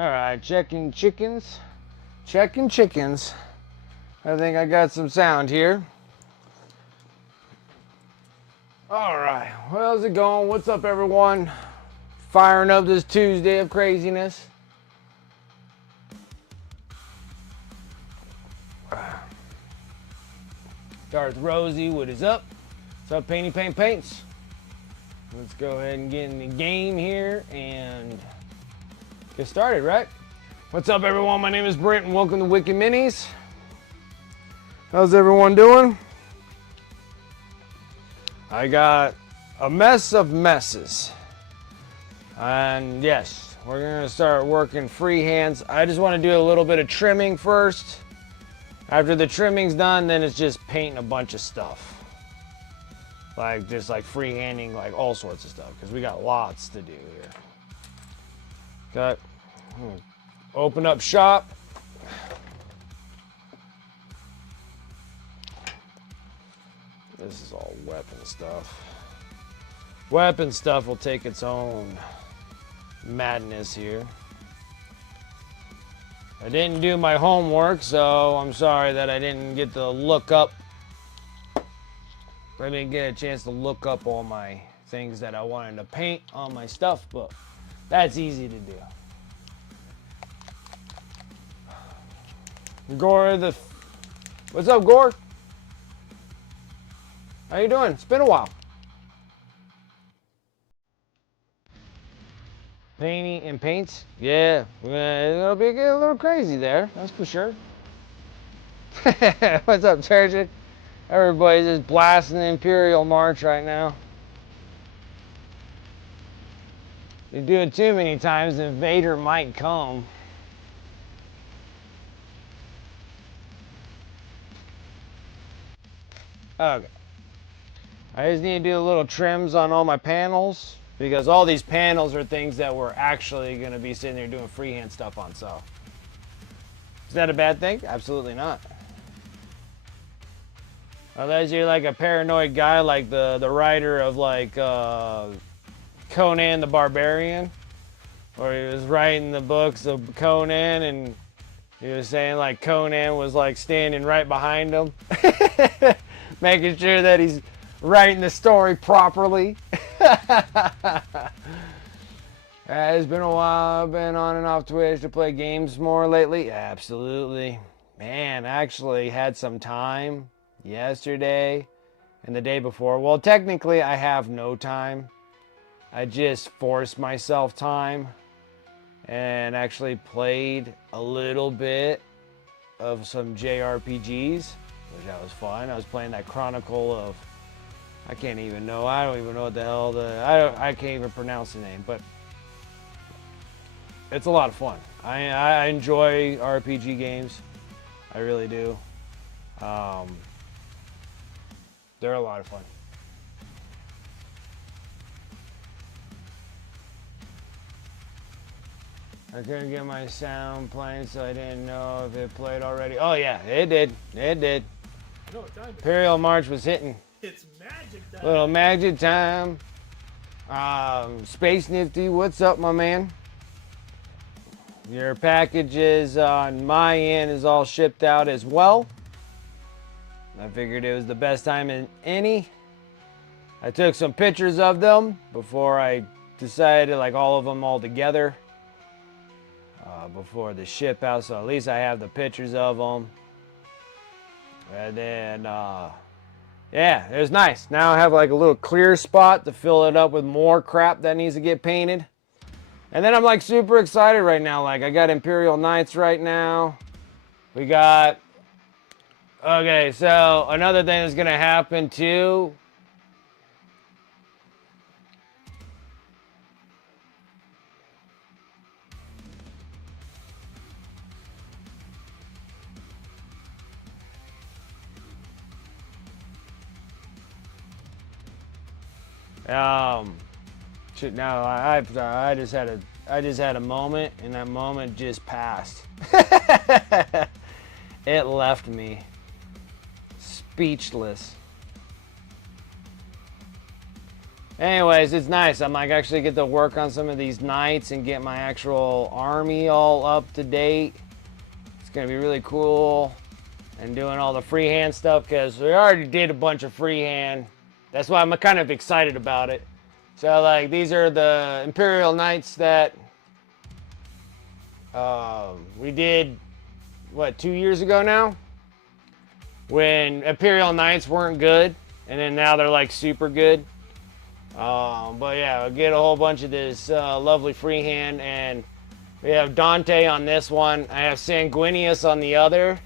Alright, checking chickens. Checking chickens. I think I got some sound here. Alright, well, how's it going? What's up, everyone? Firing up this Tuesday of craziness. Start with Rosie. What is up? What's up, Painty Paint Paints? Let's go ahead and get in the game here and get started, right? What's up, everyone? My name is Brent and welcome to Wicked Minis. How's everyone doing? I got a mess of messes. And yes, we're gonna start working freehands. I just want to do a little bit of trimming first. After the trimming's done, then it's just painting a bunch of stuff. Like just like freehanding, like all sorts of stuff, because we got lots to do here. Got open up shop. This is all weapon stuff. Weapon stuff will take its own madness here. I didn't do my homework, so I'm sorry that I didn't get to look up. I didn't get a chance to look up all my things that I wanted to paint on my stuff, but that's easy to do. Gore what's up, Gore? How you doing? It's been a while. Painting and paints? Yeah, it'll be a little crazy there, that's for sure. What's up, Turgid? Everybody's just blasting the Imperial March right now. You do it too many times, the invader might come. Okay. I just need to do a little trims on all my panels, because all these panels are things that we're actually going to be sitting there doing freehand stuff on, so. Is that a bad thing? Absolutely not. Unless you're like a paranoid guy like the writer of like Conan the Barbarian, or he was writing the books of Conan and he was saying like Conan was like standing right behind him, making sure that he's writing the story properly. It's been a while. I've been on and off Twitch to play games more lately. Absolutely. Man, I actually had some time yesterday and the day before. Well, technically I have no time. I just forced myself time and actually played a little bit of some JRPGs, which that was fun. I was playing that Chronicle of, I can't even know. I don't even know what the hell I can't even pronounce the name, but it's a lot of fun. I enjoy RPG games. I really do. They're a lot of fun. I couldn't get my sound playing, so I didn't know if it played already. Oh yeah, it did. It did. I know what time it is. Imperial March was hitting. It's magic time. Little magic time. Space Nifty, what's up, my man? Your packages on my end is all shipped out as well. I figured it was the best time in any. I took some pictures of them before I decided like all of them all together before the ship out, so at least I have the pictures of them. And then yeah, it was nice. Now I have like a little clear spot to fill it up with more crap that needs to get painted. And then I'm like super excited right now. Like I got Imperial Knights right now. We got, okay, so another thing that's gonna happen too. Now I just had a moment, and that moment just passed. It left me speechless. Anyways, it's nice. I'm like actually get to work on some of these knights and get my actual army all up to date. It's gonna be really cool. And doing all the freehand stuff because we already did a bunch of freehand. That's why I'm kind of excited about it. So like these are the Imperial Knights that we did, what, 2 years ago now? When Imperial Knights weren't good, and then now they're like super good. But yeah, I'll get a whole bunch of this lovely freehand, and we have Dante on this one. I have Sanguinius on the other.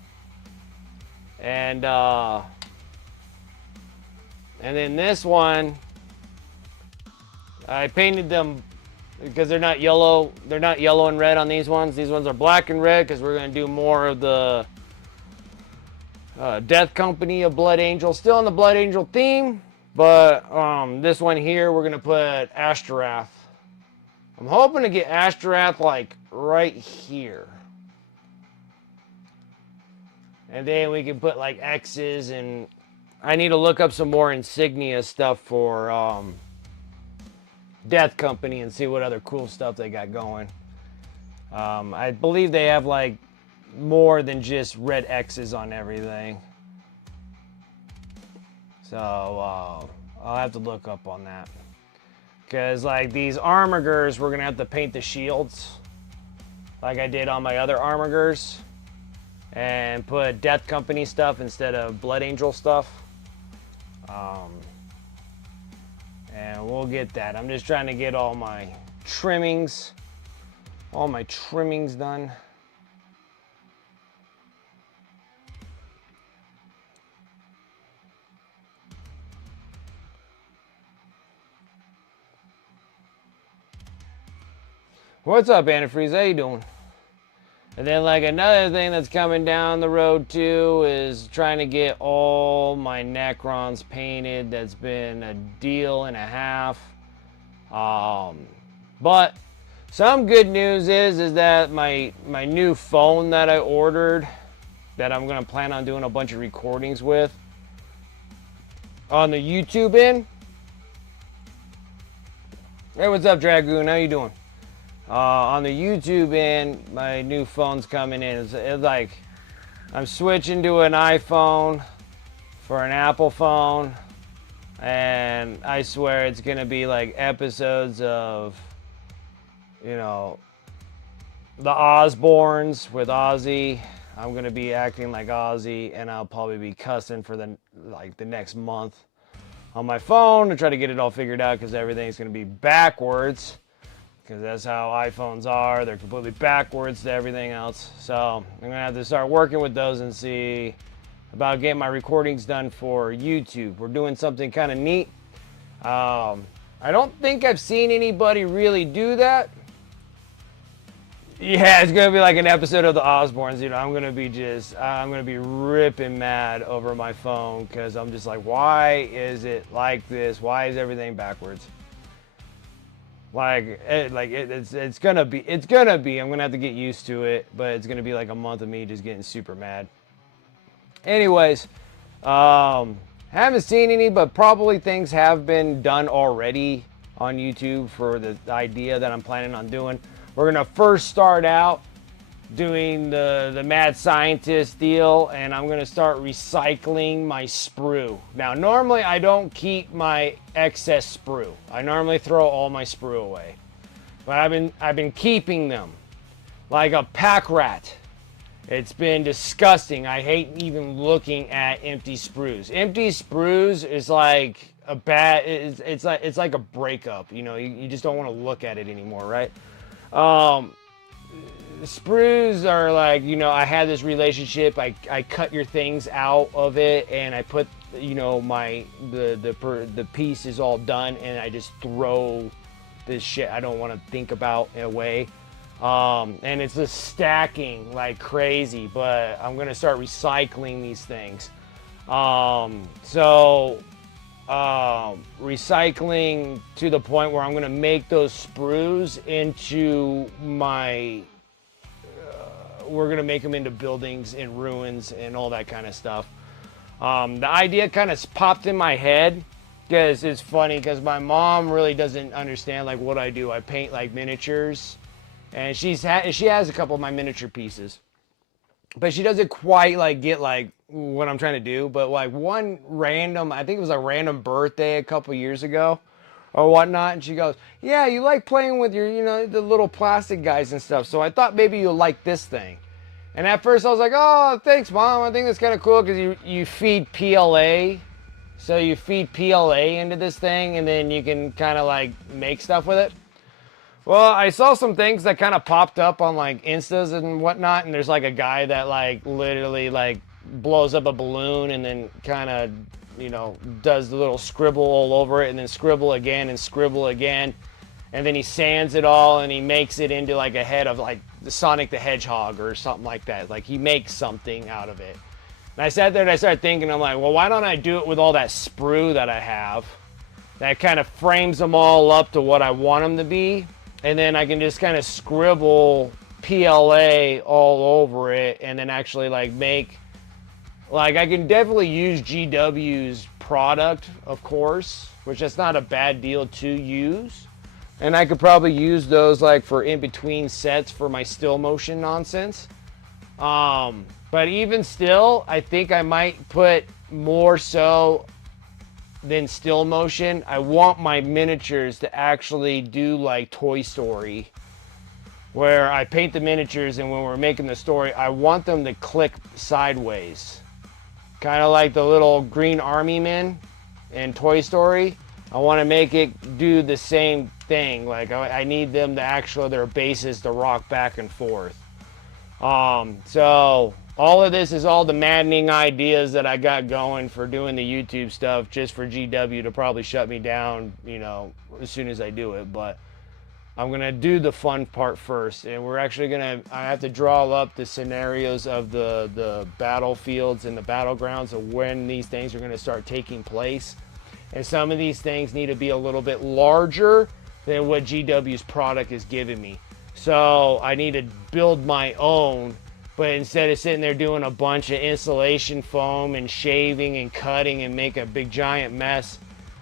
And then this one, I painted them because they're not yellow. They're not yellow and red on these ones. These ones are black and red because we're going to do more of the Death Company of Blood Angel. Still in the Blood Angel theme, but this one here, we're going to put Ashtaroth. I'm hoping to get Ashtaroth like right here. And then we can put like X's, and I need to look up some more insignia stuff for Death Company and see what other cool stuff they got going. I believe they have like more than just red X's on everything. So I'll have to look up on that. Because like these armigers, we're going to have to paint the shields like I did on my other armigers. And put Death Company stuff instead of Blood Angel stuff. And we'll get that. I'm just trying to get all my trimmings done. What's up, Antifreeze? How you doing? And then like another thing that's coming down the road too is trying to get all my Necrons painted. That's been a deal and a half. But some good news is that my new phone that I ordered, that I'm gonna plan on doing a bunch of recordings with on the YouTube end. Hey, what's up, Dragoon? How you doing? On the YouTube end, my new phone's coming in. It's like I'm switching to an iPhone for an Apple phone, and I swear it's gonna be like episodes of, you know, the Osbournes with Ozzy. I'm gonna be acting like Ozzy, and I'll probably be cussing for the next month on my phone to try to get it all figured out because everything's gonna be backwards. Because that's how iPhones are. They're completely backwards to everything else. So I'm going to have to start working with those and see about getting my recordings done for YouTube. We're doing something kind of neat. I don't think I've seen anybody really do that. Yeah, it's going to be like an episode of the Osbournes. You know, I'm going to be ripping mad over my phone because I'm just like, why is it like this? Why is everything backwards? It's gonna be. I'm gonna have to get used to it, but it's gonna be like a month of me just getting super mad. Anyways, haven't seen any, but probably things have been done already on YouTube for the idea that I'm planning on doing. We're gonna first start out doing the mad scientist deal, and I'm gonna start recycling my sprue. Now normally I don't keep my excess sprue. I normally throw all my sprue away, but I've been keeping them like a pack rat. It's been disgusting. I hate even looking at empty sprues. Empty sprues is like a bad, it's like a breakup, you know. You just don't want to look at it anymore, right? Sprues are like, you know, I had this relationship, I cut your things out of it, and I put, you know, the piece is all done, and I just throw this shit I don't want to think about away. And it's just stacking like crazy, but I'm gonna start recycling these things. Recycling to the point where I'm gonna make those sprues into my we're gonna make them into buildings and ruins and all that kind of stuff. The idea kind of popped in my head because it's funny because my mom really doesn't understand like what I do. I paint like miniatures, and she has a couple of my miniature pieces, but she doesn't quite like get like what I'm trying to do. But like one random, I think it was a random birthday a couple years ago or whatnot, and she goes, "Yeah, you like playing with your, the little plastic guys and stuff. So I thought maybe you'll like this thing." And at first I was like, "Oh, thanks, Mom. I think that's kind of cool because you feed PLA." So you feed PLA into this thing, and then you can kind of like make stuff with it. Well, I saw some things that kind of popped up on like Instas and whatnot, and there's like a guy that like literally like blows up a balloon and then kind of, does the little scribble all over it, and then scribble again and scribble again, and then he sands it all and he makes it into like a head of like the Sonic the Hedgehog or something like that. Like he makes something out of it. And I sat there and I started thinking, I'm like, well, why don't I do it with all that sprue that I have? That kind of frames them all up to what I want them to be. And then I can just kind of scribble PLA all over it and then actually like make, like I can definitely use GW's product, of course, which that's not a bad deal to use. And I could probably use those like for in between sets for my still motion nonsense. But even still, I think I might put more so than still motion. I want my miniatures to actually do like Toy Story, where I paint the miniatures and when we're making the story, I want them to click sideways. Kind of like the little green army men in Toy Story. I want to make it do the same thing. Like I need them to actually, their bases to rock back and forth. So all of this is all the maddening ideas that I got going for doing the YouTube stuff just for GW to probably shut me down, as soon as I do it. But I'm going to do the fun part first. And we're actually I have to draw up the scenarios of the battlefields and the battlegrounds of when these things are going to start taking place. And some of these things need to be a little bit larger than what GW's product is giving me. So I need to build my own, but instead of sitting there doing a bunch of insulation foam and shaving and cutting and make a big giant mess,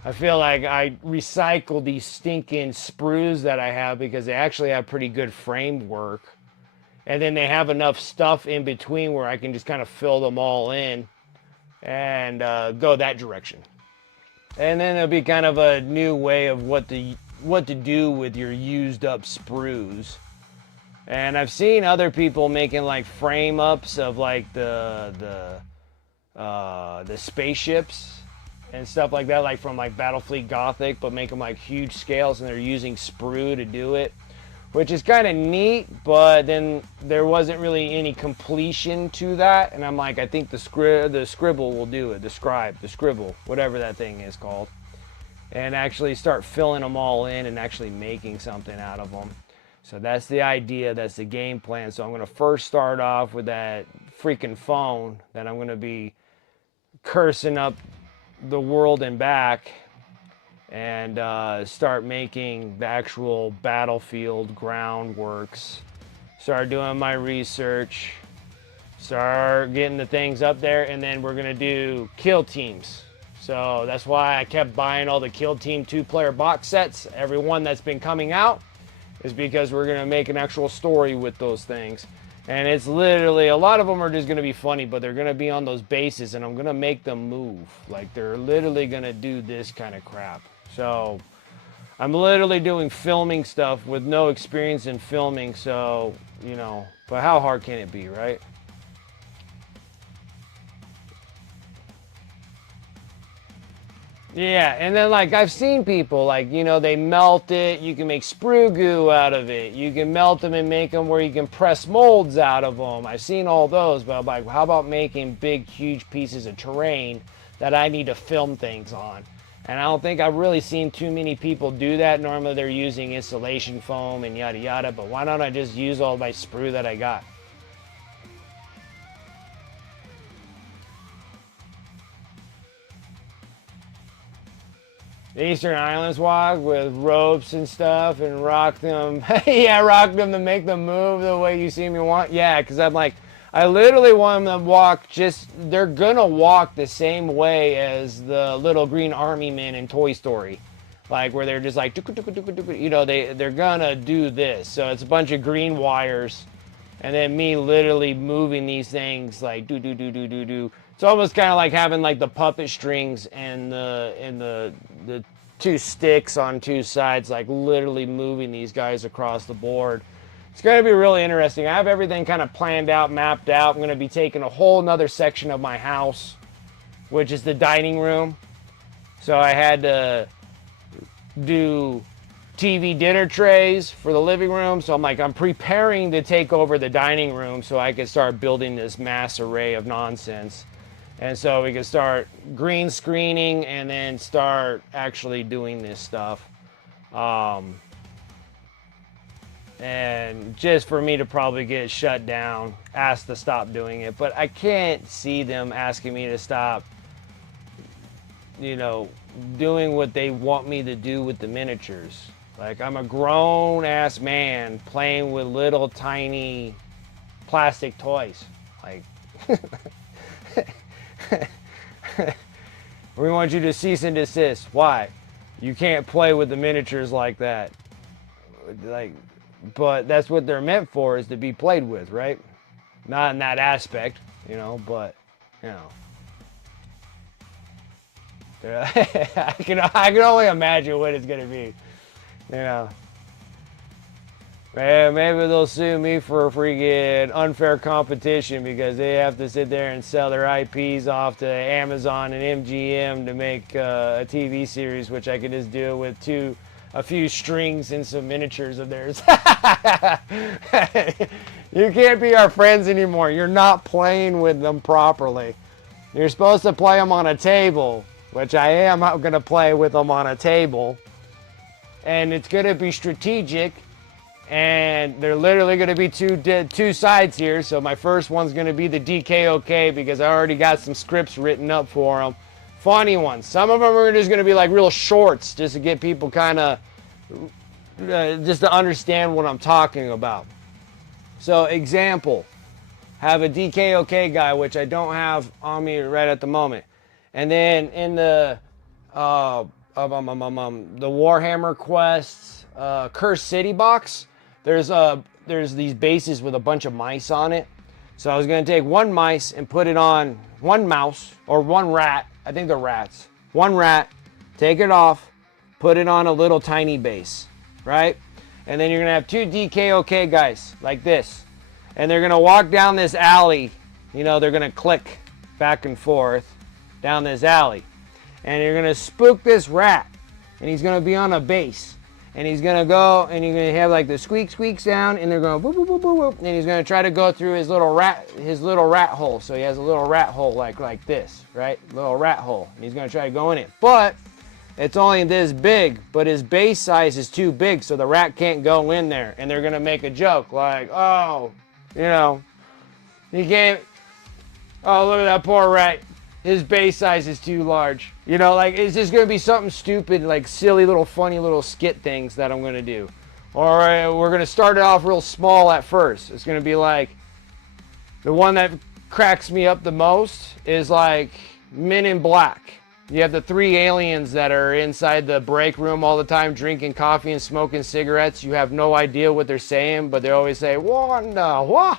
I feel like I recycle these stinking sprues that I have because they actually have pretty good framework. And then they have enough stuff in between where I can just kind of fill them all in and go that direction. And then it'll be kind of a new way of what to do with your used up sprues. And I've seen other people making like frame ups of like the spaceships and stuff like that, like from like Battlefleet Gothic, but make them like huge scales, and they're using sprue to do it, which is kind of neat. But then there wasn't really any completion to that, and I'm like, I think the scribble will do it, the scribble, whatever that thing is called, and actually start filling them all in and actually making something out of them. So that's the idea, that's the game plan. So I'm going to first start off with that freaking phone that I'm going to be cursing up the world and back, and start making the actual battlefield groundworks. Start doing my research, start getting the things up there, and then we're going to do kill teams. So that's why I kept buying all the Kill Team 2-player box sets, every one that's been coming out, is because we're going to make an actual story with those things. And it's literally, a lot of them are just going to be funny, but they're going to be on those bases, and I'm going to make them move. Like, they're literally going to do this kind of crap. So I'm literally doing filming stuff with no experience in filming, so, but how hard can it be, right? Yeah, and then like I've seen people like, they melt it, you can make sprue goo out of it, you can melt them and make them where you can press molds out of them. I've seen all those, but I'm like, how about making big, huge pieces of terrain that I need to film things on? And I don't think I've really seen too many people do that. Normally they're using insulation foam and yada yada, but why don't I just use all my sprue that I got? The Eastern Islands walk with ropes and stuff and rock them. Yeah, rock them to make them move the way you see me want. Yeah, because I'm like, I literally want them to walk they're gonna walk the same way as the little green army men in Toy Story. Like where they're just like, you know, they're gonna do this. So it's a bunch of green wires, and then me literally moving these things like do. It's almost kind of like having like the puppet strings and the two sticks on two sides, like literally moving these guys across the board. It's going to be really interesting. I have everything kind of planned out, mapped out. I'm going to be taking a whole nother section of my house, which is the dining room. So I had to do TV dinner trays for the living room. So I'm preparing to take over the dining room so I can start building this mass array of nonsense. And so we can start green screening and then start actually doing this stuff. And just for me to probably get shut down, asked to stop doing it. But I can't see them asking me to stop, you know, doing what they want me to do with the miniatures. Like, I'm a grown-ass man playing with little tiny plastic toys. Like, we want you to cease and desist. Why? You can't play with the miniatures like that. Like, but that's what they're meant for, is to be played with, right? Not in that aspect, you know, but, you know. I can only imagine what it's gonna be, you know. Man, maybe they'll sue me for freaking unfair competition because they have to sit there and sell their IPs off to Amazon and MGM to make a TV series, which I could just do with a few strings and some miniatures of theirs. You can't be our friends anymore. You're not playing with them properly. You're supposed to play them on a table, which I am going to play with them on a table. And it's going to be strategic. And they're literally going to be two sides here. So my first one's going to be the DKOK because I already got some scripts written up for them. Funny ones. Some of them are just going to be like real shorts just to get people kind of, just to understand what I'm talking about. So example, have a DKOK guy, which I don't have on me right at the moment. And then in the Warhammer Quests Cursed City box, there's these bases with a bunch of mice on it. So I was going to take one mice and put it on one mouse or one rat. I think they're rats. One rat, take it off, put it on a little tiny base, right? And then you're going to have two DKOK guys like this. And they're going to walk down this alley. You know, they're going to click back and forth down this alley. And you're going to spook this rat. And he's going to be on a base. And he's going to go and you're going to have like the squeak sound. And they're going boop, boop, boop, boop, boop. And he's going to try to go through his little rat hole. So he has a little rat hole like this, right? Little rat hole. And he's going to try to go in it. But it's only this big, but his base size is too big, so the rat can't go in there. And they're going to make a joke like, oh, you know, he can't, oh, look at that poor rat. His base size is too large. You know, like, it's just going to be something stupid, like silly little funny little skit things that I'm going to do. Or we're going to start it off real small at first. It's going to be like, the one that cracks me up the most is like Men in Black. You have the three aliens that are inside the break room all the time drinking coffee and smoking cigarettes. You have no idea what they're saying, but they always say, Wanda, wah,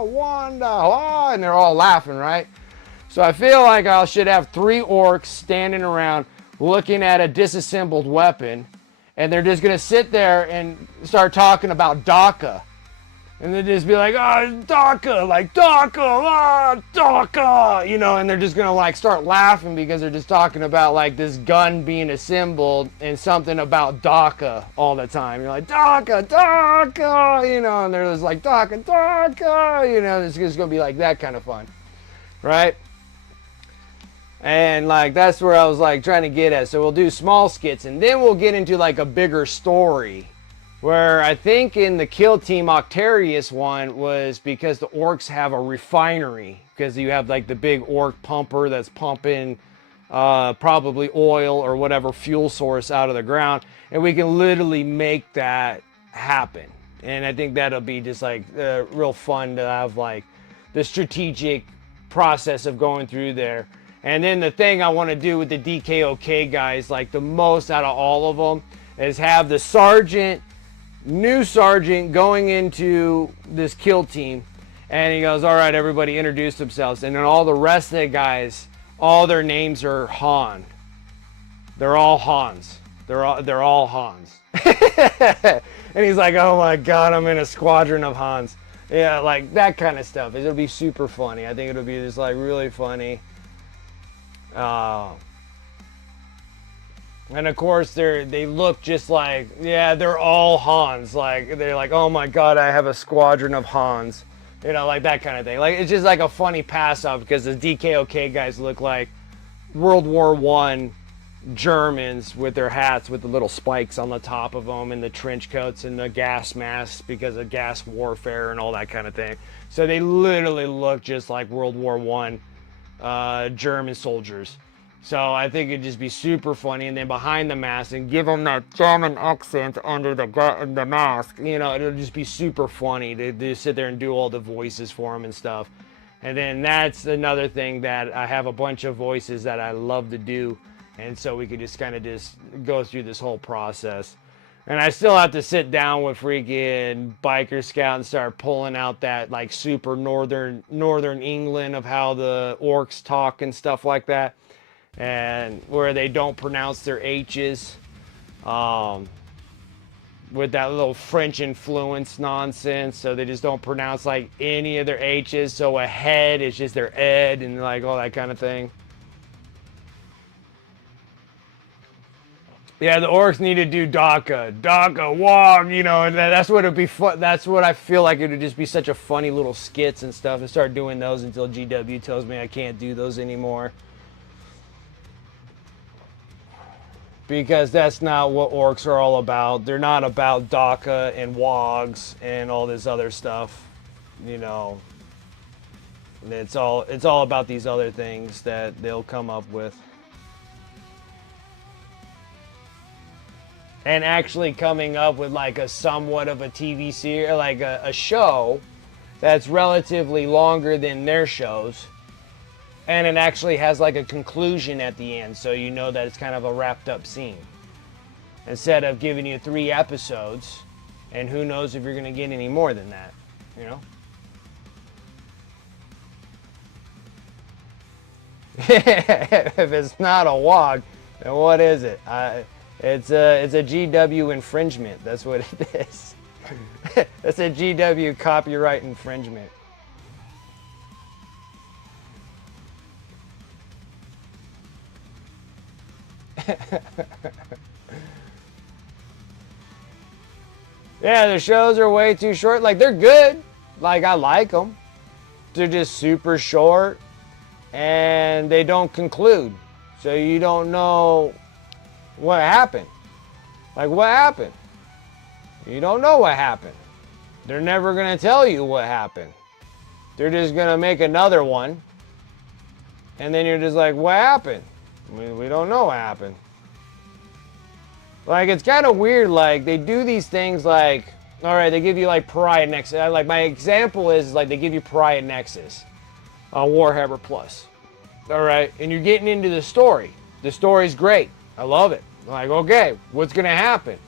Wanda, wah, and they're all laughing, right? So I feel like I should have three orcs standing around looking at a disassembled weapon, and they're just going to sit there and start talking about DACA. And they just be like, oh, DACA, like DACA, ah, DACA, you know, and they're just gonna like start laughing because they're just talking about like this gun being assembled and something about DACA all the time. You're like, DACA, DACA, you know, and they're just like, DACA, DACA, you know, it's just gonna be like that kind of fun, right? And like, that's where I was like trying to get at. So we'll do small skits and then we'll get into like a bigger story. Where I think in the Kill Team Octarius one was because the orcs have a refinery. Because you have like the big orc pumper that's pumping probably oil or whatever fuel source out of the ground. And we can literally make that happen. And I think that'll be just like real fun to have like the strategic process of going through there. And then the thing I want to do with the DKOK guys, like the most out of all of them, is have the sergeant, new sergeant going into this kill team. And he goes, all right, everybody introduce themselves. And then all the rest of the guys, all their names are Han. They're all Hans. They're all Hans. And he's like, oh my God, I'm in a squadron of Hans. Yeah, like that kind of stuff. It'll be super funny. I think it'll be just like really funny. And of course they look just like, yeah, they're all Hans. Like they're like, oh my God, I have a squadron of Hans. You know, like that kind of thing. Like it's just like a funny pass off because the DKOK guys look like World War I Germans with their hats with the little spikes on the top of them and the trench coats and the gas masks because of gas warfare and all that kind of thing. So they literally look just like World War I German soldiers. So I think it'd just be super funny. And then behind the mask and give them that German accent under the mask, you know, it'll just be super funny to sit there and do all the voices for them and stuff. And then that's another thing that I have a bunch of voices that I love to do. And so we could just kind of just go through this whole process. And I still have to sit down with freaking Biker Scout and start pulling out that like super northern England of how the orcs talk and stuff like that. And where they don't pronounce their H's. With that little French influence nonsense. So they just don't pronounce like any of their H's. So a head is just their ed and like all that kind of thing. Yeah, the orcs need to do Daka, Wog, you know, and that's what it'd be fun. That's what I feel like it would just be such a funny little skits and stuff and start doing those until GW tells me I can't do those anymore. Because that's not what orcs are all about. They're not about Daka and Wogs and all this other stuff, you know. It's all about these other things that they'll come up with. And actually coming up with like a somewhat of a TV series, like a show that's relatively longer than their shows. And it actually has like a conclusion at the end, so you know that it's kind of a wrapped up scene. Instead of giving you 3 episodes, and who knows if you're going to get any more than that, you know? If it's not a WOG, then what is it? It's a GW infringement. That's what it is. That's a GW copyright infringement. Yeah, the shows are way too short. Like, they're good. Like, I like them. They're just super short. And they don't conclude. So you don't know what happened. Like, what happened? You don't know what happened. They're never going to tell you what happened. They're just going to make another one. And then you're just like, what happened? We don't know what happened. Like, it's kind of weird. Like, they do these things like, all right, they give you like Pariah Nexus. Like, my example is like they give you Pariah Nexus on Warhammer Plus. All right, and you're getting into the story. The story's great. I love it. I'm like, okay, what's going to happen?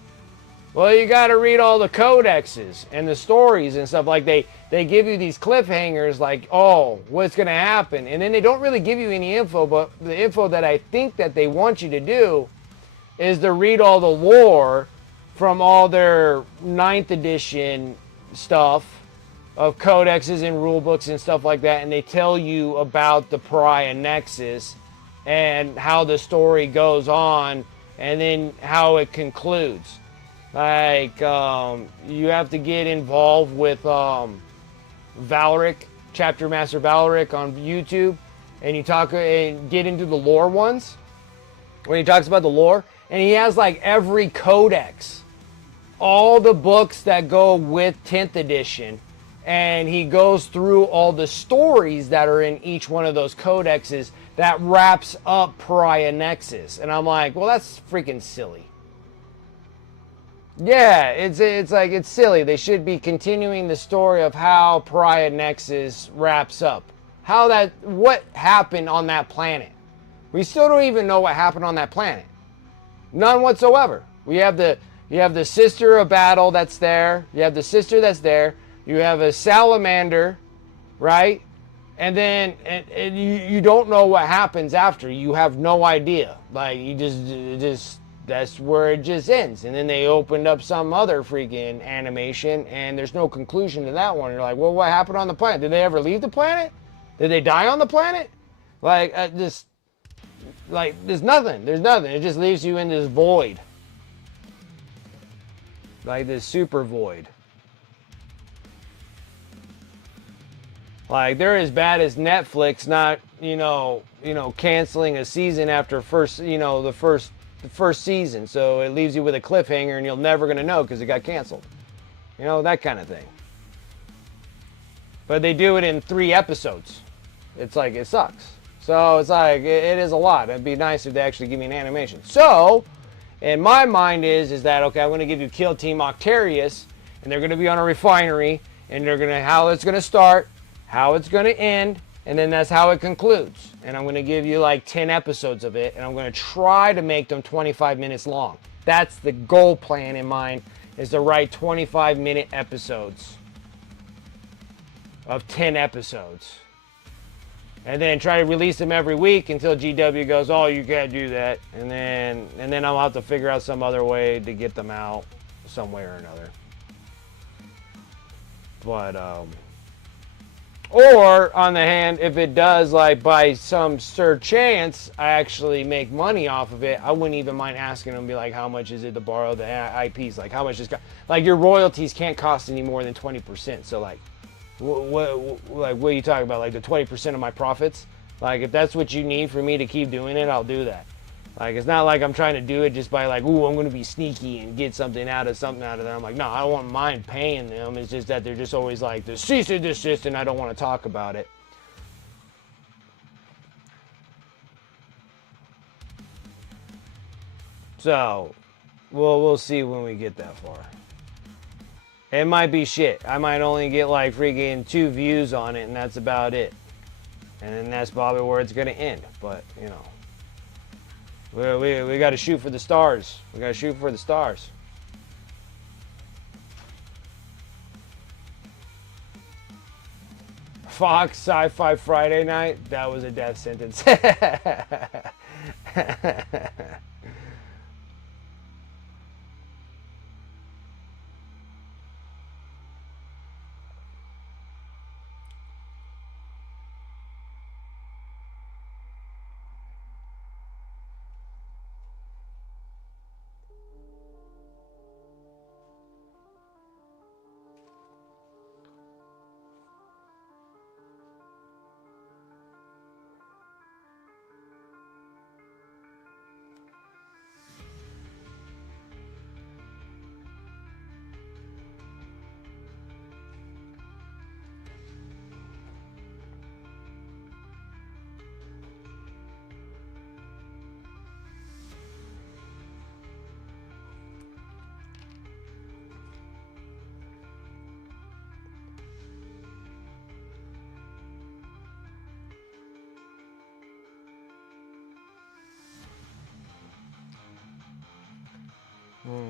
Well, you got to read all the codexes and the stories and stuff. Like, they give you these cliffhangers like, oh, what's going to happen? And then they don't really give you any info, but the info that I think that they want you to do is to read all the lore from all their 9th edition stuff of codexes and rule books and stuff like that, and they tell you about the Pariah Nexus and how the story goes on and then how it concludes. Like, you have to get involved with Valric, Chapter Master Valric on YouTube, and you talk and get into the lore ones when he talks about the lore, and he has like every codex, all the books that go with 10th edition, and he goes through all the stories that are in each one of those codexes that wraps up Pariah Nexus. And I'm like, well, that's freaking silly. Yeah, it's like it's silly. They should be continuing the story of how Pariah Nexus wraps up. What happened on that planet. We still don't even know what happened on that planet. None whatsoever. You have the sister of battle that's there. You have the sister that's there. You have a salamander, right? And then and you don't know what happens after. You have no idea. Like you just that's where it just ends. And then they opened up some other freaking animation, and there's no conclusion to that one. You're like, well, what happened on the planet? Did they ever leave the planet? Did they die on the planet? Like this, like there's nothing. There's nothing. It just leaves you in this void, like this super void. Like they're as bad as Netflix not, canceling a season after the first season. So it leaves you with a cliffhanger and you're never going to know because it got canceled. That kind of thing. But they do it in 3 episodes. It's like it sucks. So it's like it is a lot. It'd be nice if they actually give me an animation. So, in my mind is that okay, I'm going to give you Kill Team Octarius and they're going to be on a refinery and they're going to how it's going to start, how it's going to end, and then that's how it concludes. And I'm going to give you like 10 episodes of it, and I'm going to try to make them 25 minutes long. That's the goal plan in mind, is to write 25-minute episodes of 10 episodes. And then try to release them every week until GW goes, oh, you can't do that. And then I'll have to figure out some other way to get them out some way or another. But, or on the hand, if it does, like by some sure chance, I actually make money off of it, I wouldn't even mind asking them, be like, how much is it to borrow the IPs? Like, how much is like your royalties can't cost any more than 20%. So like, what are you talking about? Like the 20% of my profits? Like if that's what you need for me to keep doing it, I'll do that. Like it's not like I'm trying to do it just by like, ooh, I'm going to be sneaky and get something out of them. I'm like, no, I don't want mind paying them. It's just that they're just always like, the cease and desist, and I don't want to talk about it. So, we'll see when we get that far. It might be shit. I might only get like freaking 2 views on it, and that's about it. And then that's probably where it's going to end. But, we got to shoot for the stars. We got to shoot for the stars. Fox Sci-Fi Friday night. That was a death sentence.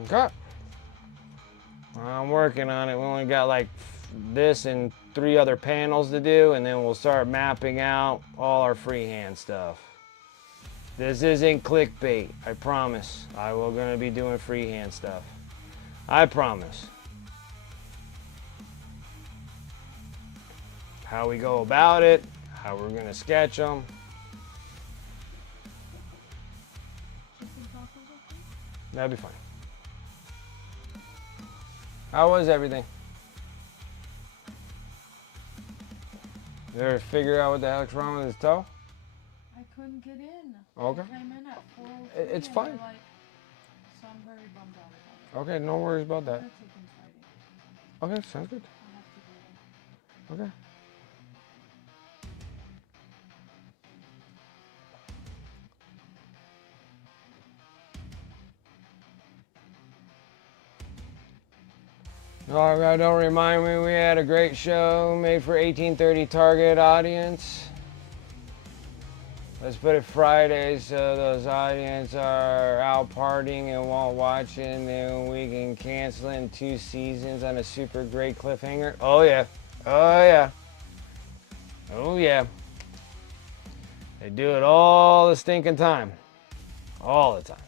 Okay. I'm working on it. We only got like this and 3 other panels to do, and then we'll start mapping out all our freehand stuff. This isn't clickbait. I promise. I will gonna be doing freehand stuff. I promise. How we go about it, how we're gonna sketch them. That'd be fine. How was everything? You ever figure out what the heck's wrong with his toe? I couldn't get in. Okay. I came in at 4:03 It's and fine. they're like, so I'm very bummed out about it. Okay, no worries about I'm that. gonna take him Friday. Okay, sounds good. I have to go. Okay. Oh God, don't remind me. We had a great show made for 1830 target audience. Let's put it Friday so those audience are out partying and won't watch it, and then we can cancel in 2 seasons on a super great cliffhanger. Oh yeah. Oh yeah. Oh yeah. They do it all the stinking time. All the time.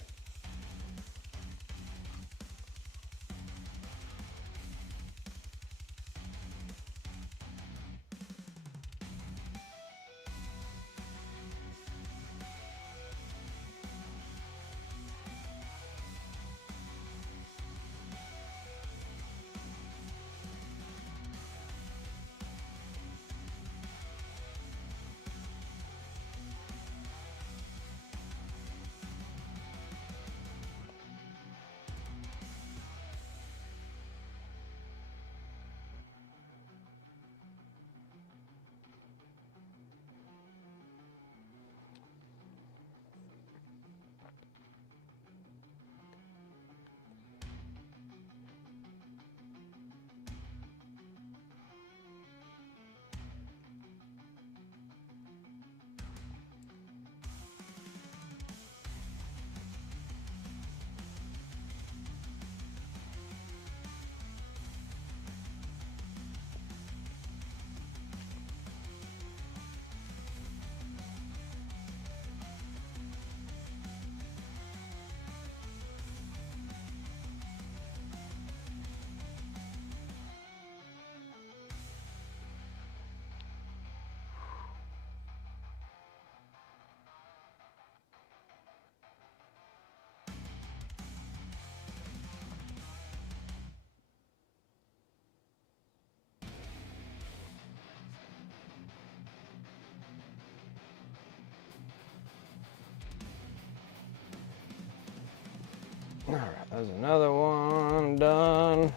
All right, there's another one done.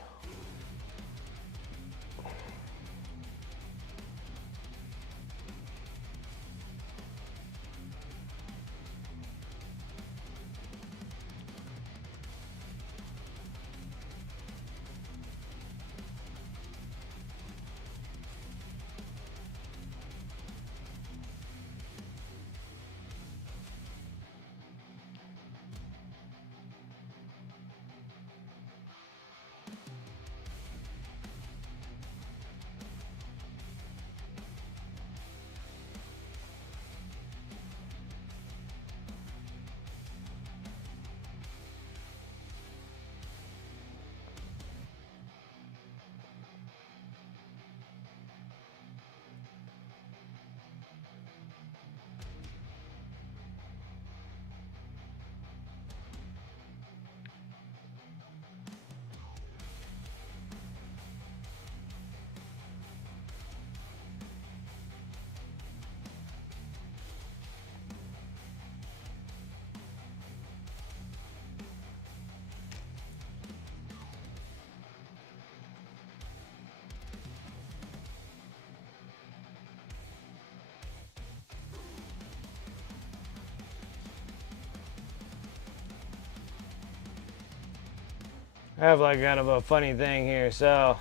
I have like kind of a funny thing here. So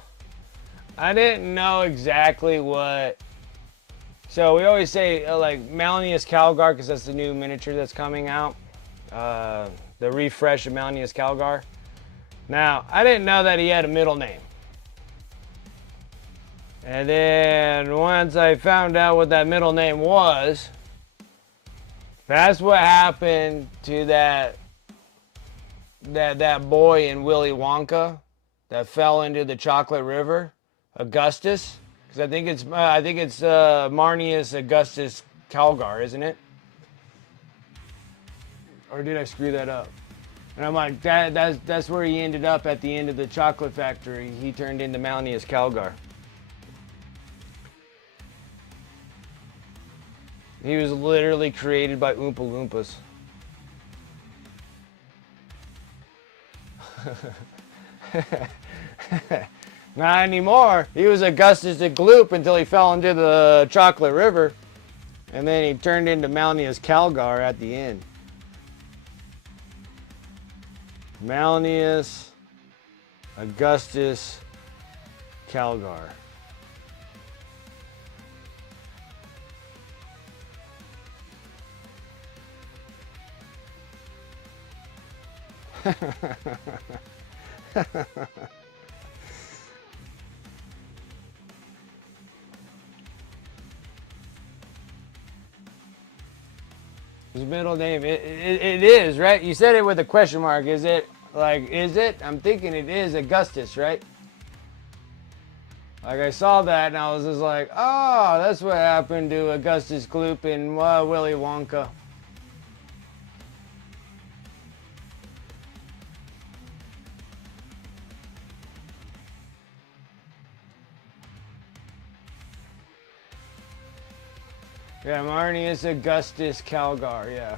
I didn't know exactly what. So we always say like Malleus Calgar because that's the new miniature that's coming out. The refresh of Malleus Calgar. Now I didn't know that he had a middle name. And then once I found out what that middle name was, that's what happened to that boy in Willy Wonka that fell into the chocolate river, Augustus, because I think it's Marnius Augustus Calgar, isn't it? Or did I screw that up? And I'm like, that's where he ended up at the end of the chocolate factory. He turned into Malnius Calgar. He was literally created by Oompa Loompas. Not anymore. He was Augustus the Gloop until he fell into the chocolate river. And then he turned into Malnius Calgar at the end. Malnius Augustus Calgar. His middle name, it is, right? You said it with a question mark. Is it, like, is it? I'm thinking it is Augustus, right? Like, I saw that and I was just like, oh, that's what happened to Augustus Gloop and Willy Wonka. Yeah, Marnius Augustus Calgar, yeah.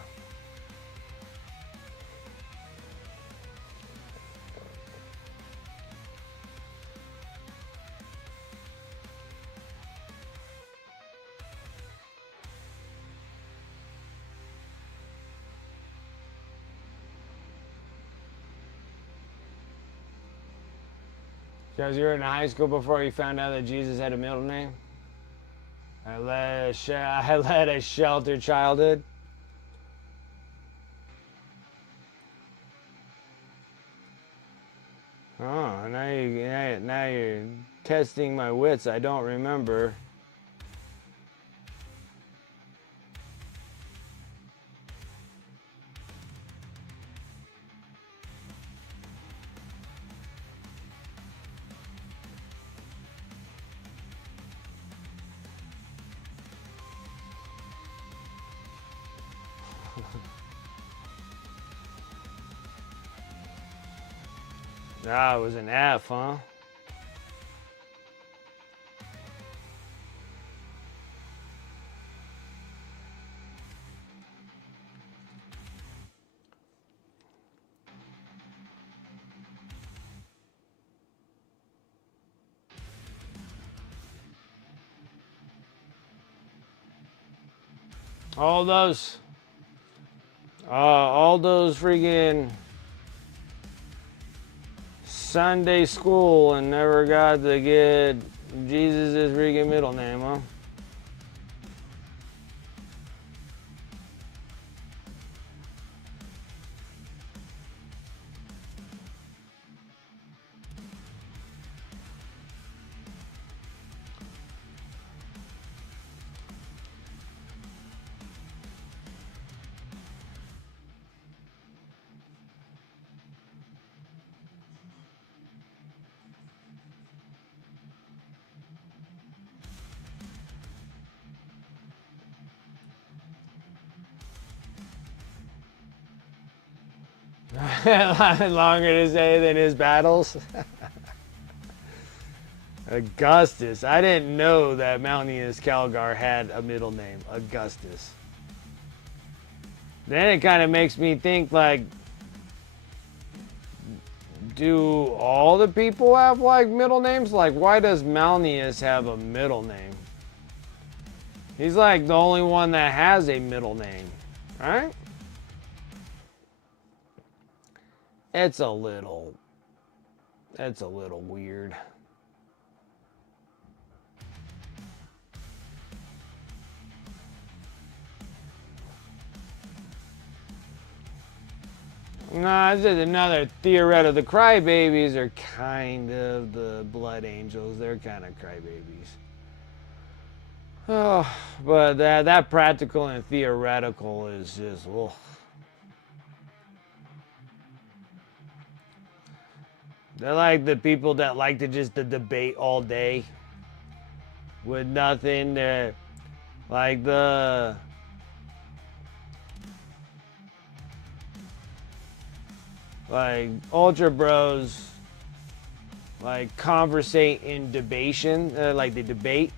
Because you were in high school before you found out that Jesus had a middle name? I led a sheltered childhood. Oh, now you're testing my wits. I don't remember. Ah, it was an F, huh? All those freaking Sunday school and never got to get Jesus' freaking middle name, huh? Longer to say than his battles. Augustus. I didn't know that Mountainous Calgar had a middle name, Augustus. Then it kind of makes me think, like, do all the people have, like, middle names? Like, why does Malnius have a middle name? He's, like, the only one that has a middle name, right? It's a little weird. Nah, it's just another theoretical. The crybabies are kind of the blood angels. They're kind of crybabies. Oh, but that practical and theoretical is just, ugh. They're like the people that like to just debate all day with nothing. They're like the ultra bros, like conversate in debation, like they debate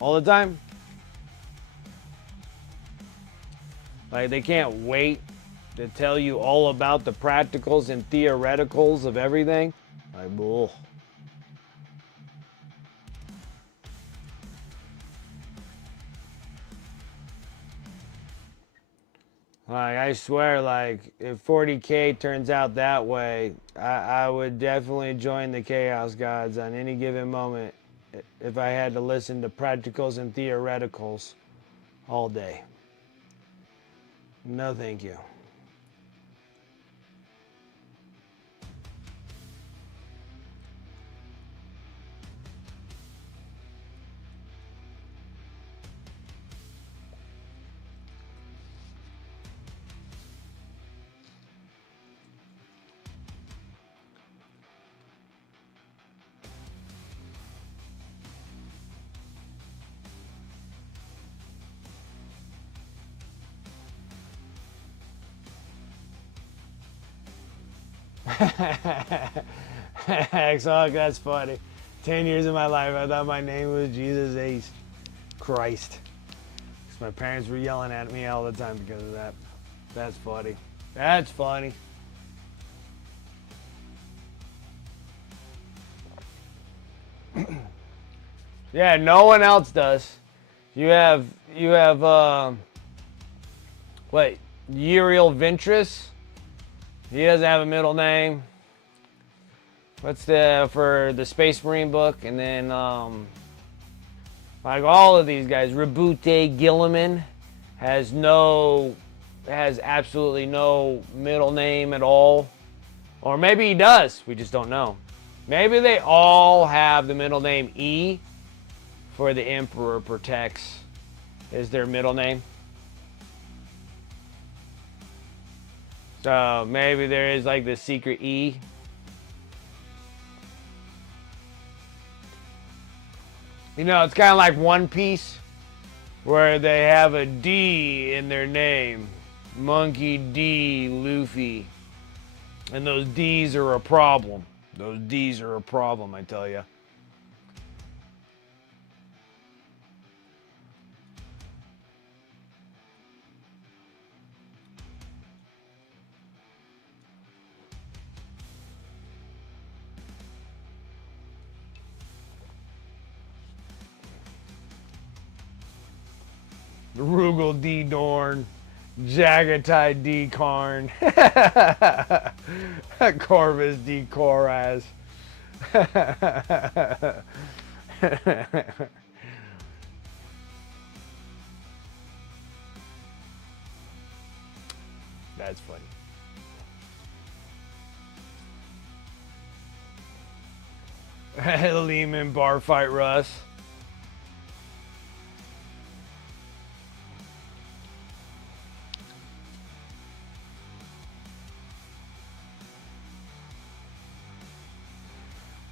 all the time. Like they can't wait to tell you all about the practicals and theoreticals of everything. Like, bull. Like, I swear, like, if 40K turns out that way, I would definitely join the Chaos Gods on any given moment if I had to listen to practicals and theoreticals all day. No, thank you. Excellent, that's funny. 10 years of my life, I thought my name was Jesus Ace. Christ. 'Cause my parents were yelling at me all the time because of that. That's funny. That's funny. Yeah, no one else does. You have, wait, Uriel Ventris? He doesn't have a middle name. What's for the Space Marine book? And then, like all of these guys, Rabute Gilliman has absolutely no middle name at all. Or maybe he does, we just don't know. Maybe they all have the middle name E for the Emperor Protects is their middle name. So maybe there is like the secret E. You know, it's kind of like One Piece, where they have a D in their name. Monkey D. Luffy. And those D's are a problem. Those D's are a problem, I tell you. Rugal D. Dorn. Jagatai D. Karn. Corvus D. Koraz. That's funny. Lehman bar fight Russ.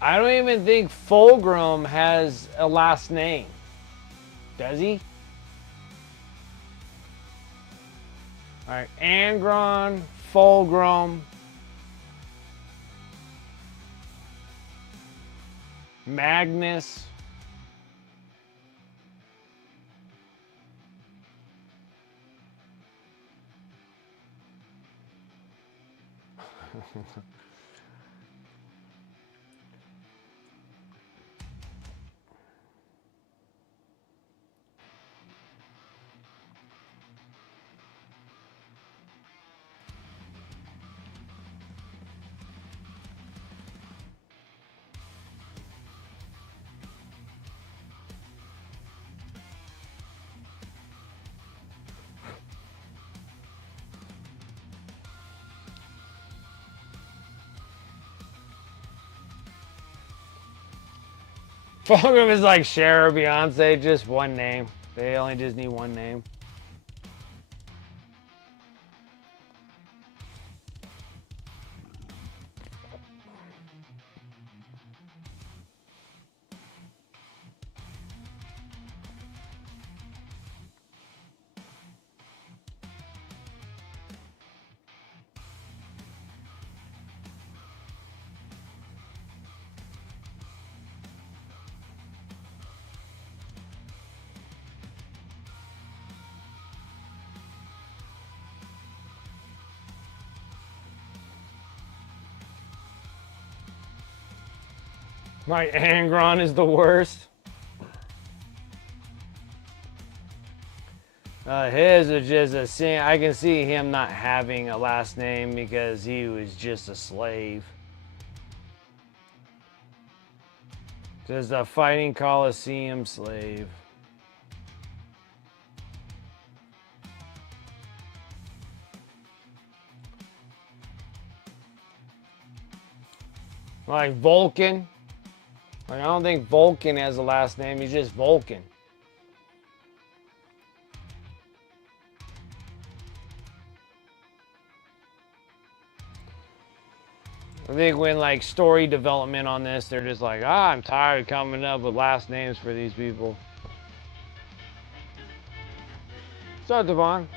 I don't even think Fulgrim has a last name. Does he? Alright, Angron, Fulgrim, Magnus. Fulgrim is like Cher or Beyonce, just one name. They only just need one name. My Angron is the worst. His is just a sin. I can see him not having a last name because he was just a slave. Just a fighting Coliseum slave. Like Vulcan. Like, I don't think Vulcan has a last name. He's just Vulcan. I think when like story development on this, they're just like, I'm tired of coming up with last names for these people. What's up, Devon?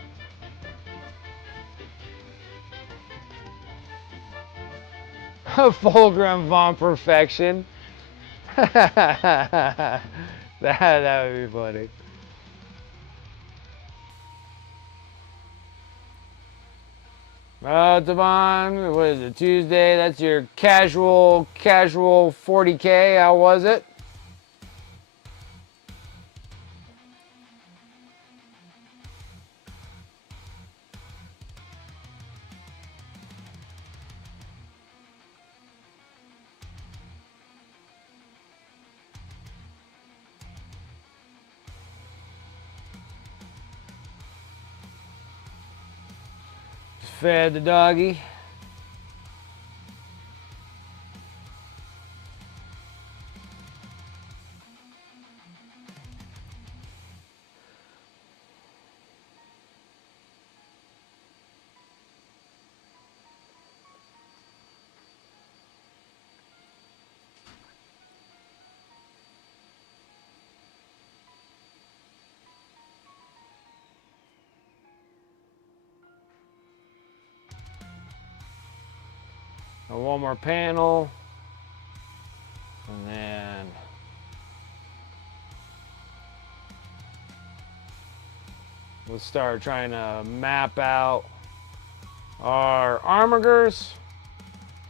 Fulgrim von Perfection. that would be funny. Devon, what is it, Tuesday? That's your casual 40K. How was it? Fed the doggy. One more panel. And then we'll start trying to map out our armigers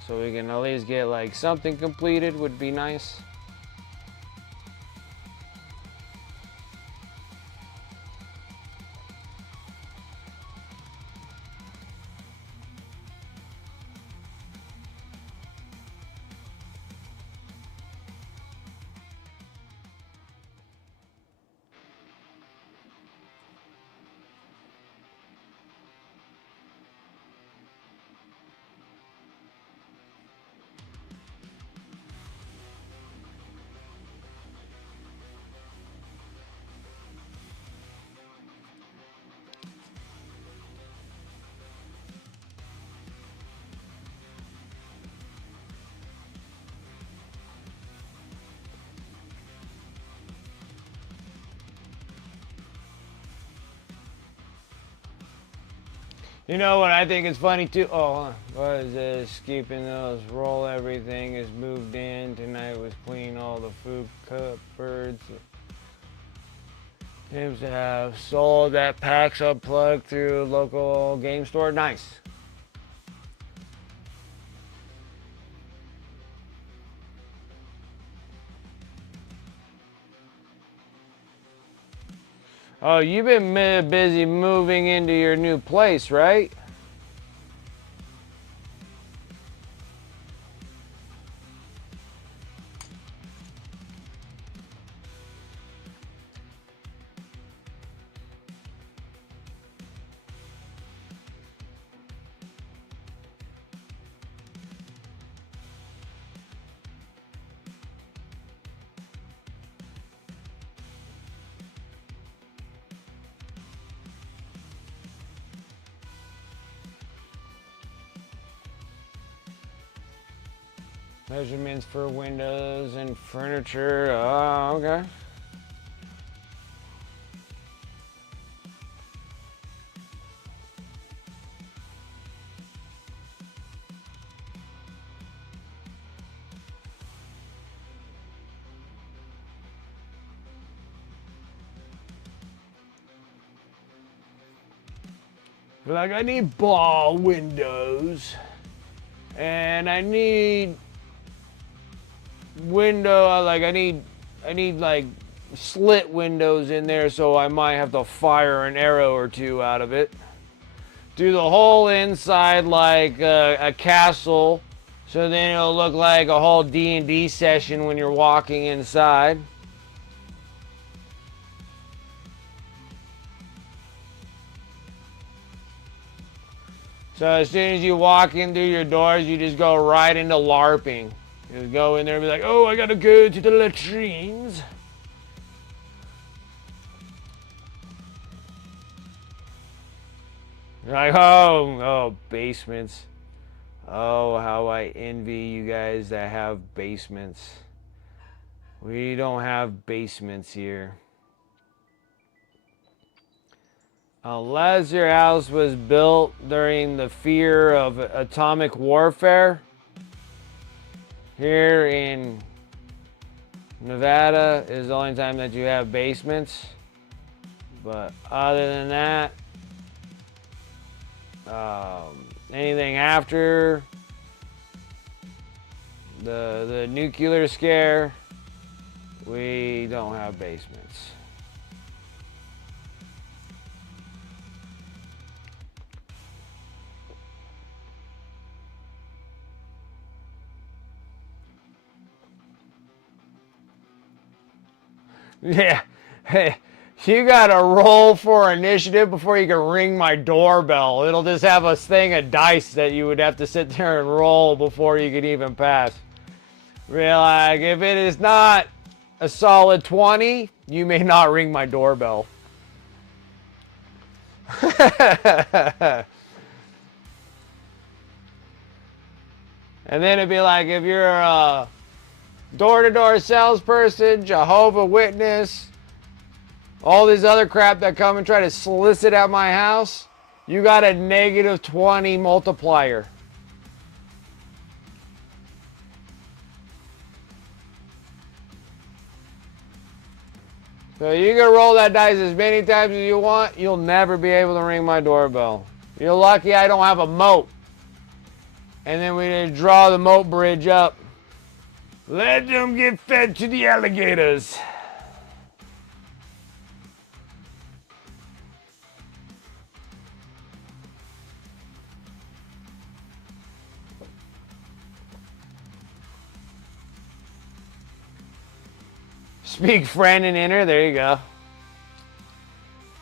so we can at least get like something completed would be nice. You know what I think is funny too? Oh, hold on. What is this? Keeping those. Roll everything is moved in. Tonight was clean all the food cupboards. Seems to have sold that packs unplugged through local game store. Nice. Oh, you've been busy moving into your new place, right? Measurements for windows and furniture. Oh, okay. Like I need ball windows, and I need window. Like I need like slit windows in there, so I might have to fire an arrow or two out of it. Do the whole inside like a castle, so then it'll look like a whole D&D session when you're walking inside. So as soon as you walk in through your doors, you just go right into LARPing. You just go in there and be like, oh, I gotta go to the latrines. You're like, oh, basements. Oh, how I envy you guys that have basements. We don't have basements here. Unless your house was built during the fear of atomic warfare. Here in Nevada is the only time that you have basements. But other than that, anything after the nuclear scare, we don't have basements. Yeah, hey, you gotta roll for initiative before you can ring my doorbell. It'll just have a thing of dice that you would have to sit there and roll before you could even pass. Real, like, if it is not a solid 20, you may not ring my doorbell. And then it'd be like, if you're a door-to-door salesperson, Jehovah's Witness, all these other crap that come and try to solicit at my house, you got a negative 20 multiplier. So you can roll that dice as many times as you want, you'll never be able to ring my doorbell. You're lucky I don't have a moat. And then we just draw the moat bridge up. Let them get fed to the alligators. Speak friend and enter. There you go.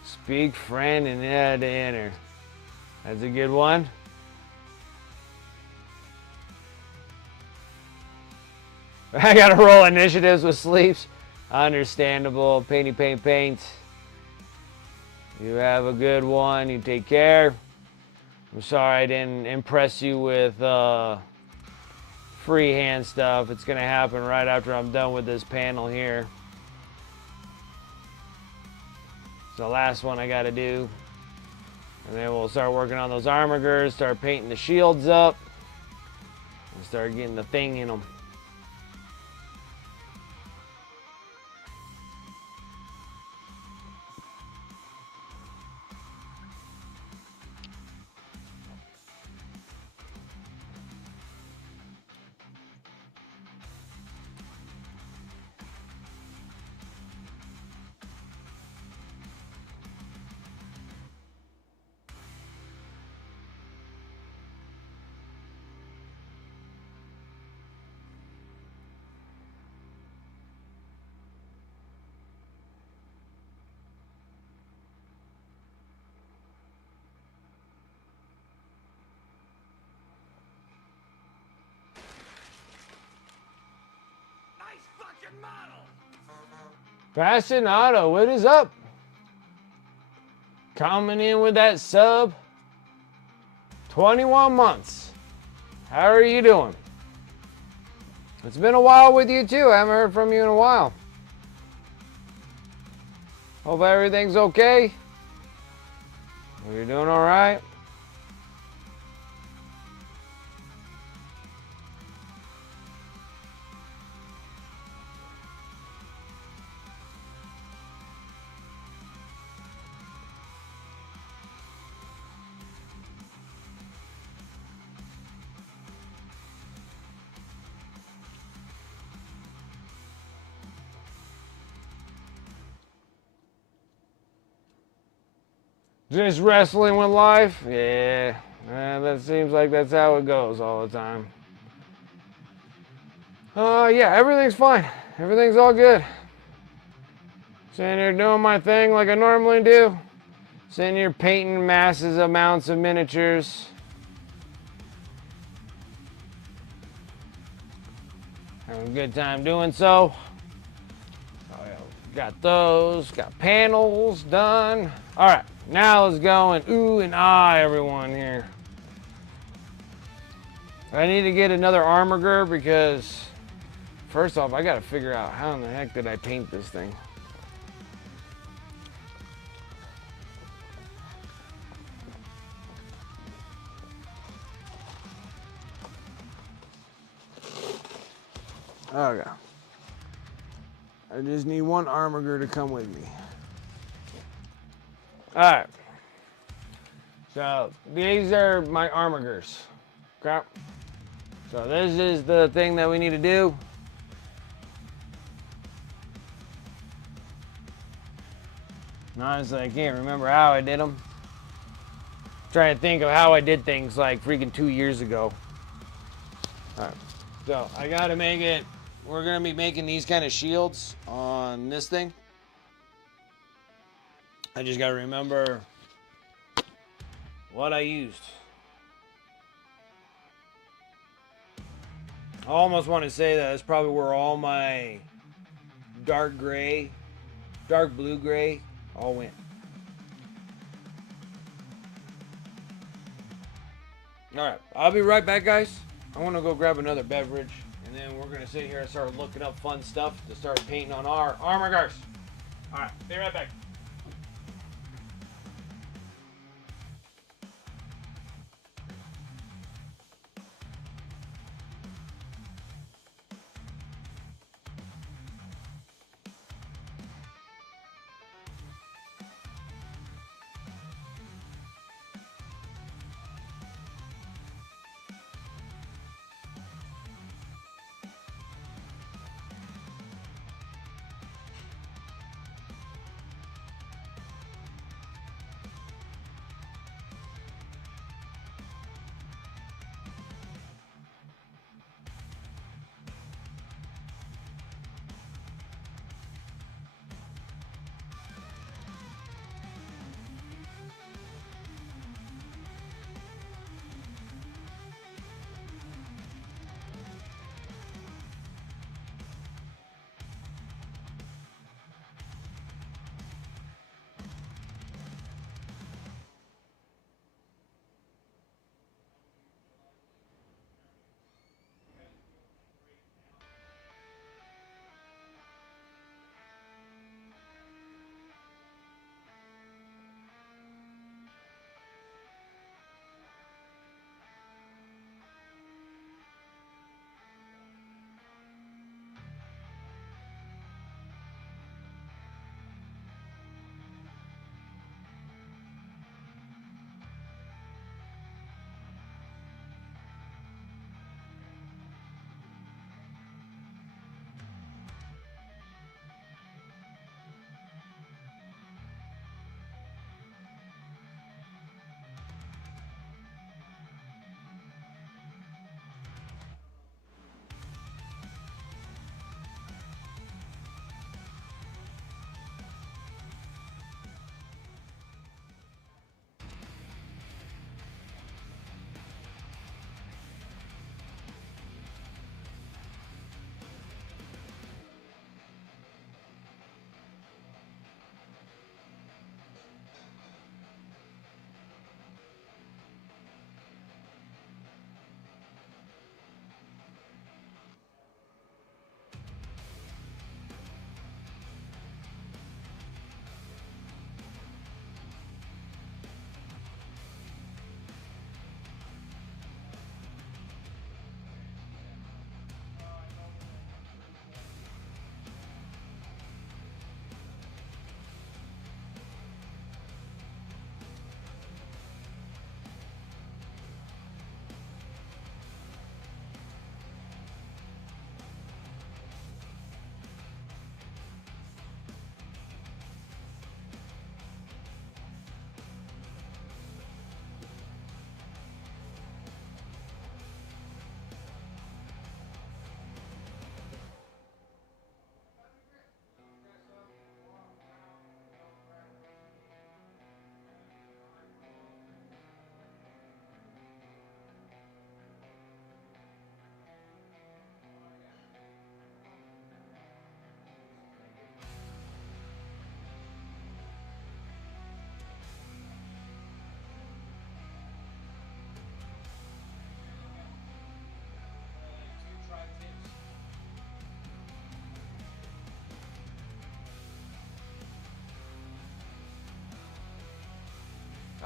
Speak friend and add to enter. That's a good one. I gotta roll initiatives with sleeps. Understandable. Painty paint paint. You have a good one. You take care. I'm sorry I didn't impress you with freehand stuff. It's gonna happen right after I'm done with this panel here. It's the last one I gotta do. And then we'll start working on those armor girders, start painting the shields up, and start getting the thing in them. Fascinato, what is up? Coming in with that sub. 21 months. How are you doing? It's been a while with you too. I haven't heard from you in a while. Hope everything's okay. You're doing all right. Just wrestling with life? Yeah, that seems like that's how it goes all the time. Yeah, everything's fine. Everything's all good. Sitting here doing my thing like I normally do. Sitting here painting massive amounts of miniatures. Having a good time doing so. Got those, got panels done. All right, now let's go and ooh and ah everyone here. I need to get another armor because first off, I gotta figure out how in the heck did I paint this thing. Okay. I just need one armor to come with me. All right. So these are my armigers. Okay. So this is the thing that we need to do. Honestly, I can't remember how I did them. Trying to think of how I did things like freaking 2 years ago. All right. So I gotta make it. We're gonna be making these kind of shields on this thing. I just gotta remember what I used. I almost want to say that that's probably where all my dark gray, dark blue gray all went. Alright, I'll be right back, guys. I want to go grab another beverage, and then we're going to sit here and start looking up fun stuff to start painting on our armor guards. Alright, be right back.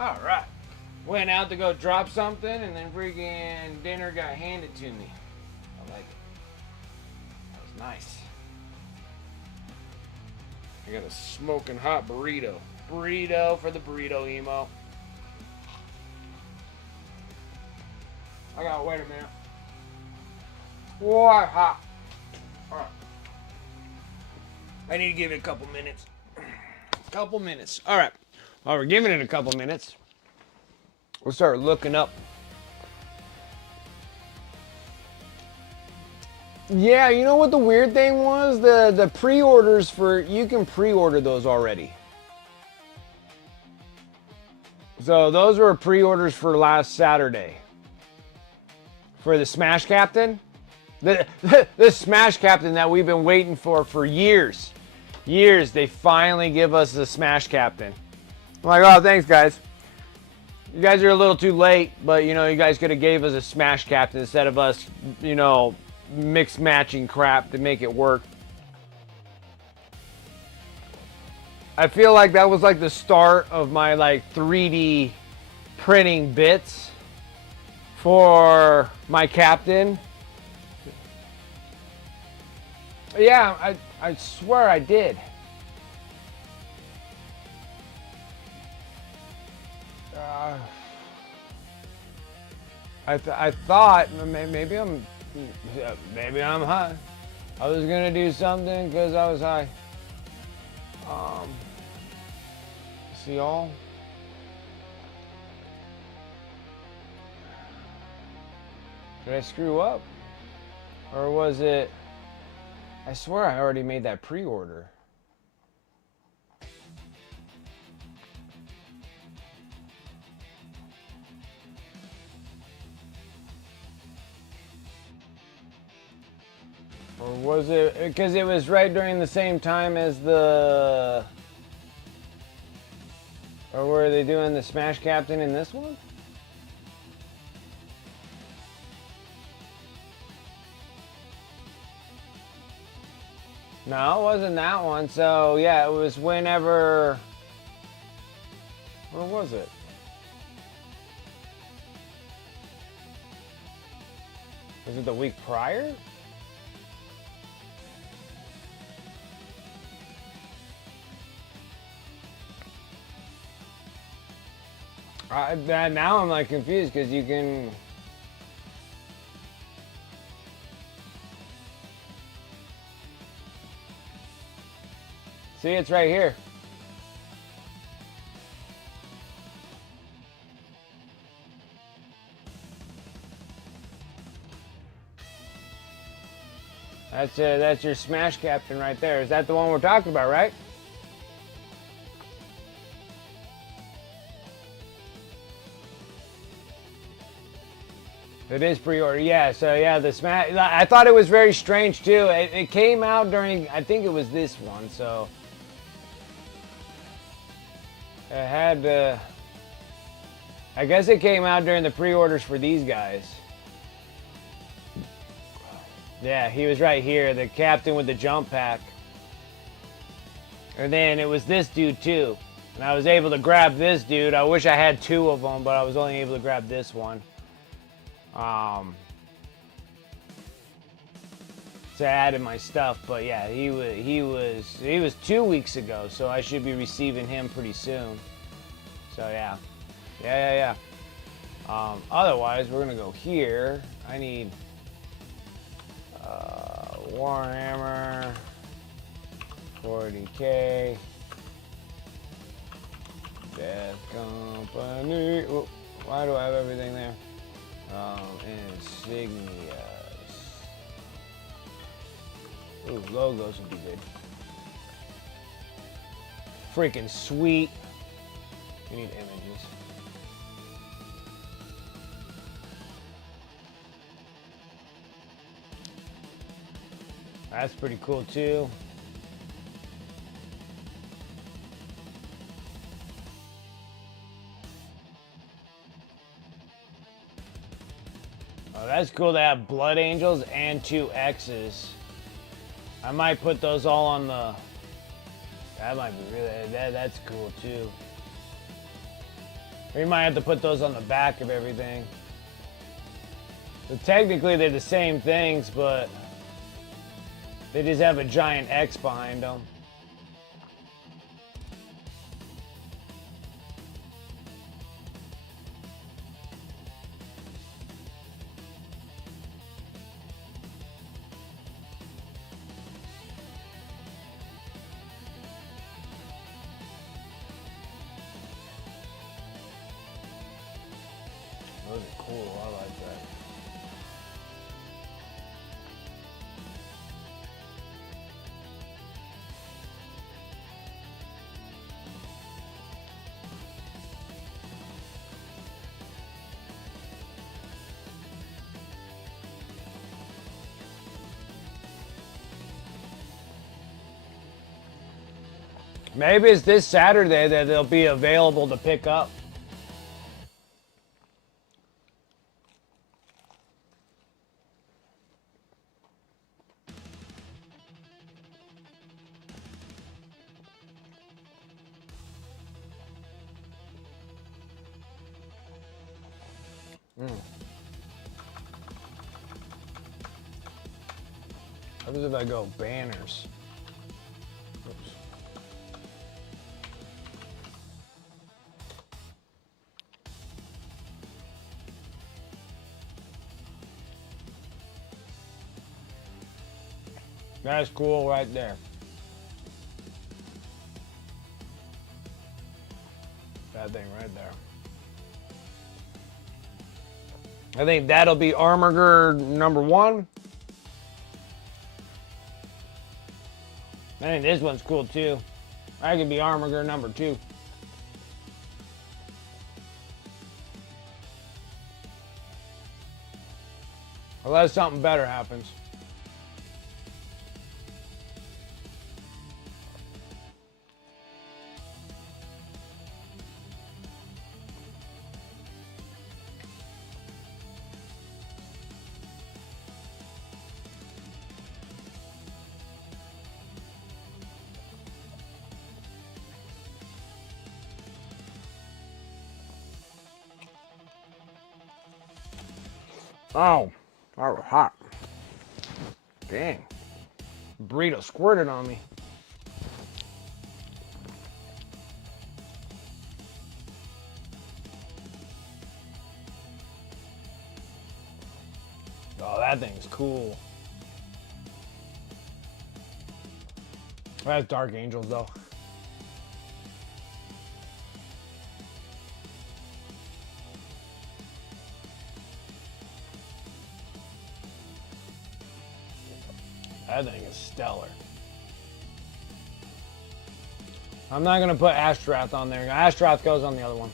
All right. Went out to go drop something, and then freaking dinner got handed to me. I like it. That was nice. I got a smoking hot burrito. Burrito for the burrito emo. I gotta wait a minute. Whoa, hot. All right. I need to give it a couple minutes. Couple minutes. All right. While we're giving it a couple minutes, we'll start looking up. Yeah, you know what the weird thing was? The pre-orders for, you can pre-order those already. So those were pre-orders for last Saturday. For the Smash Captain. The Smash Captain that we've been waiting for years. Years, they finally give us the Smash Captain. I'm like, oh, thanks, guys. You guys are a little too late, but, you know, you guys could have gave us a Smash Captain instead of us, you know, mix matching crap to make it work. I feel like that was like the start of my like 3D printing bits for my captain. Yeah, I swear I did. I thought maybe I'm high. I was gonna do something because I was high. See y'all. Did I screw up? Or was it? I swear I already made that pre-order. Or was it, because it was right during the same time as the, or were they doing the Smash Captain in this one? No, it wasn't that one. So yeah, it was whenever, where was it? Was it the week prior? Now I'm like confused because you can. See, it's right here. That's your Smash Captain right there. Is that the one we're talking about, right? It is pre-order, yeah. So yeah, the Smash. I thought it was very strange too. It came out during, I think it was this one. So it had to. I guess it came out during the pre-orders for these guys. Yeah, he was right here, the captain with the jump pack. And then it was this dude too. And I was able to grab this dude. I wish I had two of them, but I was only able to grab this one. To add in my stuff, but yeah, he was 2 weeks ago, so I should be receiving him pretty soon. So yeah. Otherwise, we're gonna go here. I need Warhammer 40K Death Company. Ooh, why do I have everything there? Insignias. Ooh, logos would be good. Freaking sweet. We need images. That's pretty cool too. Oh, that's cool to have Blood Angels and 2 X's. I might put those all on the. That might be really. That's cool too. We might have to put those on the back of everything. So technically they're the same things, but they just have a giant X behind them. Those are cool. I like that. Maybe it's this Saturday that they'll be available to pick up. How did I go? Banners. Oops. That's cool right there. That thing right there. I think that'll be Armor number 1. I think this one's cool too. I could be Armor number 2. Unless something better happens. Oh, that was hot. Dang. Burrito squirted on me. Oh, that thing's cool. That's Dark Angels, though. That thing is stellar. I'm not gonna put Ashtrath on there. Ashtrath goes on the other one.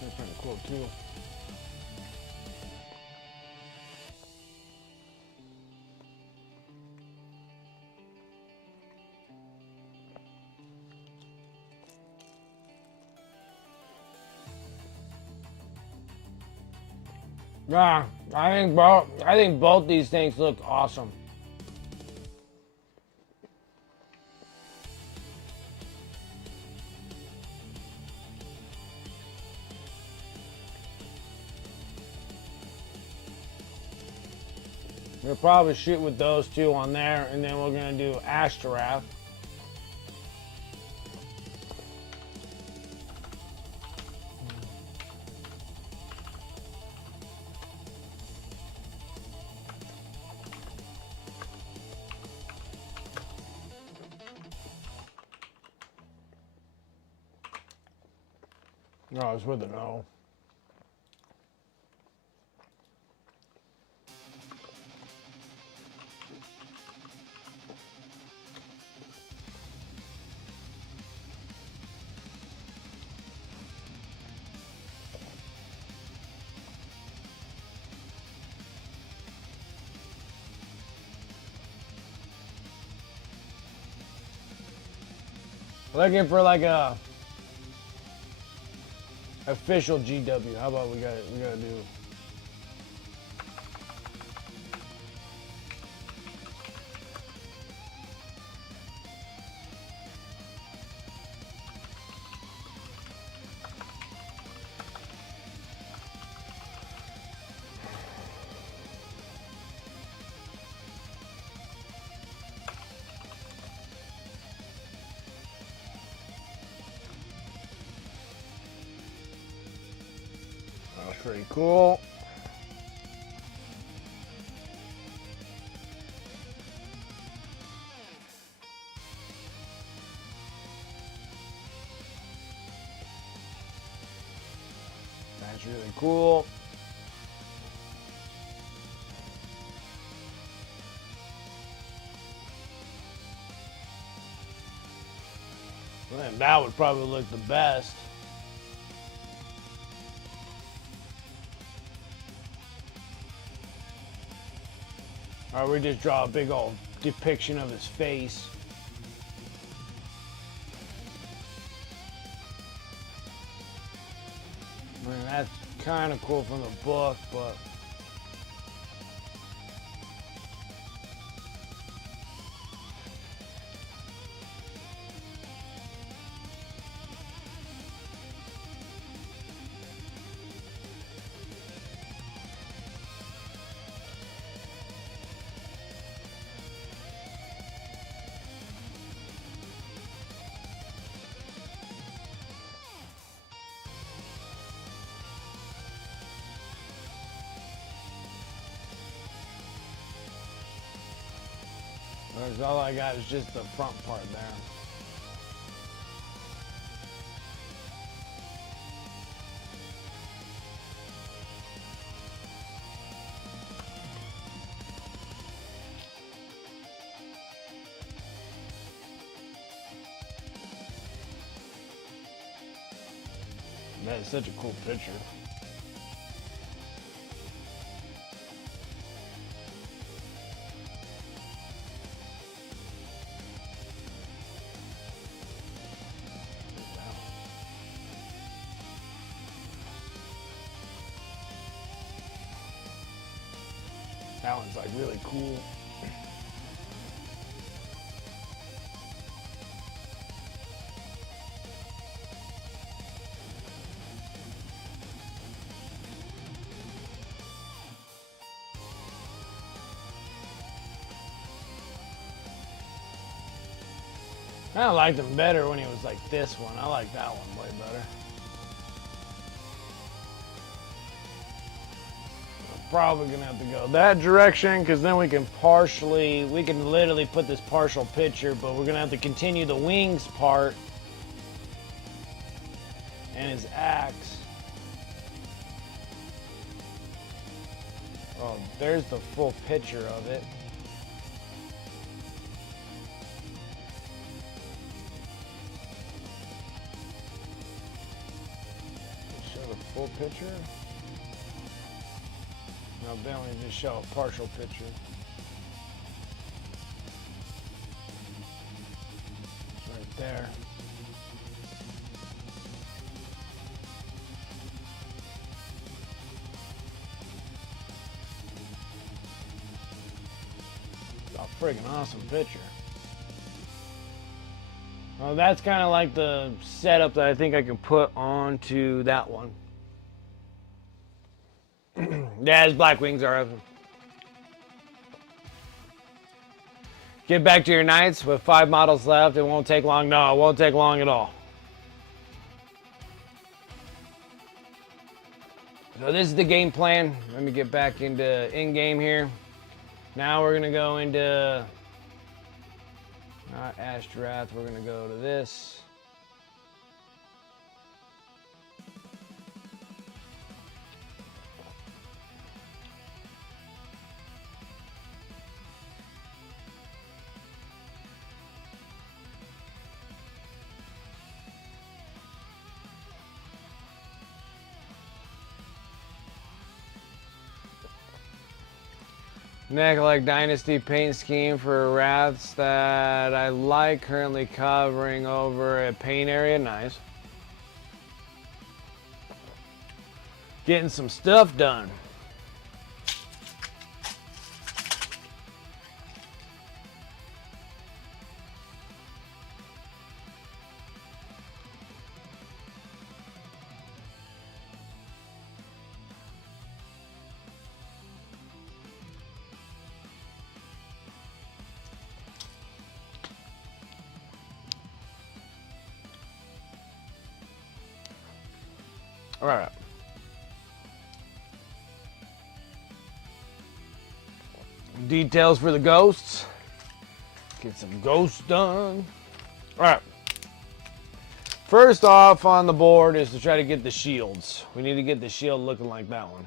That's kind of cool too. Yeah, I think both these things look awesome. We'll probably shoot with those two on there, and then we're gonna do Ashtrath. No, it's with an O. Looking for like a official GW. How about we gotta do? That's pretty cool. That's really cool. Well, that would probably look the best. Or we just draw a big old depiction of his face. I mean, that's kind of cool from the book, but all I got is just the front part there. That is such a cool picture. That one's like really cool. I liked him better when he was like this one. I like that one way better. Probably gonna have to go that direction because then we can literally put this partial picture, but we're gonna have to continue the wings part and his axe. Oh, there's the full picture of it. Show the full picture. Now then we just show a partial picture. It's right there. It's a friggin' awesome picture. Well, that's kind of like the setup that I think I can put onto that one. Yeah, his black wings are open. Get back to your knights with 5 models left. It won't take long. No, it won't take long at all. So this is the game plan. Let me get back into in-game here. Now we're gonna go into not Ashtrath. We're gonna go to this. Neck Dynasty paint scheme for Wraths that I like, currently covering over a paint area. Nice. Getting some stuff done. All right. Details for the ghosts. Get some ghosts done. All right. First off on the board is to try to get the shields. We need to get the shield looking like that one.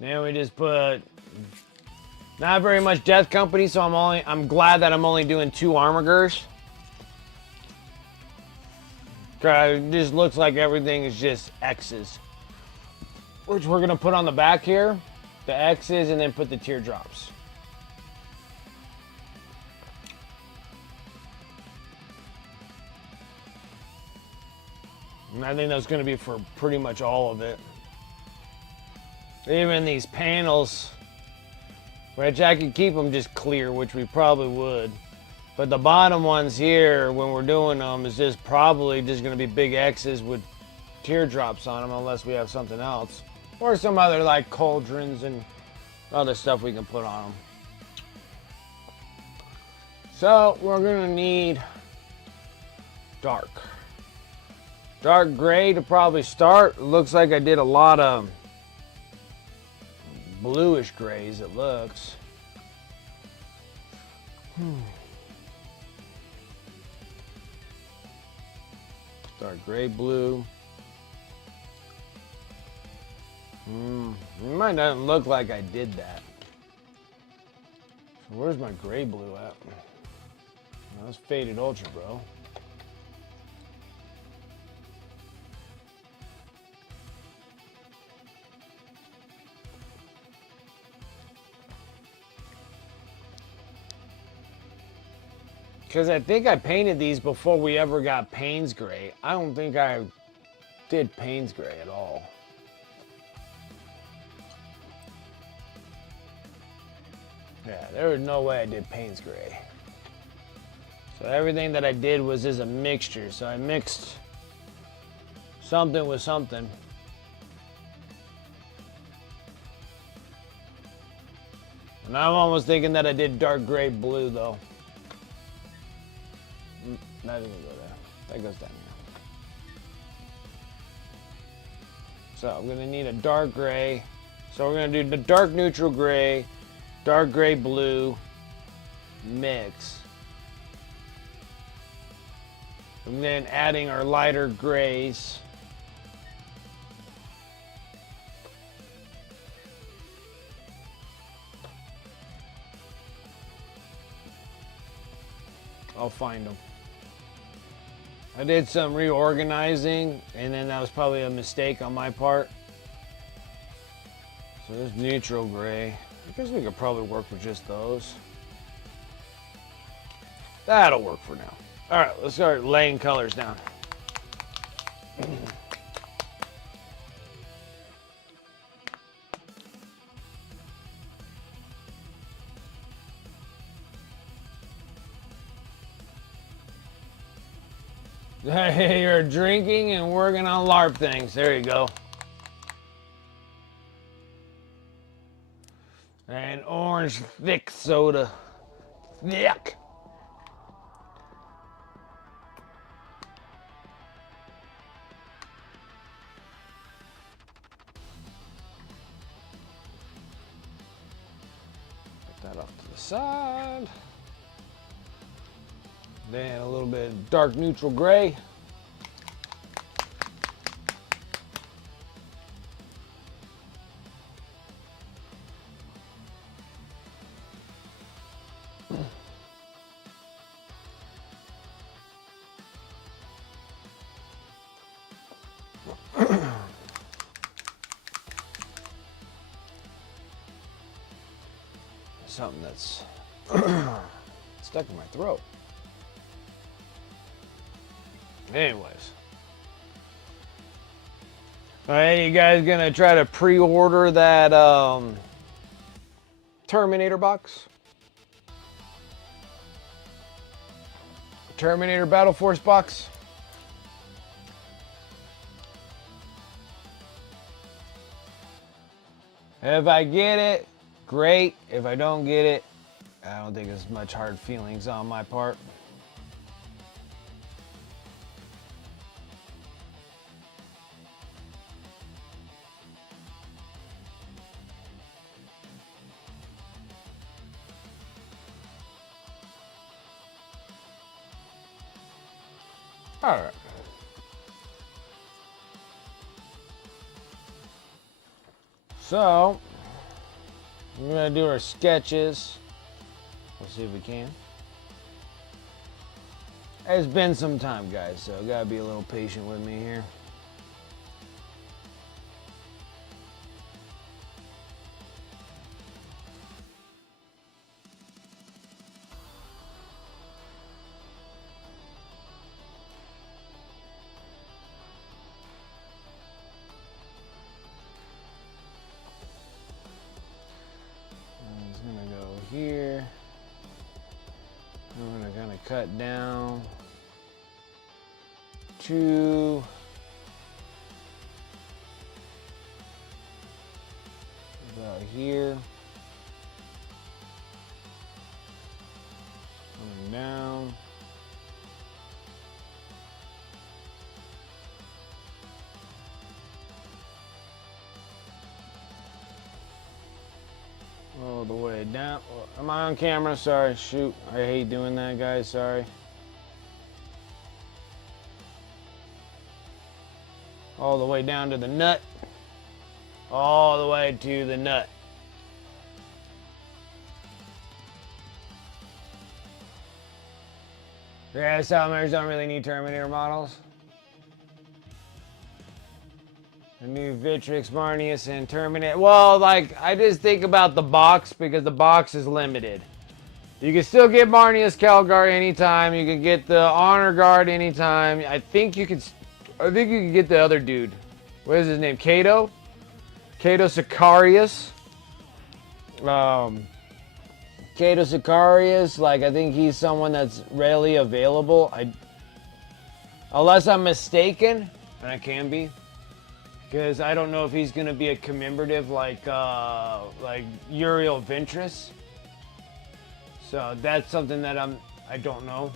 Then we just put not very much Death Company, so I'm glad that I'm only doing 2 armigers. It just looks like everything is just X's. Which we're gonna put on the back here, the X's, and then put the teardrops. And I think that's gonna be for pretty much all of it. Even these panels, which I could keep them just clear, which we probably would. But the bottom ones here, when we're doing them, is just probably just going to be big X's with teardrops on them, unless we have something else. Or some other like cauldrons and other stuff we can put on them. So we're going to need dark. Dark gray to probably start. It looks like I did a lot of bluish grays, it looks. Dark gray, blue. It might not look like I did that. So where's my gray blue at? That's faded ultra, bro. Because I think I painted these before we ever got Payne's Gray. I don't think I did Payne's Gray at all. Yeah, there was no way I did Payne's Gray. So everything that I did was just a mixture. So I mixed something with something. And I'm almost thinking that I did dark gray blue though. Not even go there. That goes down here. So I'm gonna need a dark gray. So we're gonna do the dark neutral gray, dark gray blue mix. And then adding our lighter grays. I'll find them. I did some reorganizing, and then that was probably a mistake on my part. So there's neutral gray. I guess we could probably work with just those. That'll work for now. All right, let's start laying colors down. You're drinking and working on LARP things. There you go. And orange thick soda. Thick. Put that off to the side. Then a little bit of dark neutral gray. something that's stuck in my throat. Anyways. Alright, you guys gonna try to pre-order that Terminator box? Terminator Battle Force box? If I get it, great. If I don't get it, I don't think there's much hard feelings on my part. All right. So, we're gonna do our sketches. We'll see if we can. It's been some time, guys, so gotta be a little patient with me here. It's gonna go here. I'm gonna kind of cut down to about here. Coming down. All the way down. Am I on camera? Sorry, shoot. I hate doing that, guys. Sorry. All the way down to the nut. All the way to the nut. Yeah, Salamanders don't really need Terminator models. The new Vitrix, Marnius, and Terminator. Well, like, I just think about the box because the box is limited. You can still get Marnius Calgar anytime. You can get the Honor Guard anytime. I think you can get the other dude. What is his name? Kato? Kato Sicarius. Kato Sicarius, like, I think he's someone that's readily available. Unless I'm mistaken, and I can be. Because I don't know if he's going to be a commemorative like Uriel Ventress. So that's something that I don't know.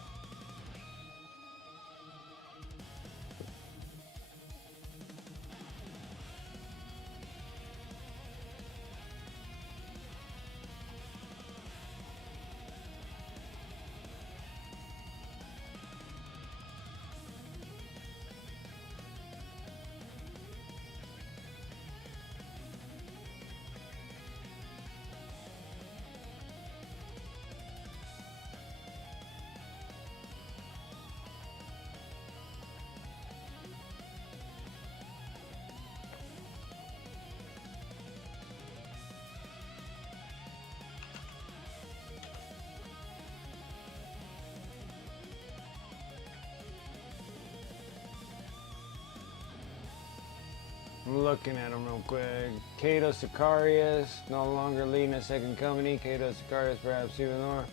I'm looking at him real quick. Kato Sicarius, no longer leading a second company. Kato Sicarius, perhaps even more.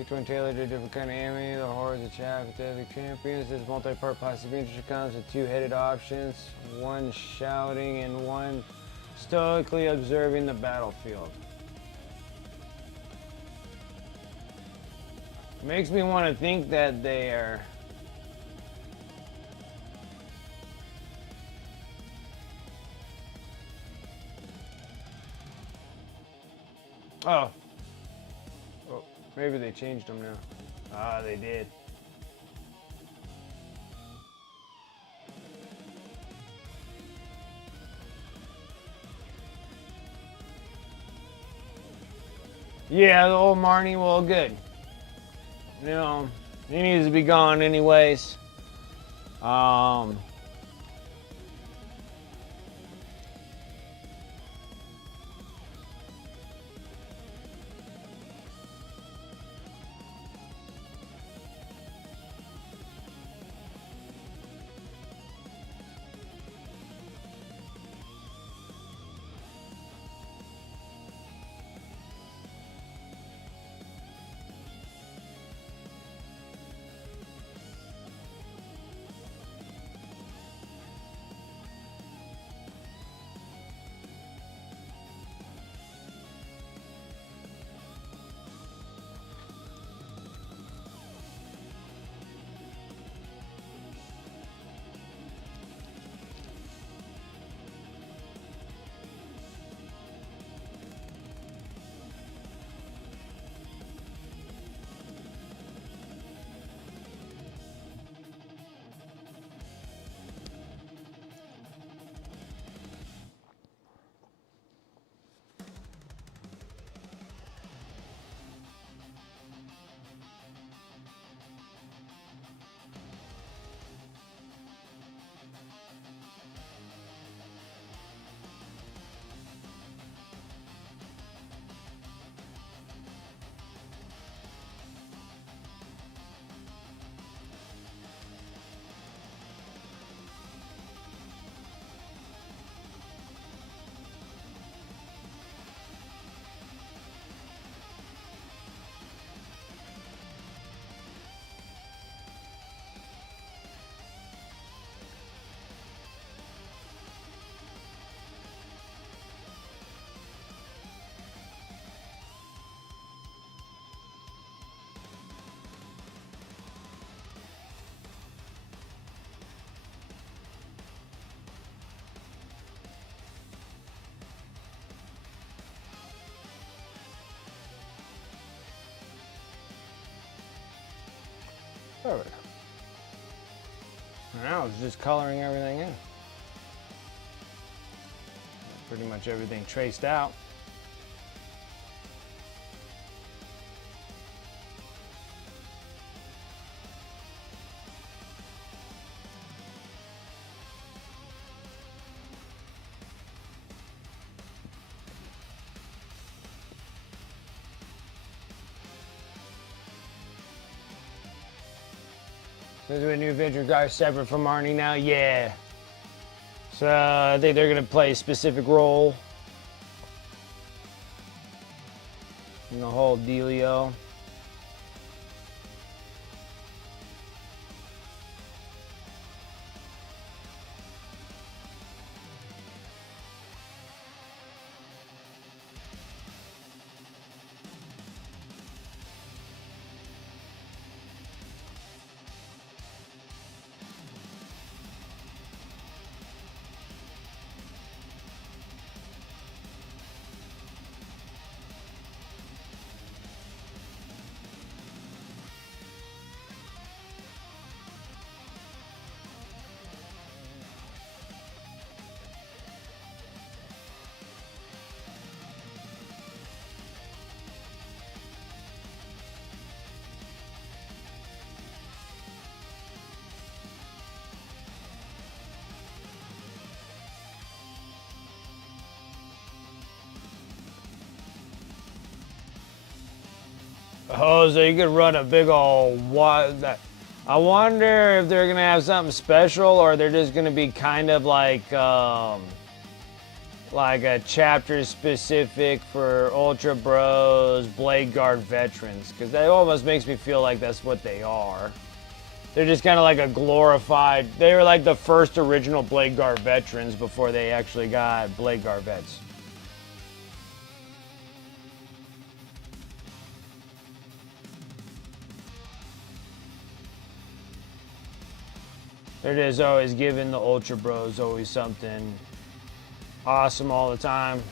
Each one tailored to a different kind of enemy. The hordes of pathetic champions. This multi-part possibly interesting comes with two-headed options. One shouting and one stoically observing the battlefield. Makes me want to think that they are... Oh. Oh, maybe they changed them now. Ah, they did. Yeah, the old Marnie, well, good. You know, he needs to be gone anyways. Now it's just coloring everything in. Pretty much everything traced out. So is a new Adventure guy separate from Arnie now? Yeah. So I think they're gonna play a specific role in the whole dealio. Oh, so you could run a big old what? I wonder if they're gonna have something special, or they're just gonna be kind of like a chapter specific for Ultra Bros, Blade Guard veterans, because that almost makes me feel like that's what they are. They're just kind of like a glorified. They were like the first original Blade Guard veterans before they actually got Blade Guard vets. They're just always giving the Ultra Bros always something awesome all the time.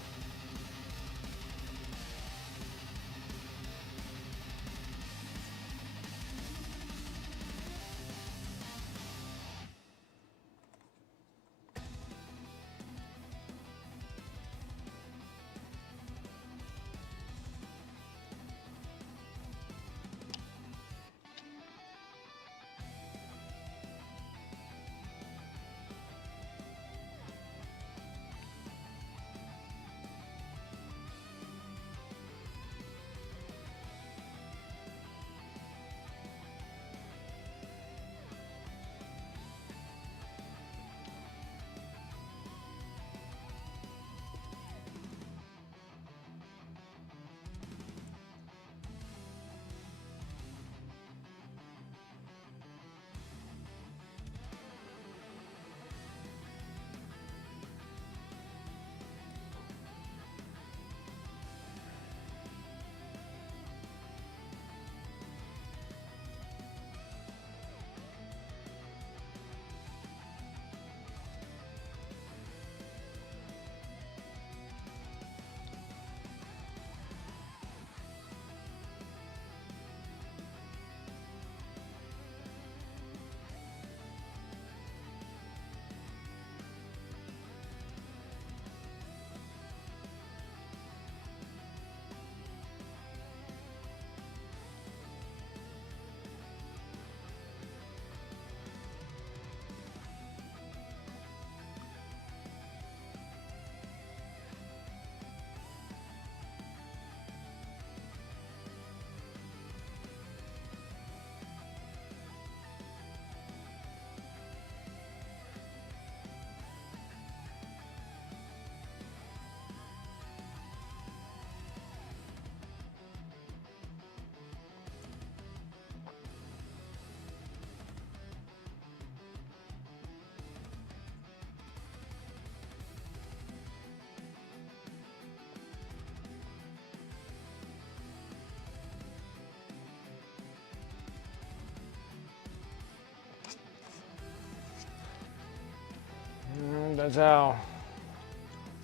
That's how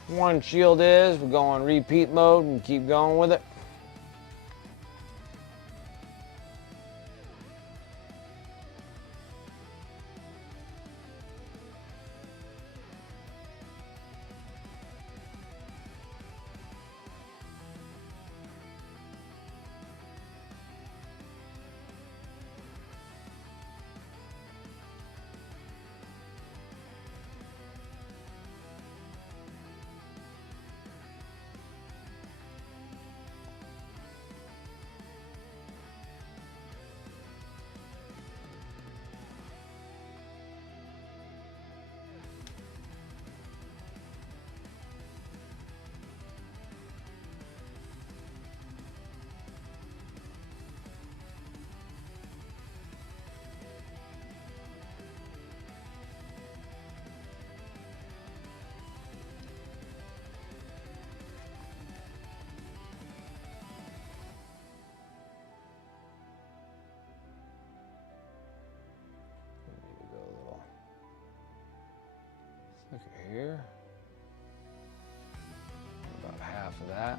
one shield is. We go on repeat mode and keep going with it. here. About half of that.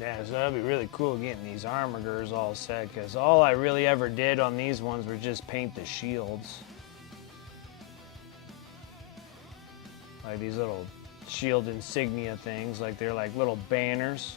Yeah, so that'd be really cool getting these armigers all set, because all I really ever did on these ones was just paint the shields. Like these little shield insignia things, like they're like little banners.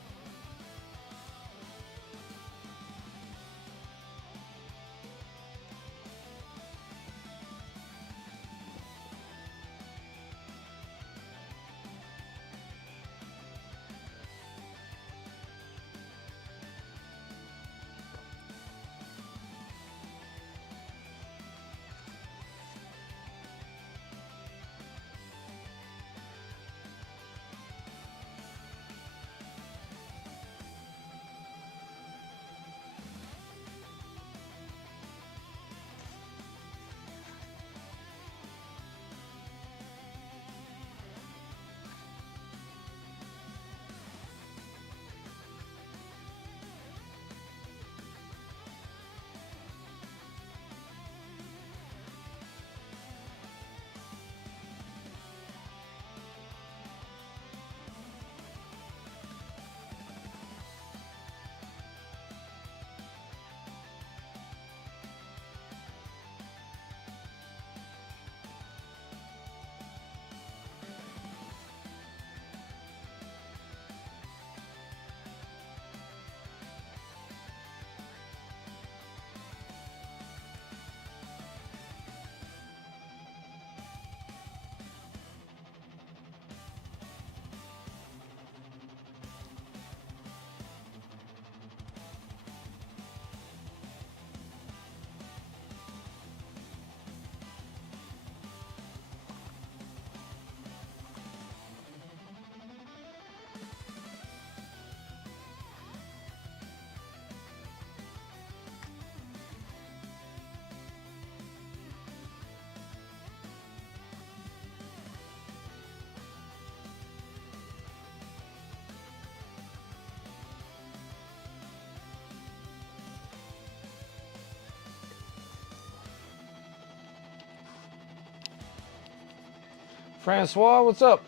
Francois, what's up?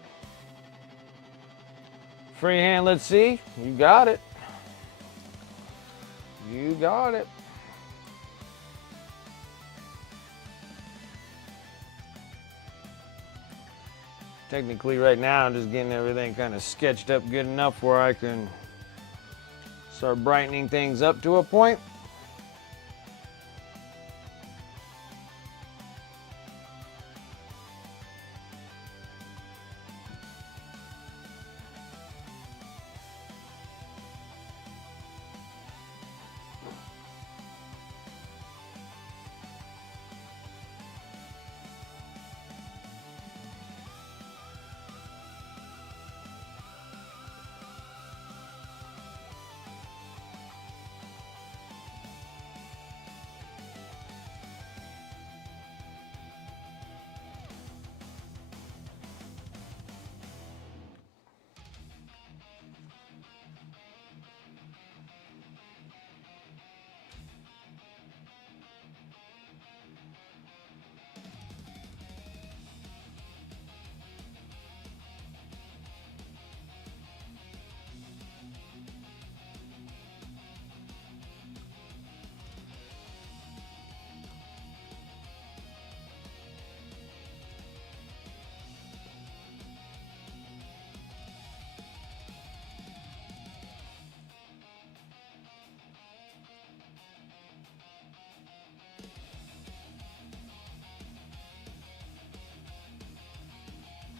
Freehand, let's see. You got it. You got it. Technically, right now, I'm just getting everything kind of sketched up good enough where I can start brightening things up to a point.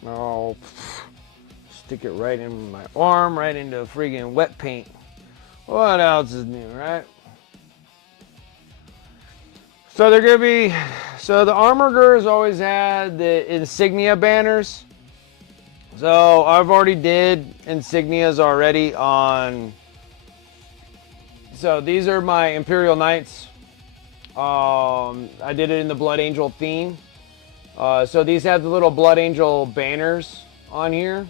Oh, stick it right in my arm, right into friggin' wet paint. What else is new, right? So they're gonna be. So the Armorger has always had the insignia banners. So I've already did insignias already on. So these are my Imperial Knights. I did it in the Blood Angel theme. So these have the little Blood Angel banners on here.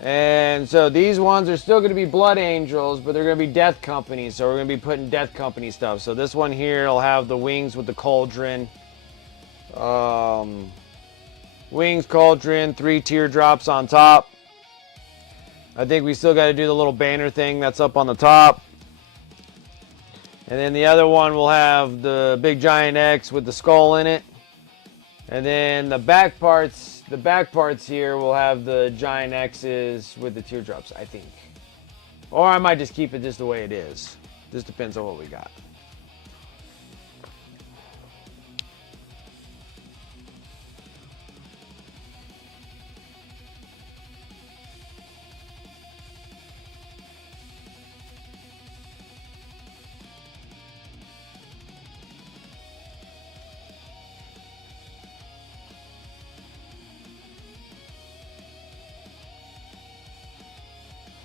And so these ones are still going to be Blood Angels, but they're going to be Death Company. So we're going to be putting Death Company stuff. So this one here will have the wings with the cauldron. Wings, cauldron, 3 teardrops on top. I think we still got to do the little banner thing that's up on the top. And then the other one will have the big giant X with the skull in it. And then the back parts here will have the giant X's with the teardrops, I think. Or I might just keep it just the way it is. Just depends on what we got.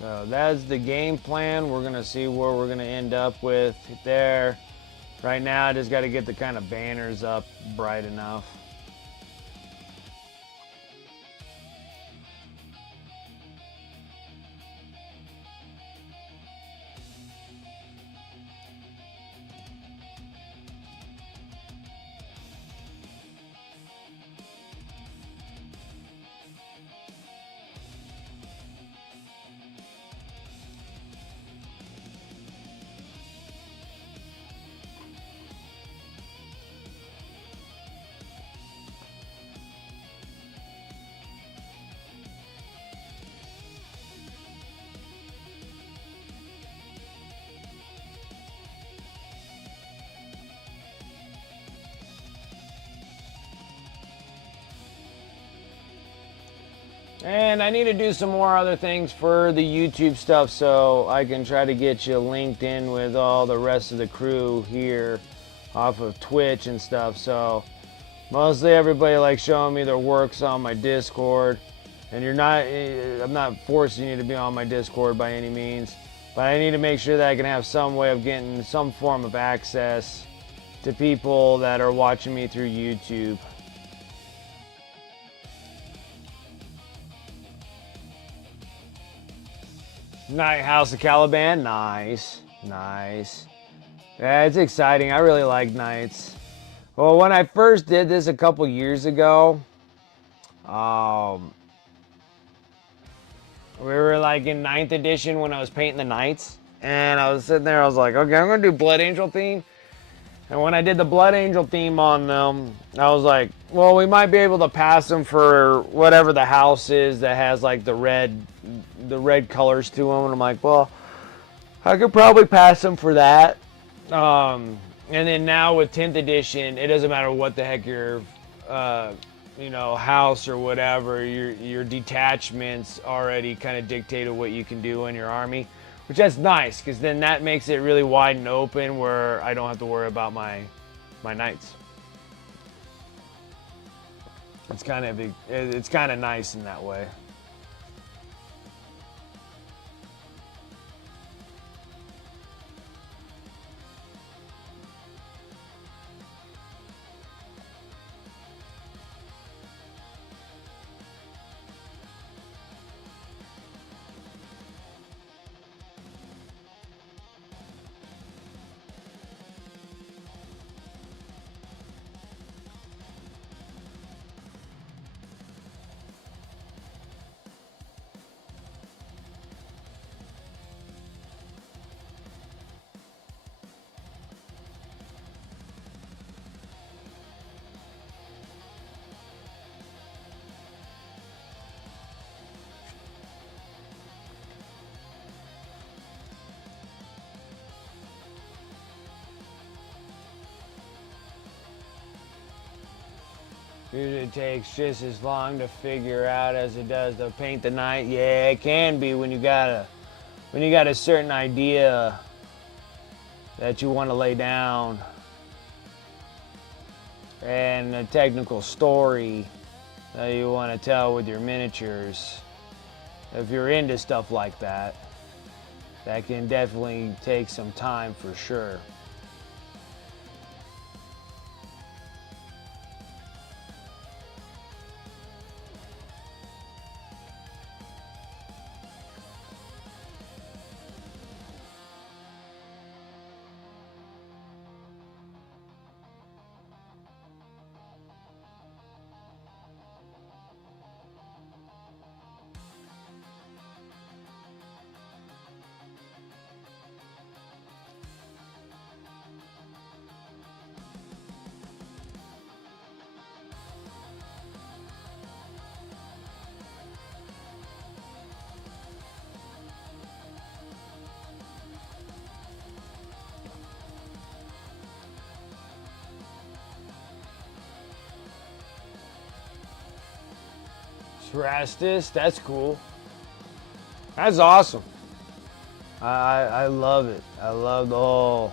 So that's the game plan. We're going to see where we're going to end up with there. Right now, I just got to get the kind of banners up bright enough. And I need to do some more other things for the YouTube stuff so I can try to get you linked in with all the rest of the crew here off of Twitch and stuff. So mostly everybody likes showing me their works on my Discord. And I'm not forcing you to be on my Discord by any means. But I need to make sure that I can have some way of getting some form of access to people that are watching me through YouTube. Night House of Caliban, nice, nice. Yeah, it's exciting. I really like Knights. Well, when I first did this a couple years ago, we were like in 9th edition when I was painting the Knights, and I was sitting there. I was like, okay, I'm gonna do Blood Angel theme. And when I did the Blood Angel theme on them, I was like, well, we might be able to pass them for whatever the house is that has like the red colors to them. And I'm like, well, I could probably pass them for that. And then now with 10th edition, it doesn't matter what the heck your, house or whatever, your detachments already kind of dictated what you can do in your army. Which that's nice, because then that makes it really wide and open where I don't have to worry about my knights. It's kind of nice in that way. Usually takes just as long to figure out as it does to paint the night. Yeah, it can be when you got a certain idea that you want to lay down and a technical story that you want to tell with your miniatures. If you're into stuff like that, that can definitely take some time for sure. Rastus, that's cool. That's awesome. I love it. I love the whole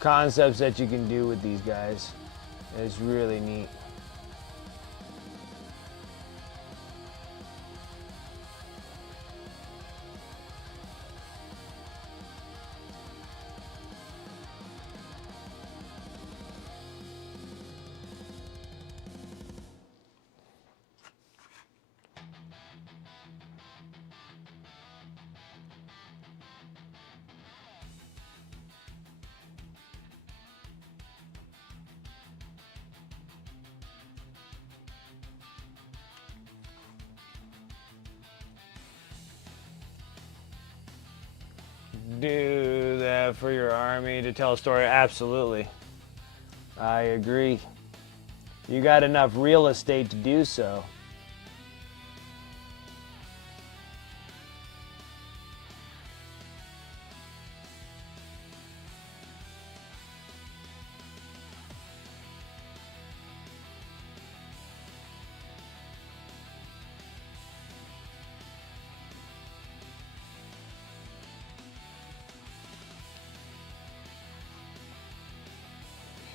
concepts that you can do with these guys. It's really neat. Do that for your army to tell a story? Absolutely. I agree. You got enough real estate to do so.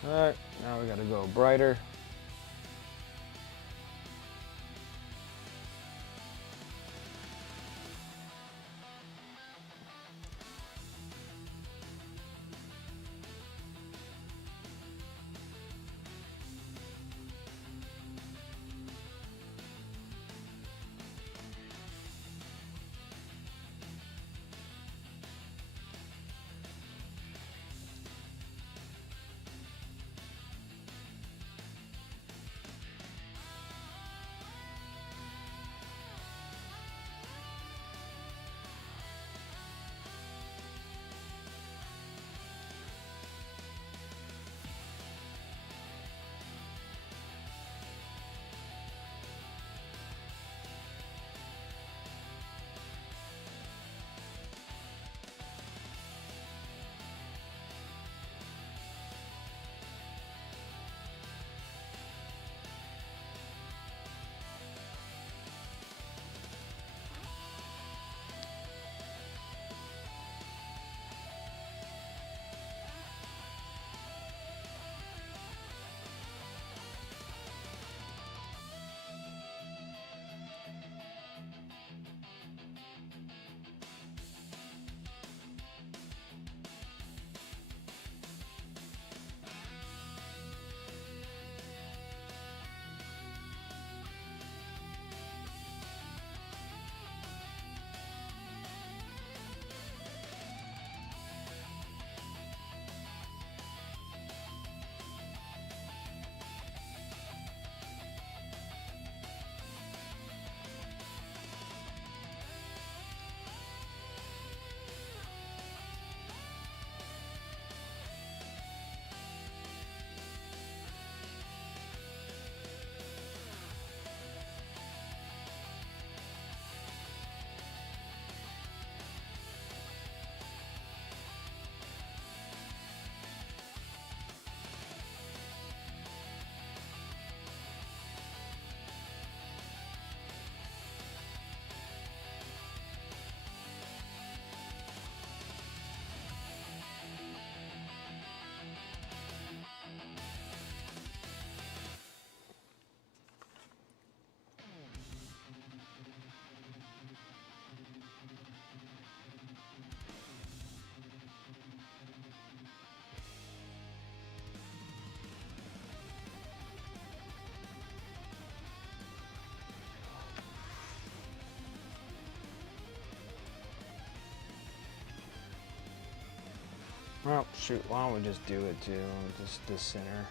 Alright, now we gotta go brighter. Well, shoot, why don't we just do it too? Just the center.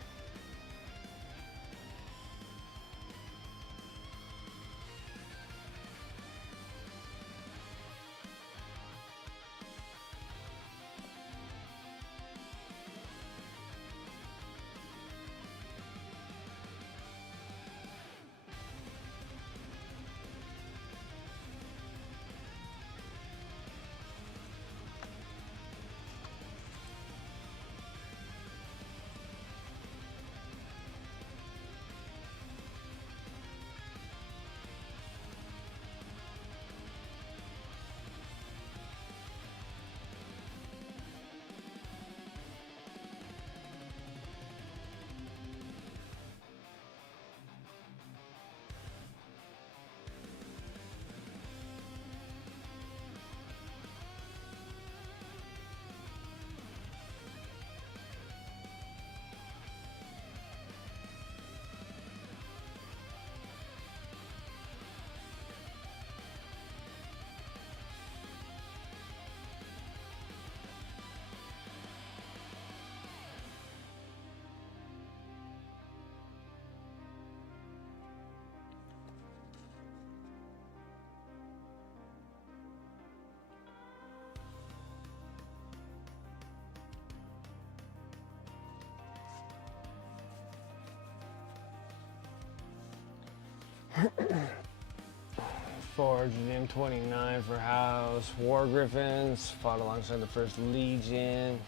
Forge M29 for house. War Griffins fought alongside the First Legion.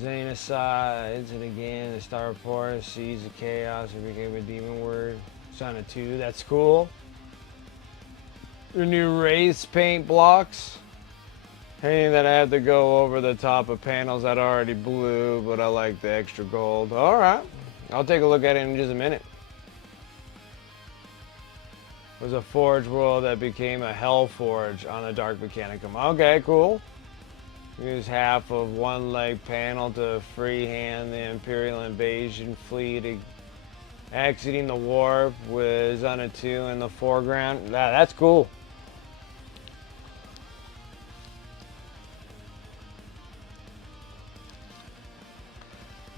Xenocides, and again the Star Report sees the chaos. It became a demon word. Son of 2, that's cool. The new race paint blocks. Hating that I have to go over the top of panels that are already blue, but I like the extra gold. Alright, I'll take a look at it in just a minute. It was a Forge World that became a Hell Forge on the Dark Mechanicum. Okay, cool. Use half of one leg panel to freehand the Imperial invasion fleet exiting the warp with Zona 2 in the foreground. That's cool.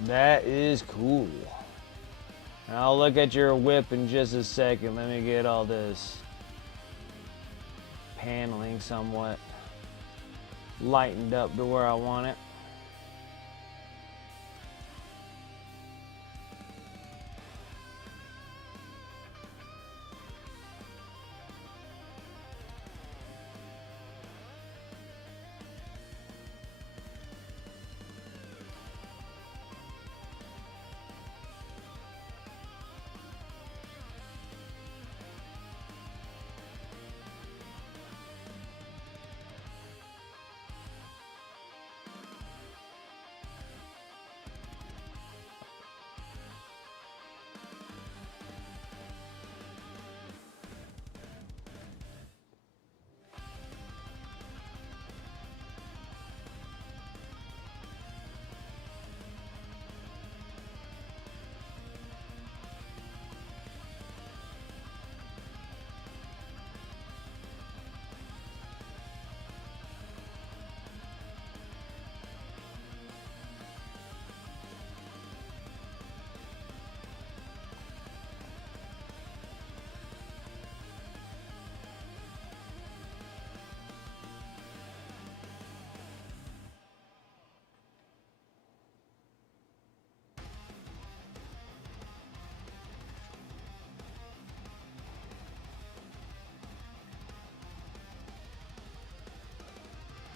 That is cool. I'll look at your whip in just a second. Let me get all this paneling somewhat lightened up to where I want it.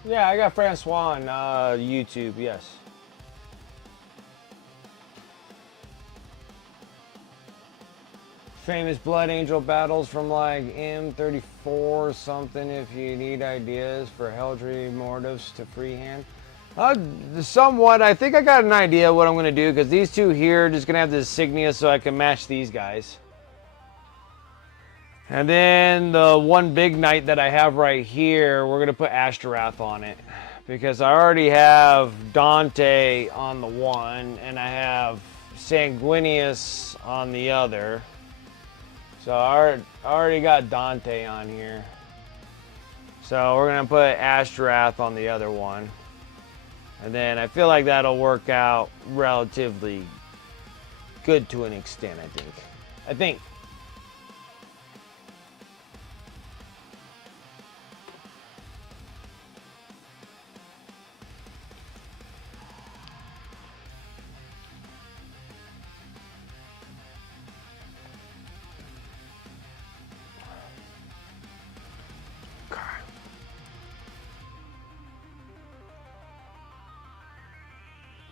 Yeah, I got Francois on YouTube, yes. Famous Blood Angel battles from like M34 or something if you need ideas for Heldry Mortives to freehand. Somewhat, I think I got an idea what I'm going to do because these two here are just going to have the insignia so I can match these guys. And then the one big knight that I have right here, we're going to put Ashtaroth on it. Because I already have Dante on the one, and I have Sanguinius on the other. So I already got Dante on here. So we're going to put Ashtaroth on the other one. And then I feel like that'll work out relatively good to an extent, I think. I think.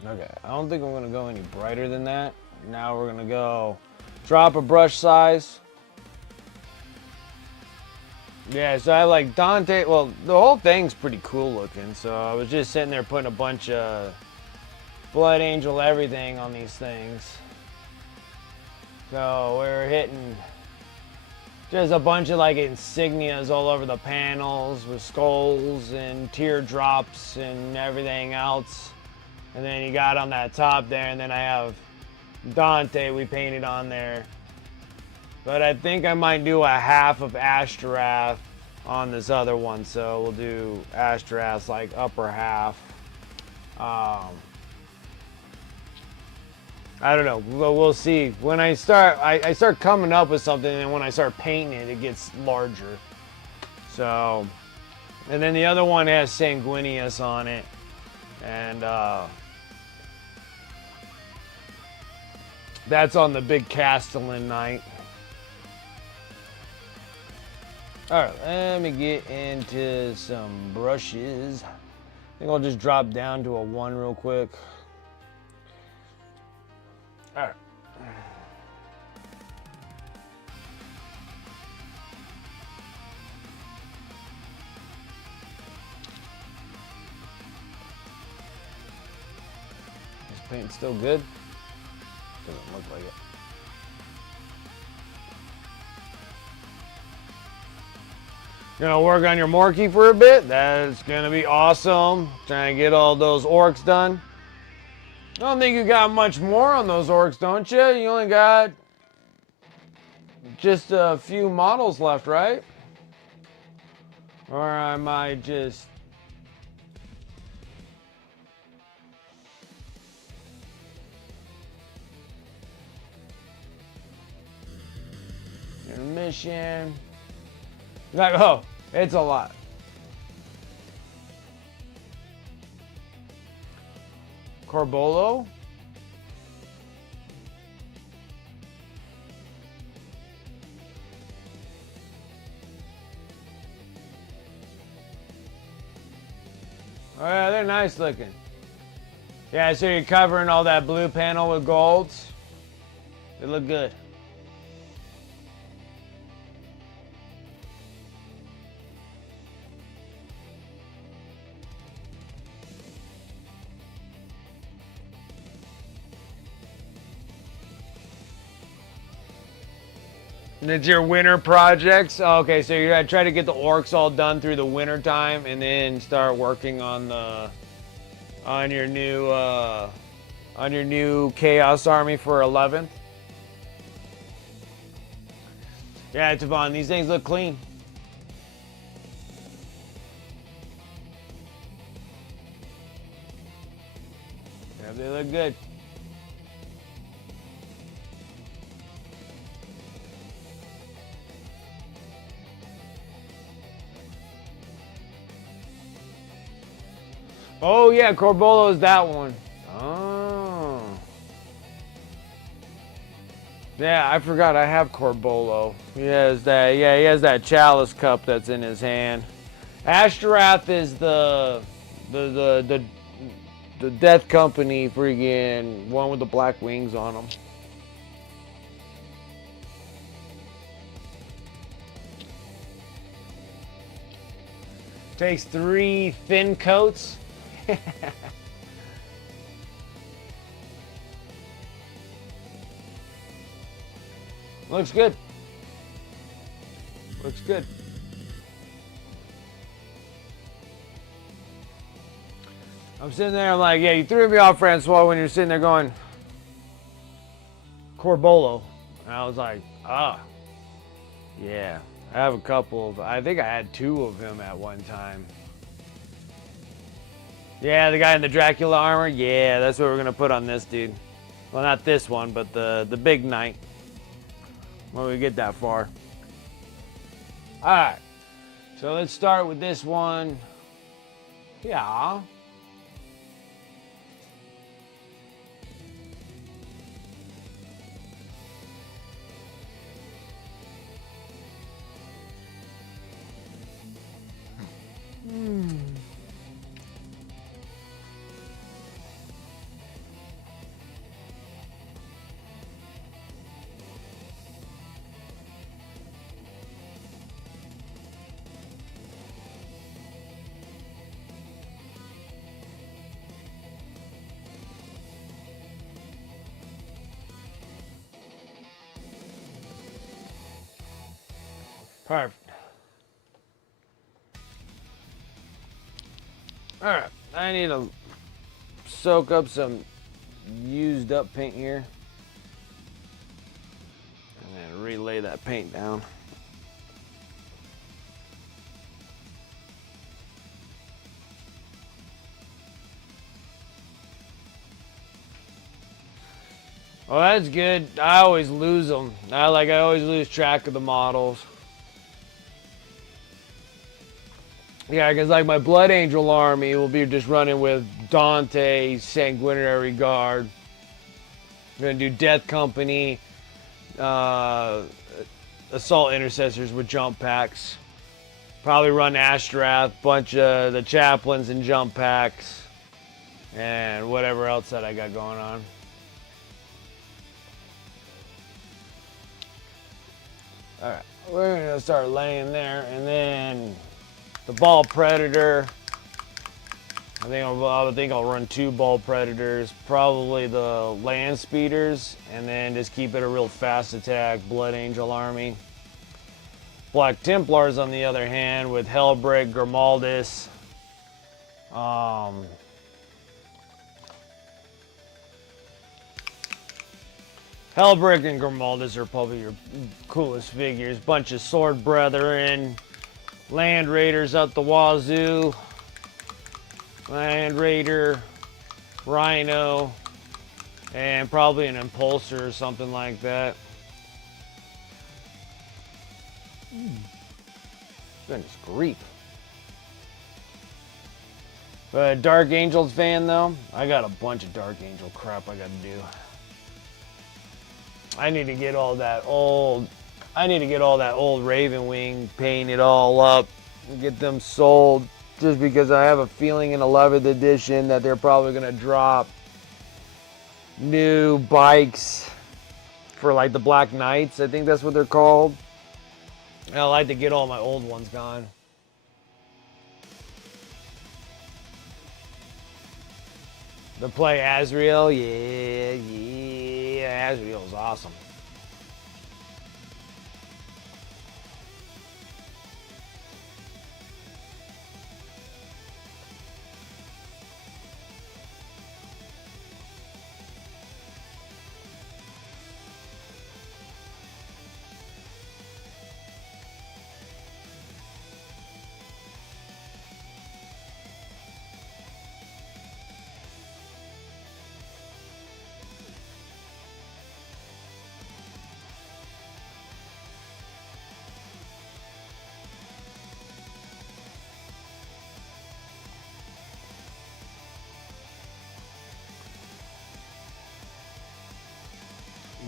Okay, I don't think I'm gonna go any brighter than that. Now we're gonna go drop a brush size. Yeah, so I like Dante. Well, the whole thing's pretty cool looking. So I was just sitting there putting a bunch of Blood Angel everything on these things. So we're hitting just a bunch of like insignias all over the panels with skulls and teardrops and everything else. And then you got on that top there, and then I have Dante we painted on there. But I think I might do a half of Ashtaroth on this other one, so we'll do Ashtaroth's like upper half. I don't know. We'll see. When I start, I start coming up with something, and when I start painting it, it gets larger. So, and then the other one has Sanguinius on it, and that's on the big Castellan night. All right, let me get into some brushes. I think I'll just drop down to a 1 real quick. All right. This paint's still good. Doesn't look like it. Gonna work on your Morky for a bit. That's gonna be awesome. Trying to get all those orcs done. I don't think you got much more on those orcs, don't you? You only got just a few models left, right? Or am I just... Mission. Like, oh, it's a lot. Corbolo? Oh yeah, they're nice looking. Yeah, so you're covering all that blue panel with golds. They look good. And it's your winter projects. Okay, so you're gonna try to get the orcs all done through the winter time, and then start working on the on your new Chaos Army for 11th. Yeah, Tavon, these things look clean. Yeah, they look good. Oh yeah, Corbolo is that one. Oh. Yeah, I forgot I have Corbolo. He has that. Yeah, he has that chalice cup that's in his hand. Ashtaroth is the Death Company freaking one with the black wings on him. Takes 3 thin coats. Looks good. Looks good. I'm sitting there, I'm like, yeah, you threw me off, Francois, when you're sitting there going, Corbolo. And I was like, ah, yeah. I have a couple of, I think I had 2 of him at one time. Yeah, the guy in the Dracula armor. Yeah, that's what we're gonna put on this dude. Well, not this one, but the big knight. When we get that far. All right. So let's start with this one. Yeah. Perfect. All right. I need to soak up some used up paint here. And then relay that paint down. Oh, that's good. I always lose them. I always lose track of the models. Yeah, because like my Blood Angel army will be just running with Dante, Sanguinary Guard. I'm gonna do Death Company, Assault Intercessors with jump packs. Probably run Ashtrath, bunch of the Chaplains and jump packs, and whatever else that I got going on. All right, we're gonna start laying there, and then the Ball Predator. I think I'll run 2 Ball Predators, probably the Land Speeders, and then just keep it a real fast attack Blood Angel army. Black Templars, on the other hand, with Hellbrick, Grimaldus. Hellbrick and Grimaldus are probably your coolest figures. Bunch of Sword Brethren, Land Raiders out the wazoo, Land Raider, Rhino, and probably an Impulsor or something like that. Goodness grief. Dark Angels fan though, I got a bunch of Dark Angel crap I gotta do. I need to get all that old Raven Wing painted all up and get them sold, just because I have a feeling in 11th edition that they're probably gonna drop new bikes for like the Black Knights. I think that's what they're called. And I like to get all my old ones gone. To play Azrael, yeah, Azrael's awesome.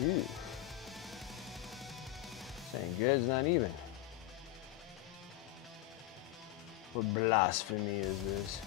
Ooh. This ain't good, it's not even. What blasphemy is this?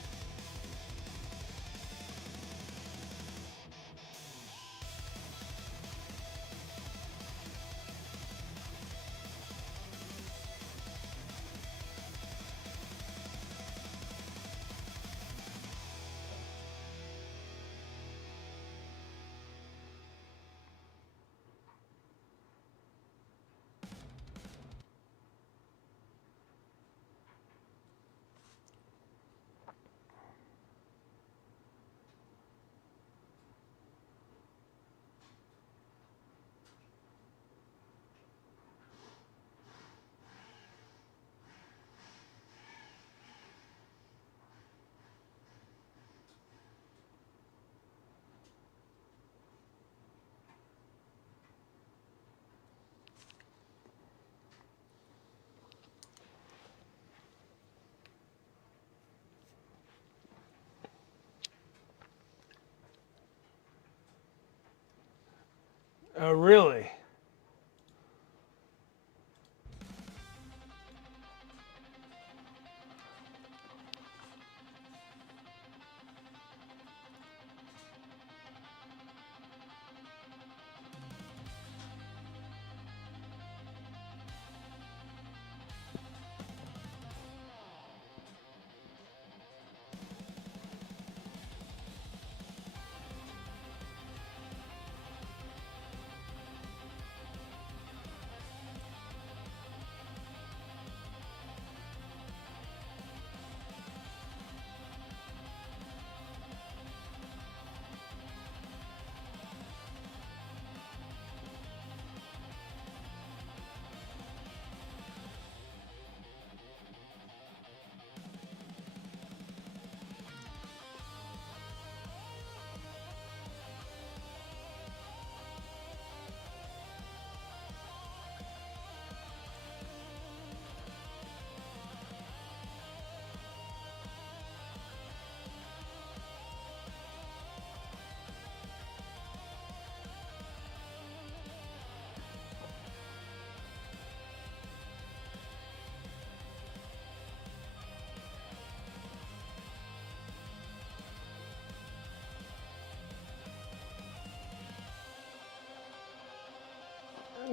Oh, really?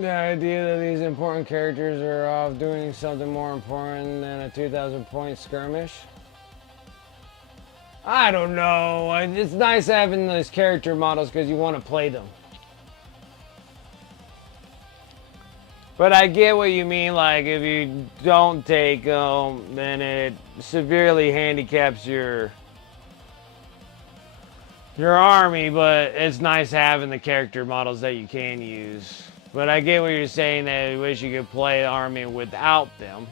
The idea that these important characters are off doing something more important than a 2,000 point skirmish? I don't know. It's nice having those character models because you want to play them. But I get what you mean, like if you don't take them, then it severely handicaps your army, but it's nice having the character models that you can use. But I get what you're saying, that I wish you could play the army without them.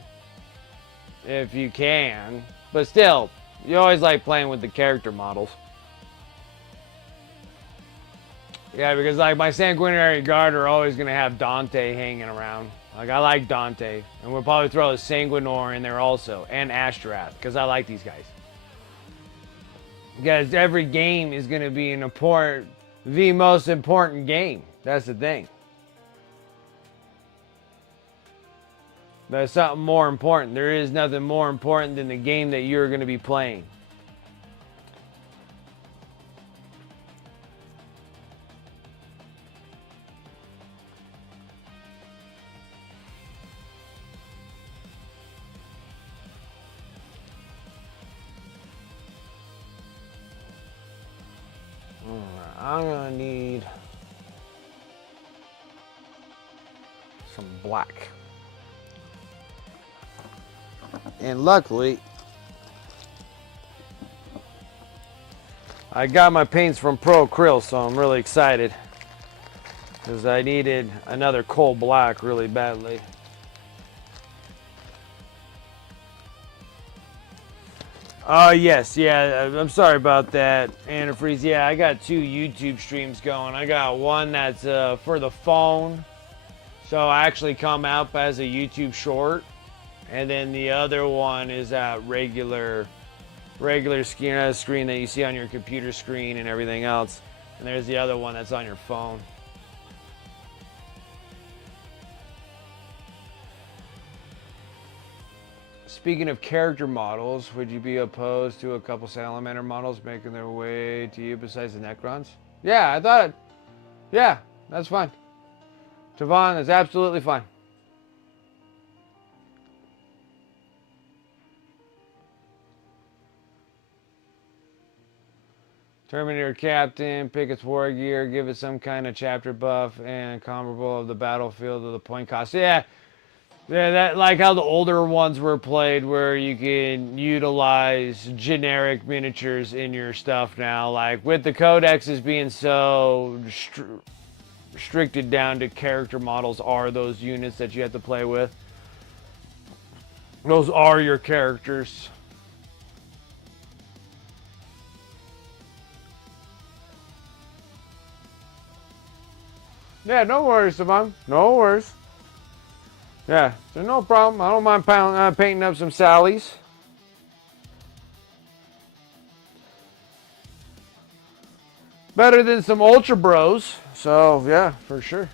If you can. But still, you always like playing with the character models. Yeah, because like my Sanguinary Guard are always going to have Dante hanging around. Like I like Dante. And we'll probably throw a Sanguinor in there also. And Ashtrath, because I like these guys. Because every game is going to be the most important game. That's the thing. There's something more important. There is nothing more important than the game that you're going to be playing. I'm going to need some black. And luckily, I got my paints from Pro Acryl, so I'm really excited. Because I needed another coal black really badly. Yes, yeah, I'm sorry about that, Antifreeze. Yeah, I got 2 YouTube streams going. I got one that's for the phone, so I actually come out as a YouTube short. And then the other one is that regular screen that you see on your computer screen and everything else. And there's the other one that's on your phone. Speaking of character models, would you be opposed to a couple Salamander models making their way to you besides the Necrons? Yeah, I thought it. Yeah, that's fine. Tavon, that's absolutely fine. Terminator Captain, pick its war gear, give it some kind of chapter buff and comparable of the battlefield of the point cost. Yeah, that like how the older ones were played, where you can utilize generic miniatures in your stuff now. Like with the codexes being so restricted down to character models are those units that you have to play with. Those are your characters. Yeah, no worries, Savon. No worries. Yeah, so no problem. I don't mind painting up some Sallies. Better than some Ultra Bros. So yeah, for sure,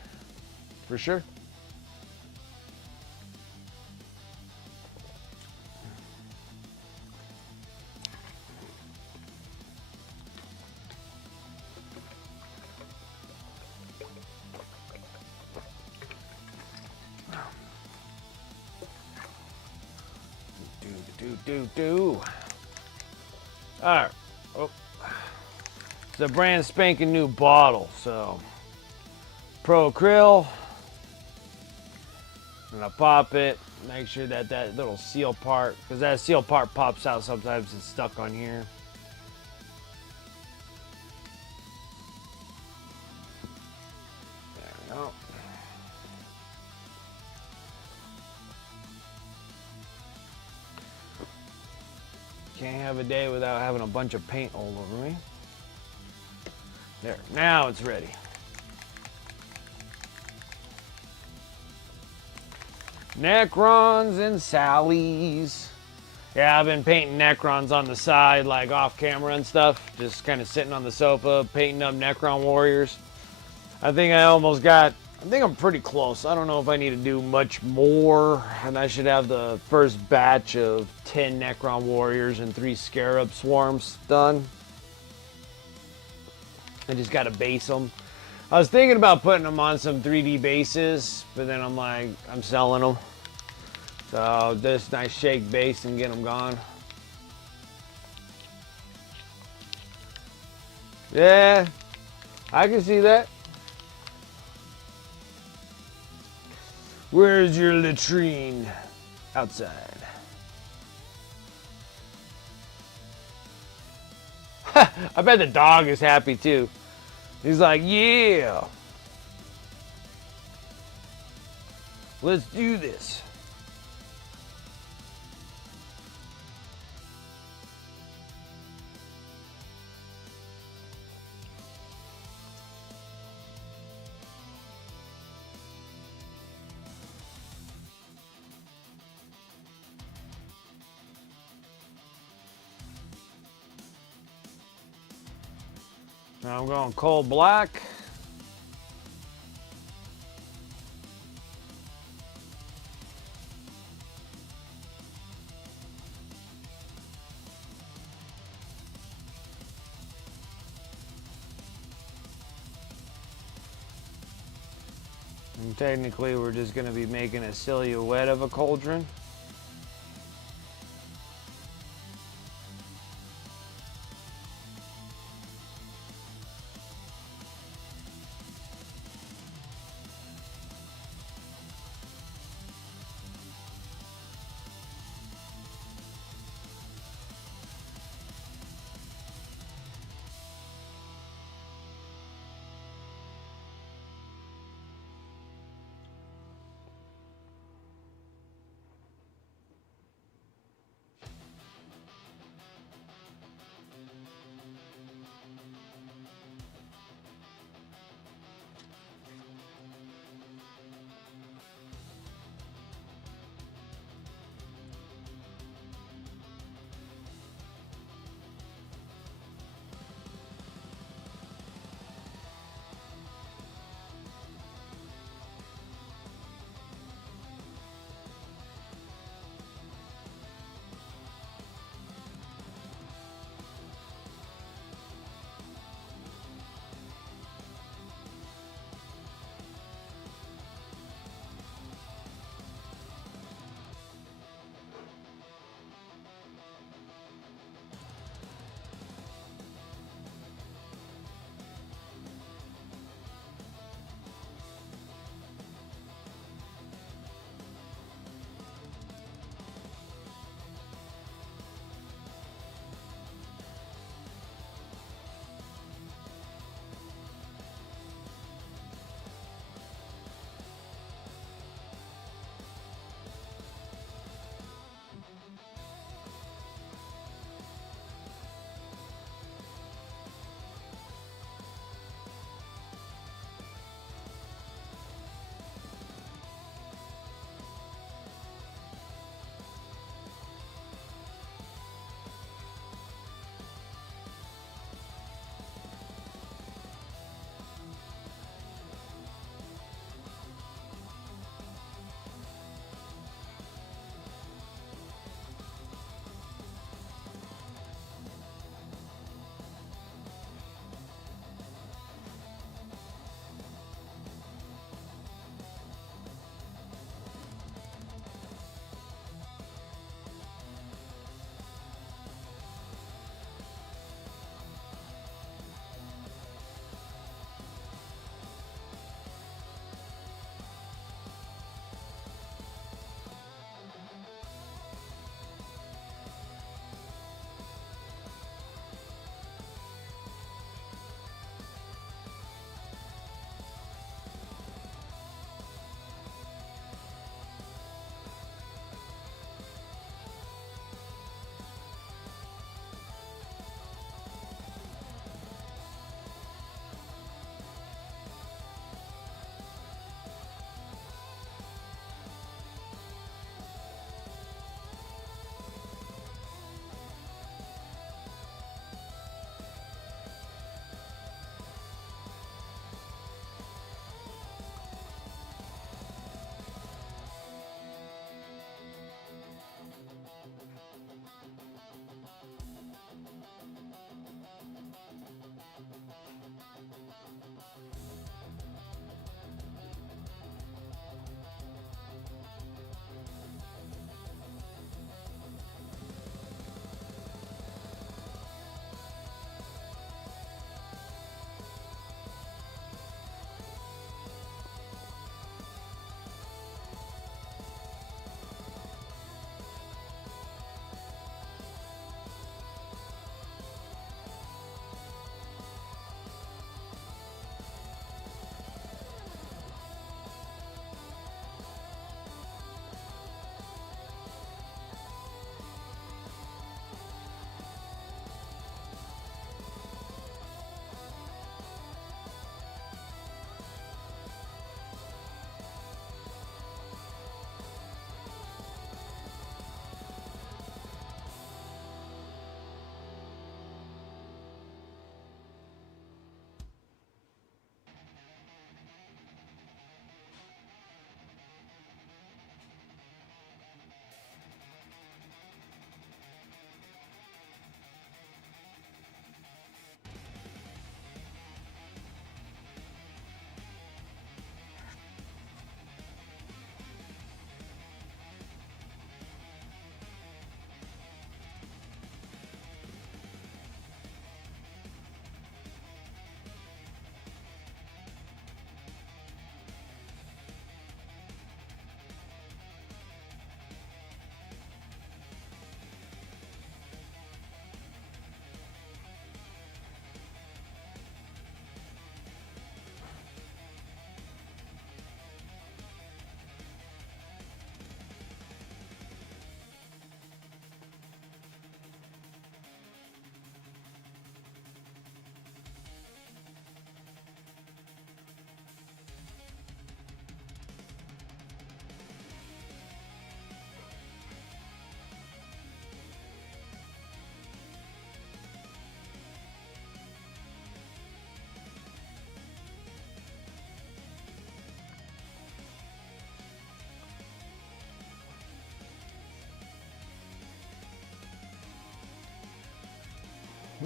for sure. Do. All right. Oh, it's a brand spanking new bottle. So Pro Krill. I'm gonna pop it. Make sure that that little seal part, because that seal part pops out sometimes. It's stuck on here. There we go. Can't have a day without having a bunch of paint all over me. There. Now it's ready. Necrons and Sallies. Yeah, I've been painting Necrons on the side, like off camera and stuff. Just kind of sitting on the sofa, painting up Necron warriors. I think I'm pretty close. I don't know if I need to do much more. And I should have the first batch of 10 Necron warriors and 3 Scarab swarms done. I just got to base them. I was thinking about putting them on some 3D bases, but then I'm like, I'm selling them. So this nice shake base and get them gone. Yeah, I can see that. Where's your latrine? Outside. I bet the dog is happy too. He's like, yeah. Let's do this. Now I'm going coal black. And technically we're just going to be making a silhouette of a cauldron.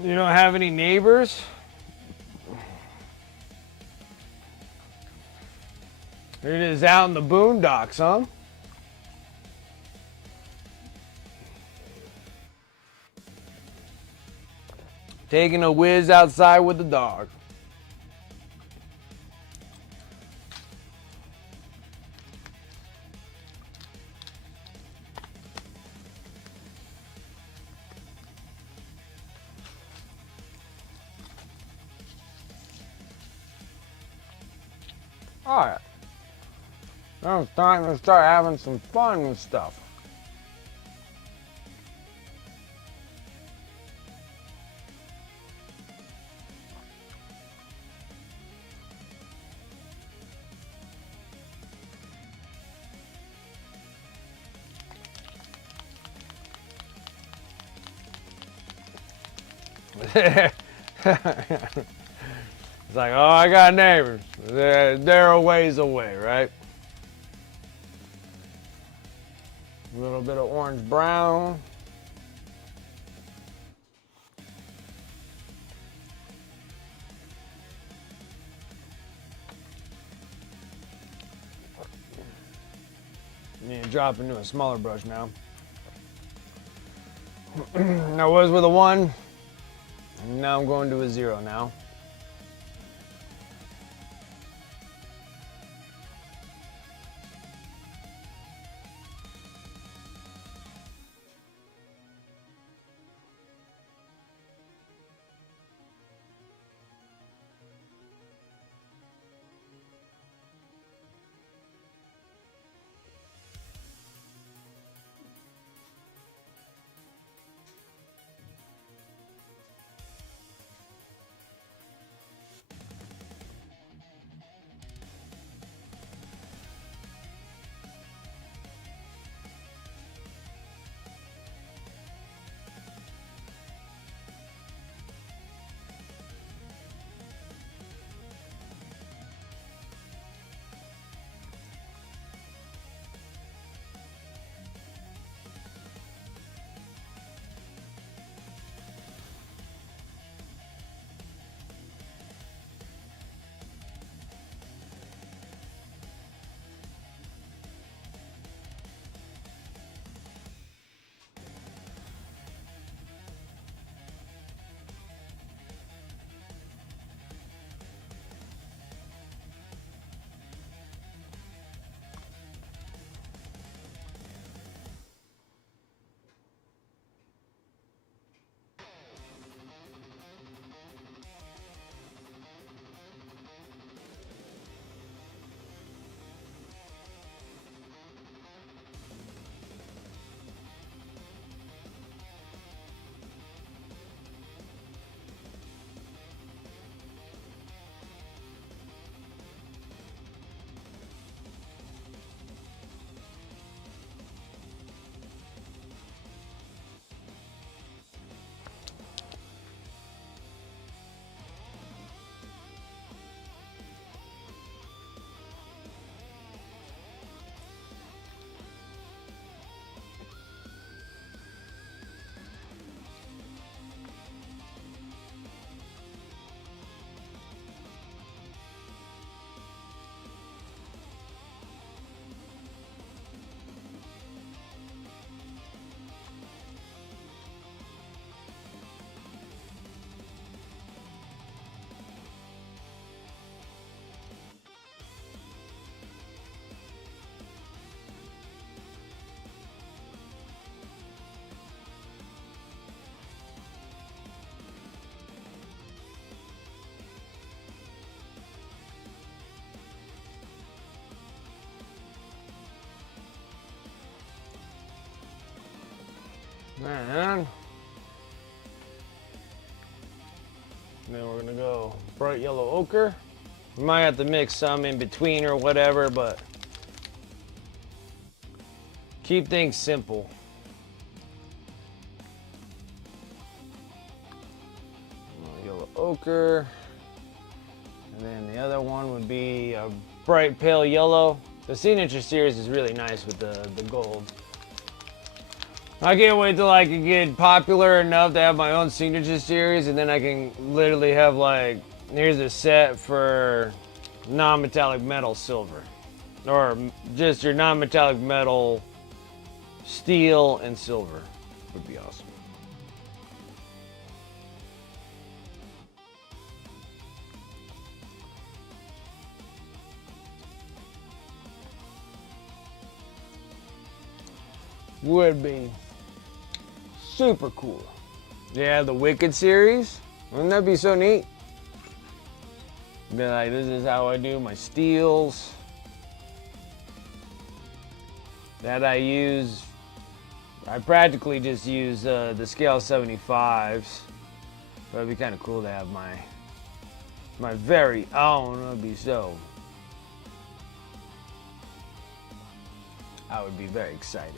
You don't have any neighbors? It is out in the boondocks, huh? Taking a whiz outside with the dog. Alright. Now it's time to start having some fun and stuff. It's like, oh, I got neighbors. They're a ways away, right? A little bit of orange brown. Need to drop into a smaller brush now. I was with a 1. Now I'm going to a 0 now. And then we're gonna go bright yellow ochre. We might have to mix some in between or whatever, but keep things simple. Yellow ochre. And then the other one would be a bright pale yellow. The Signature series is really nice with the gold. I can't wait till I can get popular enough to have my own signature series, and then I can literally have like, here's a set for non-metallic metal silver, or just your non-metallic metal steel and silver would be awesome. Would be super cool. Yeah, the Wicked series. Wouldn't that be so neat? Be like, this is how I do my steels that I use. I practically just use the scale 75s. But it'd be kind of cool to have my very own. It'd be so. I would be very excited.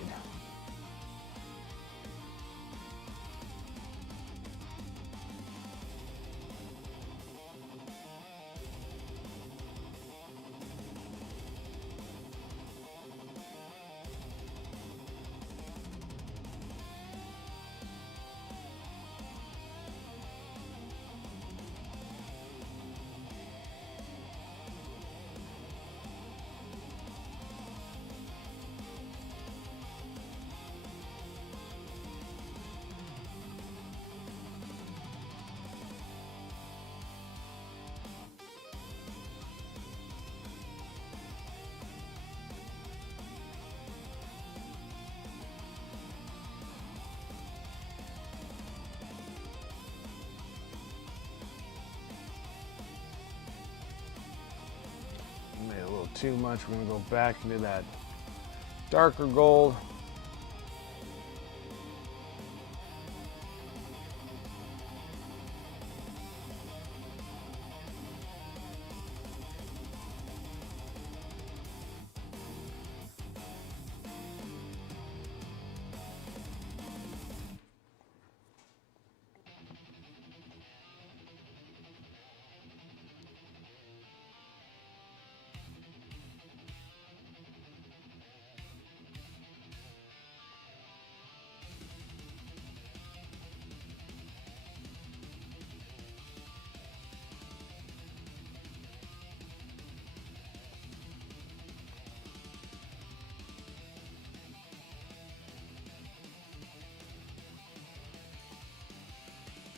Made a little too much. We're gonna go back into that darker gold.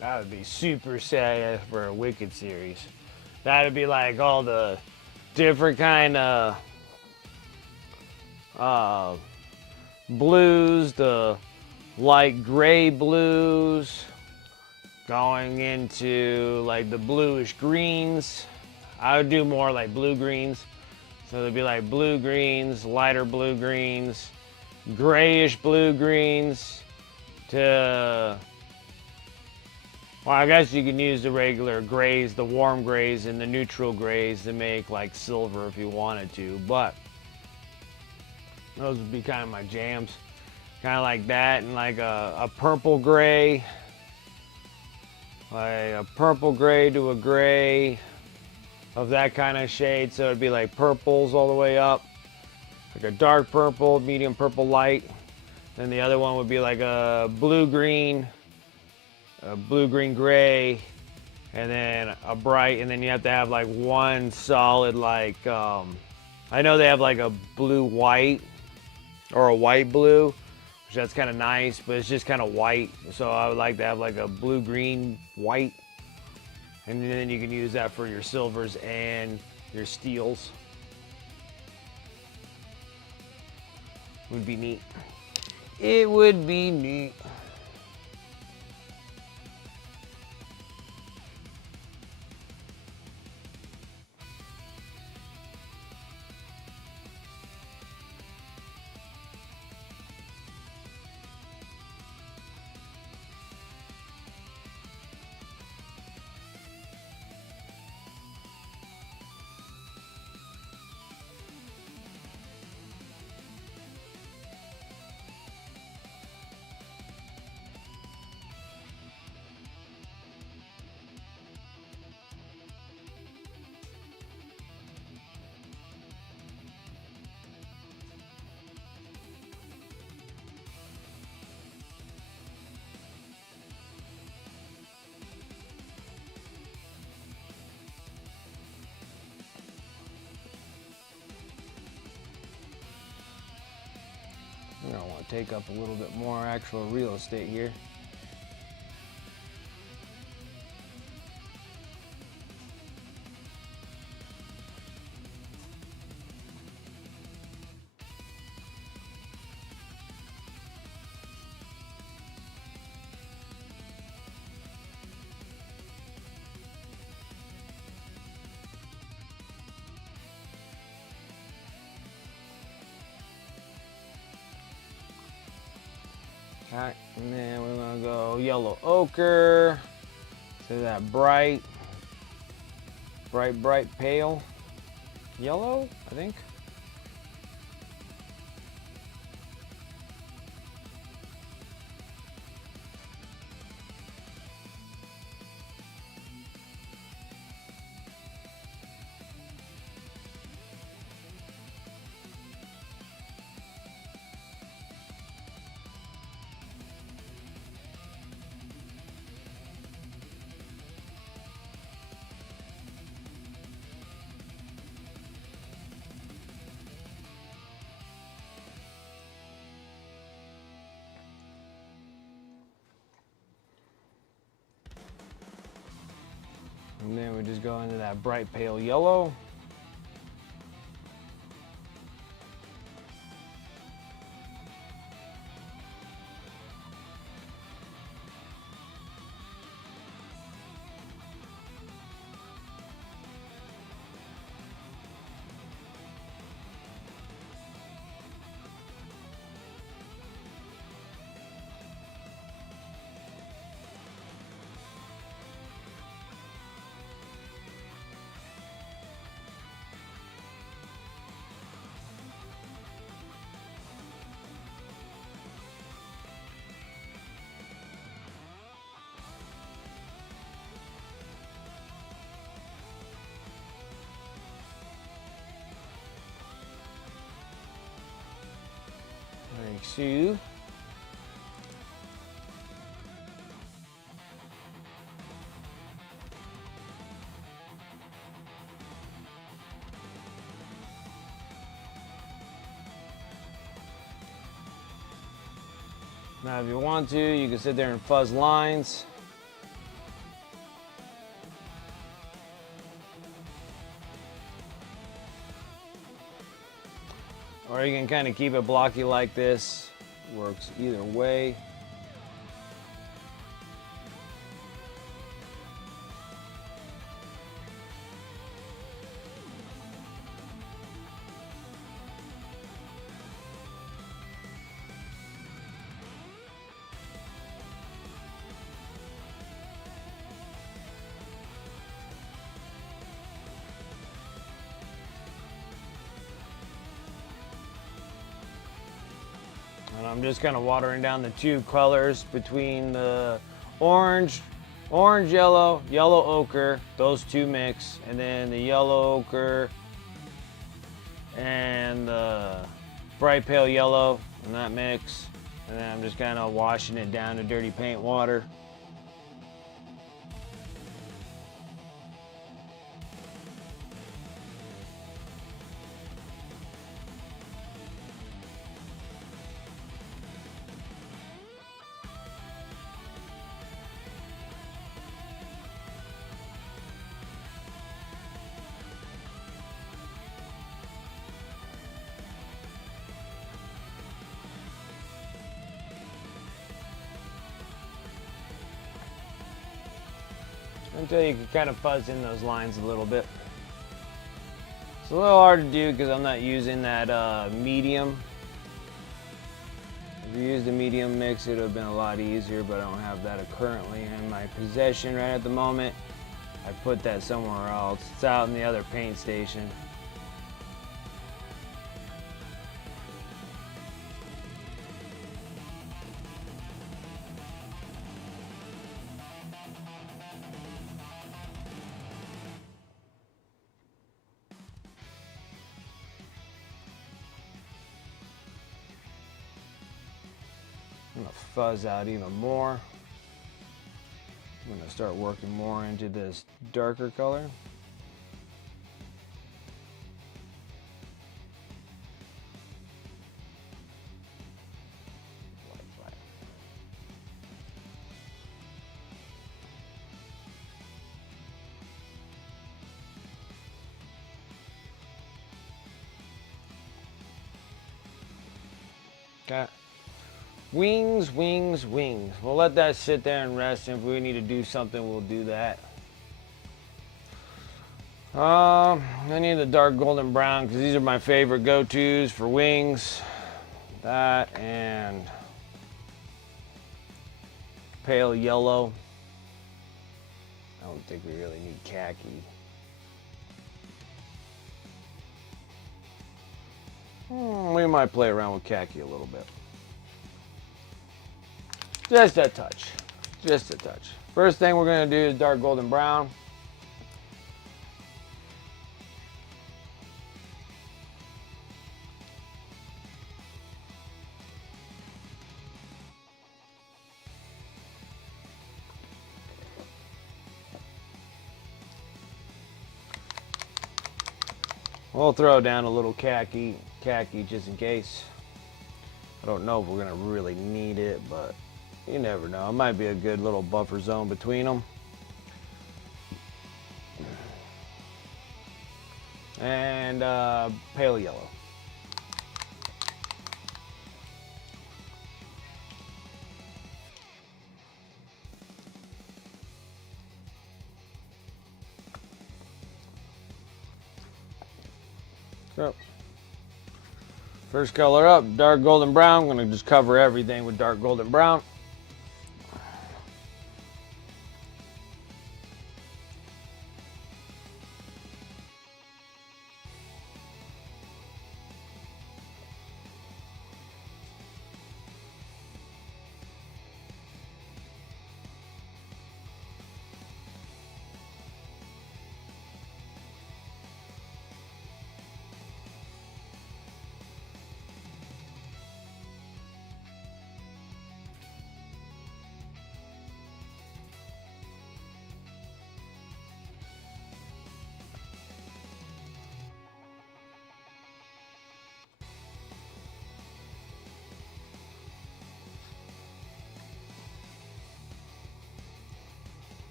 That would be super sad for a Wicked series. That'd be like all the different kind of blues, the light gray blues, going into like the bluish greens. I would do more like blue greens. So there'd be like blue greens, lighter blue greens, grayish blue greens to, well, I guess you can use the regular grays, the warm grays, and the neutral grays to make like silver if you wanted to, but those would be kind of my jams. Kind of like that, and like a purple gray, like a purple gray to a gray of that kind of shade. So it'd be like purples all the way up, like a dark purple, medium purple light. Then the other one would be like a blue green gray, and then a bright, and then you have to have like one solid, like I know they have like a blue white or a white blue, which that's kind of nice, but it's just kind of white. So I would like to have like a blue green white, and then you can use that for your silvers and your steels. Would be neat. It would be neat. take up a little bit more actual real estate here. Alright, and then we're gonna go yellow ochre to that bright pale yellow, I think. And then we just go into that bright pale yellow. Like so. Now if you want to, you can sit there and fuzz lines. Or you can kind of keep it blocky like this. Works either way. And I'm just kind of watering down the two colors between the orange, yellow, yellow ochre, those two mix, and then the yellow ochre and the bright pale yellow and that mix. And then I'm just kind of washing it down to dirty paint water. Until you can kind of fuzz in those lines a little bit. It's a little hard to do because I'm not using that medium. If you used a medium mix, it would have been a lot easier, but I don't have that currently in my possession right at the moment. I put that somewhere else. It's out in the other paint station. I'm gonna fuzz out even more. I'm gonna start working more into this darker color. Okay. Wings, wings, wings. We'll let that sit there and rest. And if we need to do something, we'll do that. I need the dark golden brown because these are my favorite go-tos for wings. That and pale yellow. I don't think we really need khaki. We might play around with khaki a little bit. Just a touch. Just a touch. First thing we're going to do is dark golden brown. We'll throw down a little khaki just in case. I don't know if we're gonna really need it, but you never know. It might be a good little buffer zone between them. And pale yellow. So, first color up, dark golden brown. I'm gonna just cover everything with dark golden brown.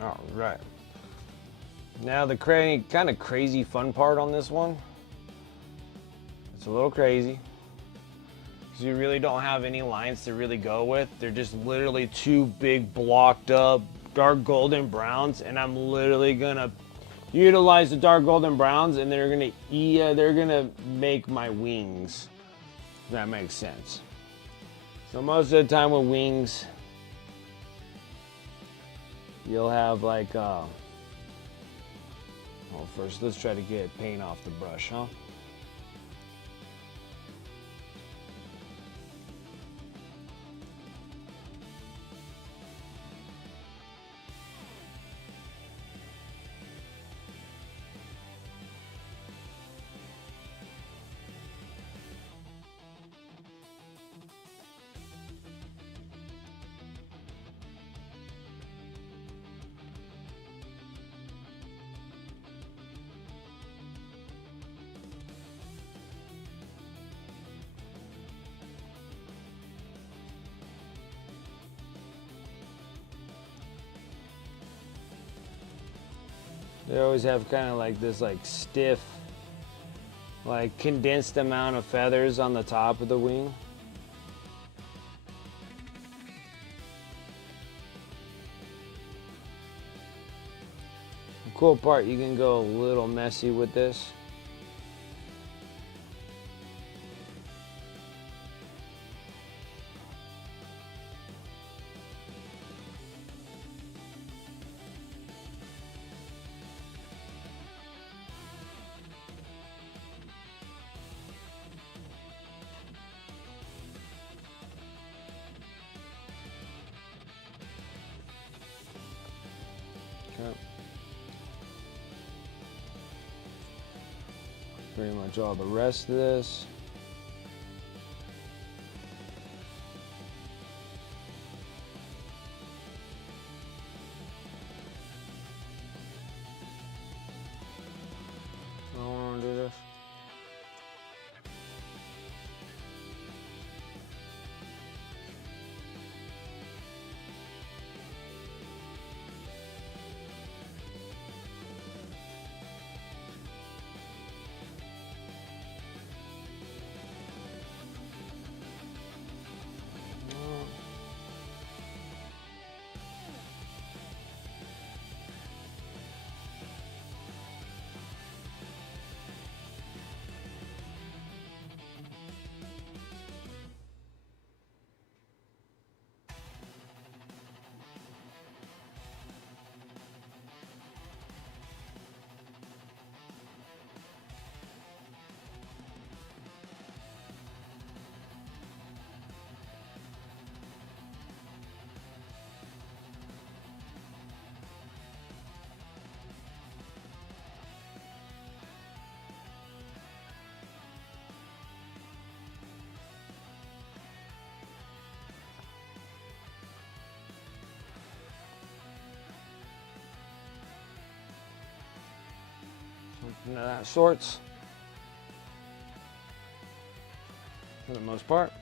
All right. Now the kind of crazy fun part on this one. It's a little crazy because you really don't have any lines to really go with. They're just literally two big blocked up dark golden browns, and I'm literally gonna utilize the dark golden browns, and they're gonna make my wings. If that makes sense. So most of the time with wings, you'll have like, well, first let's try to get paint off the brush, huh? They always have kind of like this like stiff, like condensed amount of feathers on the top of the wing. cool part, you can go a little messy with this. Okay. Pretty much all the rest of this. I don't want to do this. Something of that sorts. For the most part.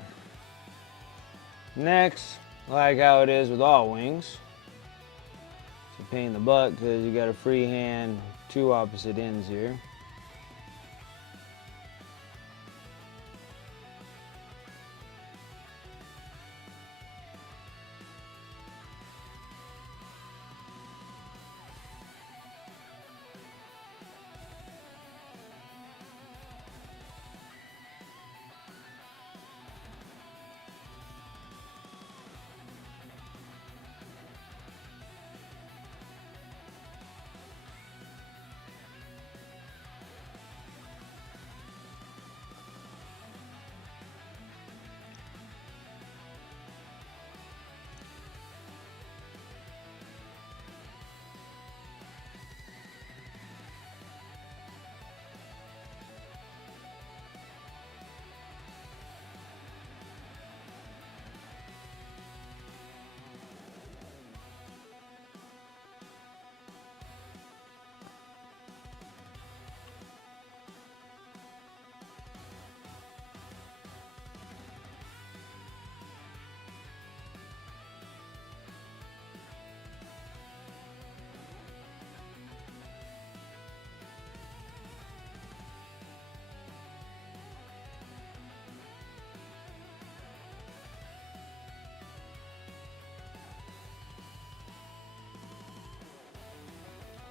Next, like how it is with all wings, it's a pain in the butt because you got a free hand, two opposite ends here.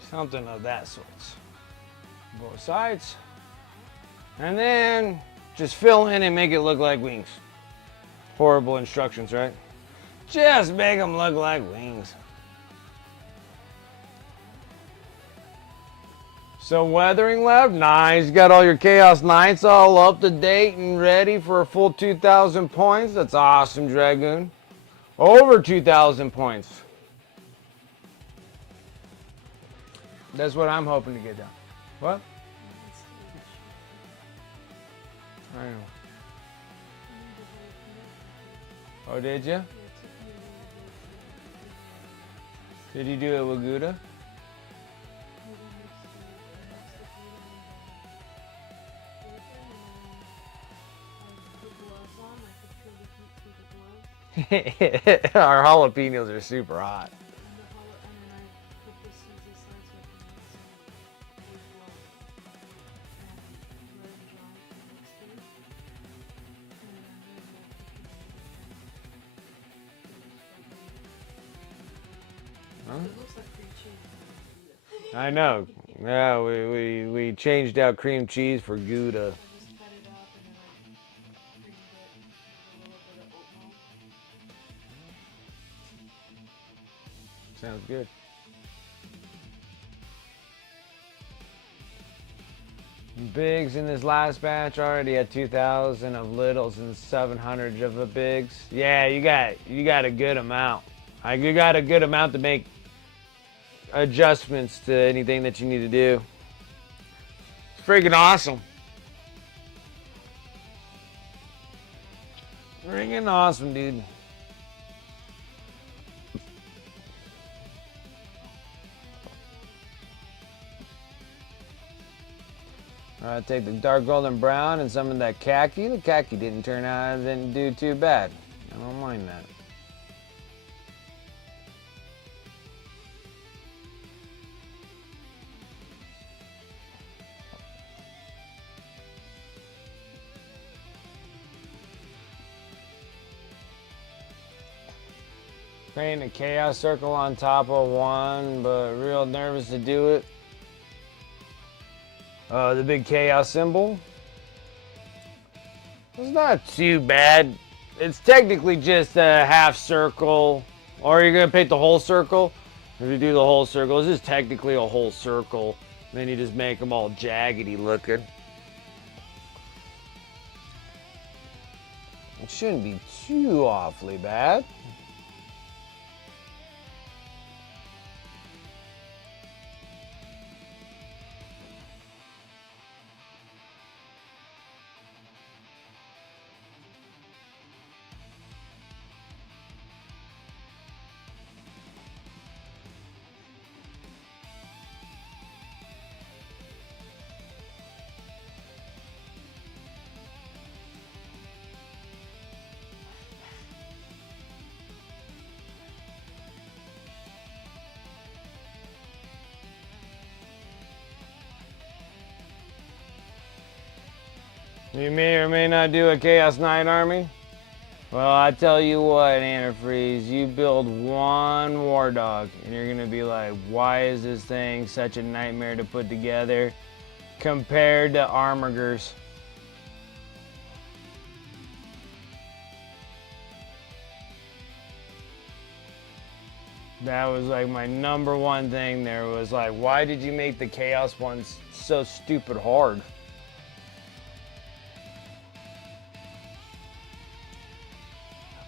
Something of that sort. Both sides. And then just fill in and make it look like wings. Horrible instructions, right? Just make them look like wings. So weathering left, nice. You got all your Chaos Knights all up to date and ready for a full 2,000 points. That's awesome, Dragoon. Over 2,000 points. That's what I'm hoping to get done. What? I know. Oh, did you? Did you do it with Gouda? Our jalapenos are super hot. It looks like green cheese. I know. Yeah, we changed out cream cheese for Gouda. I just cut it up and then I creamed it with a little bit of oat milk. Sounds good. Bigs in this last batch already at 2,000 of littles and 700 of the bigs. Yeah, you got a good amount. You got a good amount to make adjustments to anything that you need to do. It's freaking awesome. Freaking awesome, dude. Take the dark golden brown and some of that khaki. The khaki didn't do too bad. I don't mind that. Paint a chaos circle on top of one, but real nervous to do it. The big chaos symbol. It's not too bad. It's technically just a half circle. Or you're gonna paint the whole circle. If you do the whole circle, this is technically a whole circle. Then you just make them all jaggedy looking. It shouldn't be too awfully bad. You may or may not do a Chaos Knight army. Well, I tell you what, Antifreeze, you build one War Dog, and you're gonna be like, why is this thing such a nightmare to put together compared to Armigers? That was like my number one thing there was like, why did you make the Chaos ones so stupid hard?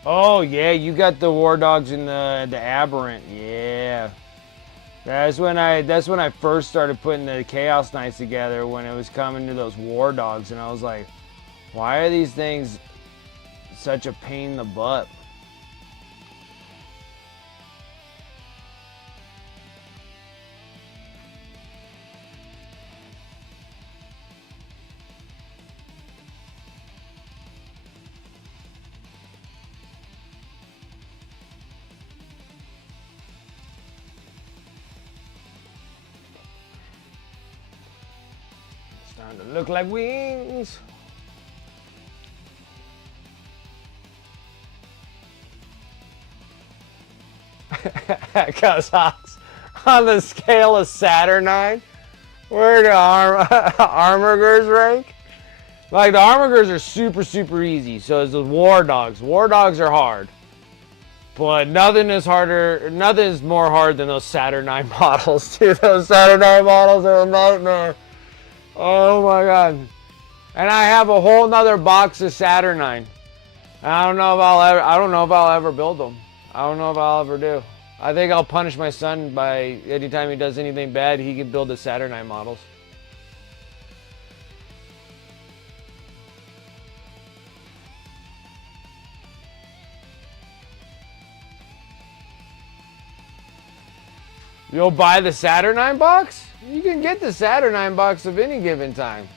Oh yeah, you got the War Dogs in the Aberrant. Yeah. That's when I first started putting the Chaos Knights together when it was coming to those War Dogs, and I was like, why are these things such a pain in the butt? Starting to look like wings. Because on the scale of Saturnine, where do Armigers rank? Like the Armigers are super easy. So is the War Dogs. War Dogs are hard. But nothing is more hard than those Saturnine models, too. Those Saturnine models are a nightmare. Oh my god. And I have a whole nother box of Saturnine. I don't know if I'll ever build them. I don't know if I'll ever do. I think I'll punish my son by anytime he does anything bad, he can build the Saturnine models. You'll buy the Saturnine box? You can get the Saturnine box of any given time.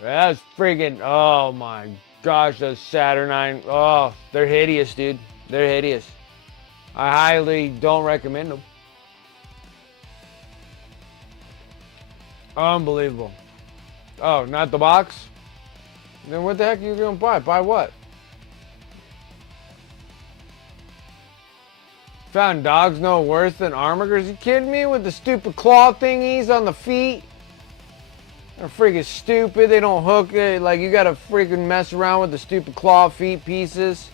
That's freaking, oh my gosh, those Saturnine, oh, they're hideous, dude. They're hideous. I highly don't recommend them. Unbelievable. Oh, not the box? Then what the heck are you gonna buy? Buy what? Found dogs no worse than armigers? You kidding me? With the stupid claw thingies on the feet? They're freaking stupid. They don't hook it. Like, you gotta freaking mess around with the stupid claw feet pieces.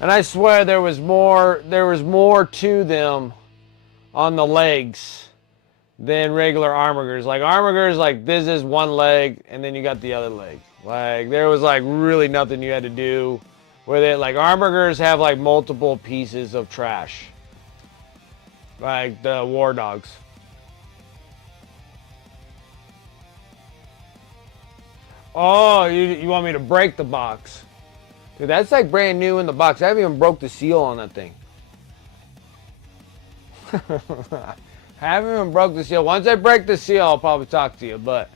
And I swear there was more to them on the legs than regular armigers. Like, armigers, like, this is one leg, and then you got the other leg. Like, there was, like, really nothing you had to do with it. Like, armigers have, like, multiple pieces of trash. Like the war dogs. Oh, you want me to break the box? Dude, that's like brand new in the box. I haven't even broke the seal on that thing. Haven't even broke the seal. Once I break the seal, I'll probably talk to you, but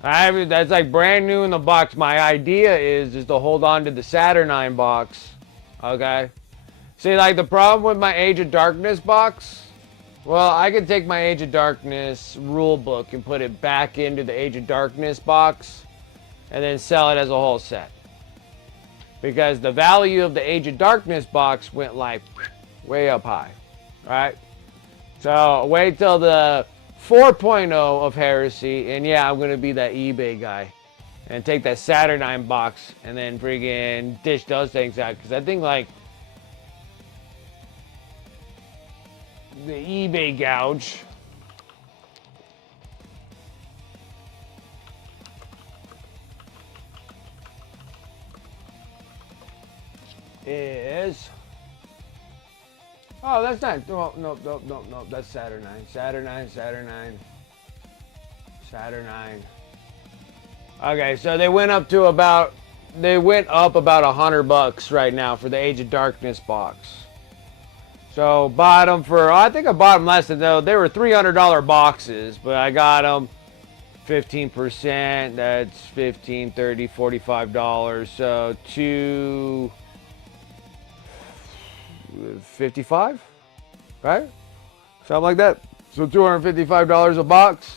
that's like brand new in the box. My idea is just to hold on to the Saturnine box. Okay? See, like the problem with my Age of Darkness box, well, I could take my Age of Darkness rule book and put it back into the Age of Darkness box and then sell it as a whole set. Because the value of the Age of Darkness box went like way up high. Right? So wait till the 4.0 of Heresy, and yeah, I'm going to be that eBay guy. And take that Saturnine box and then friggin' dish those things out. Because I think like the eBay gouge is... Oh, that's not... Oh, no. That's Saturnine. Saturnine. Okay, so they went up about $100 right now for the Age of Darkness box. So bought them for, I think I bought them less than though. They were $300 boxes, but I got them 15%. That's $15, $30, $45. So $255, right? Something like that. So $255 a box.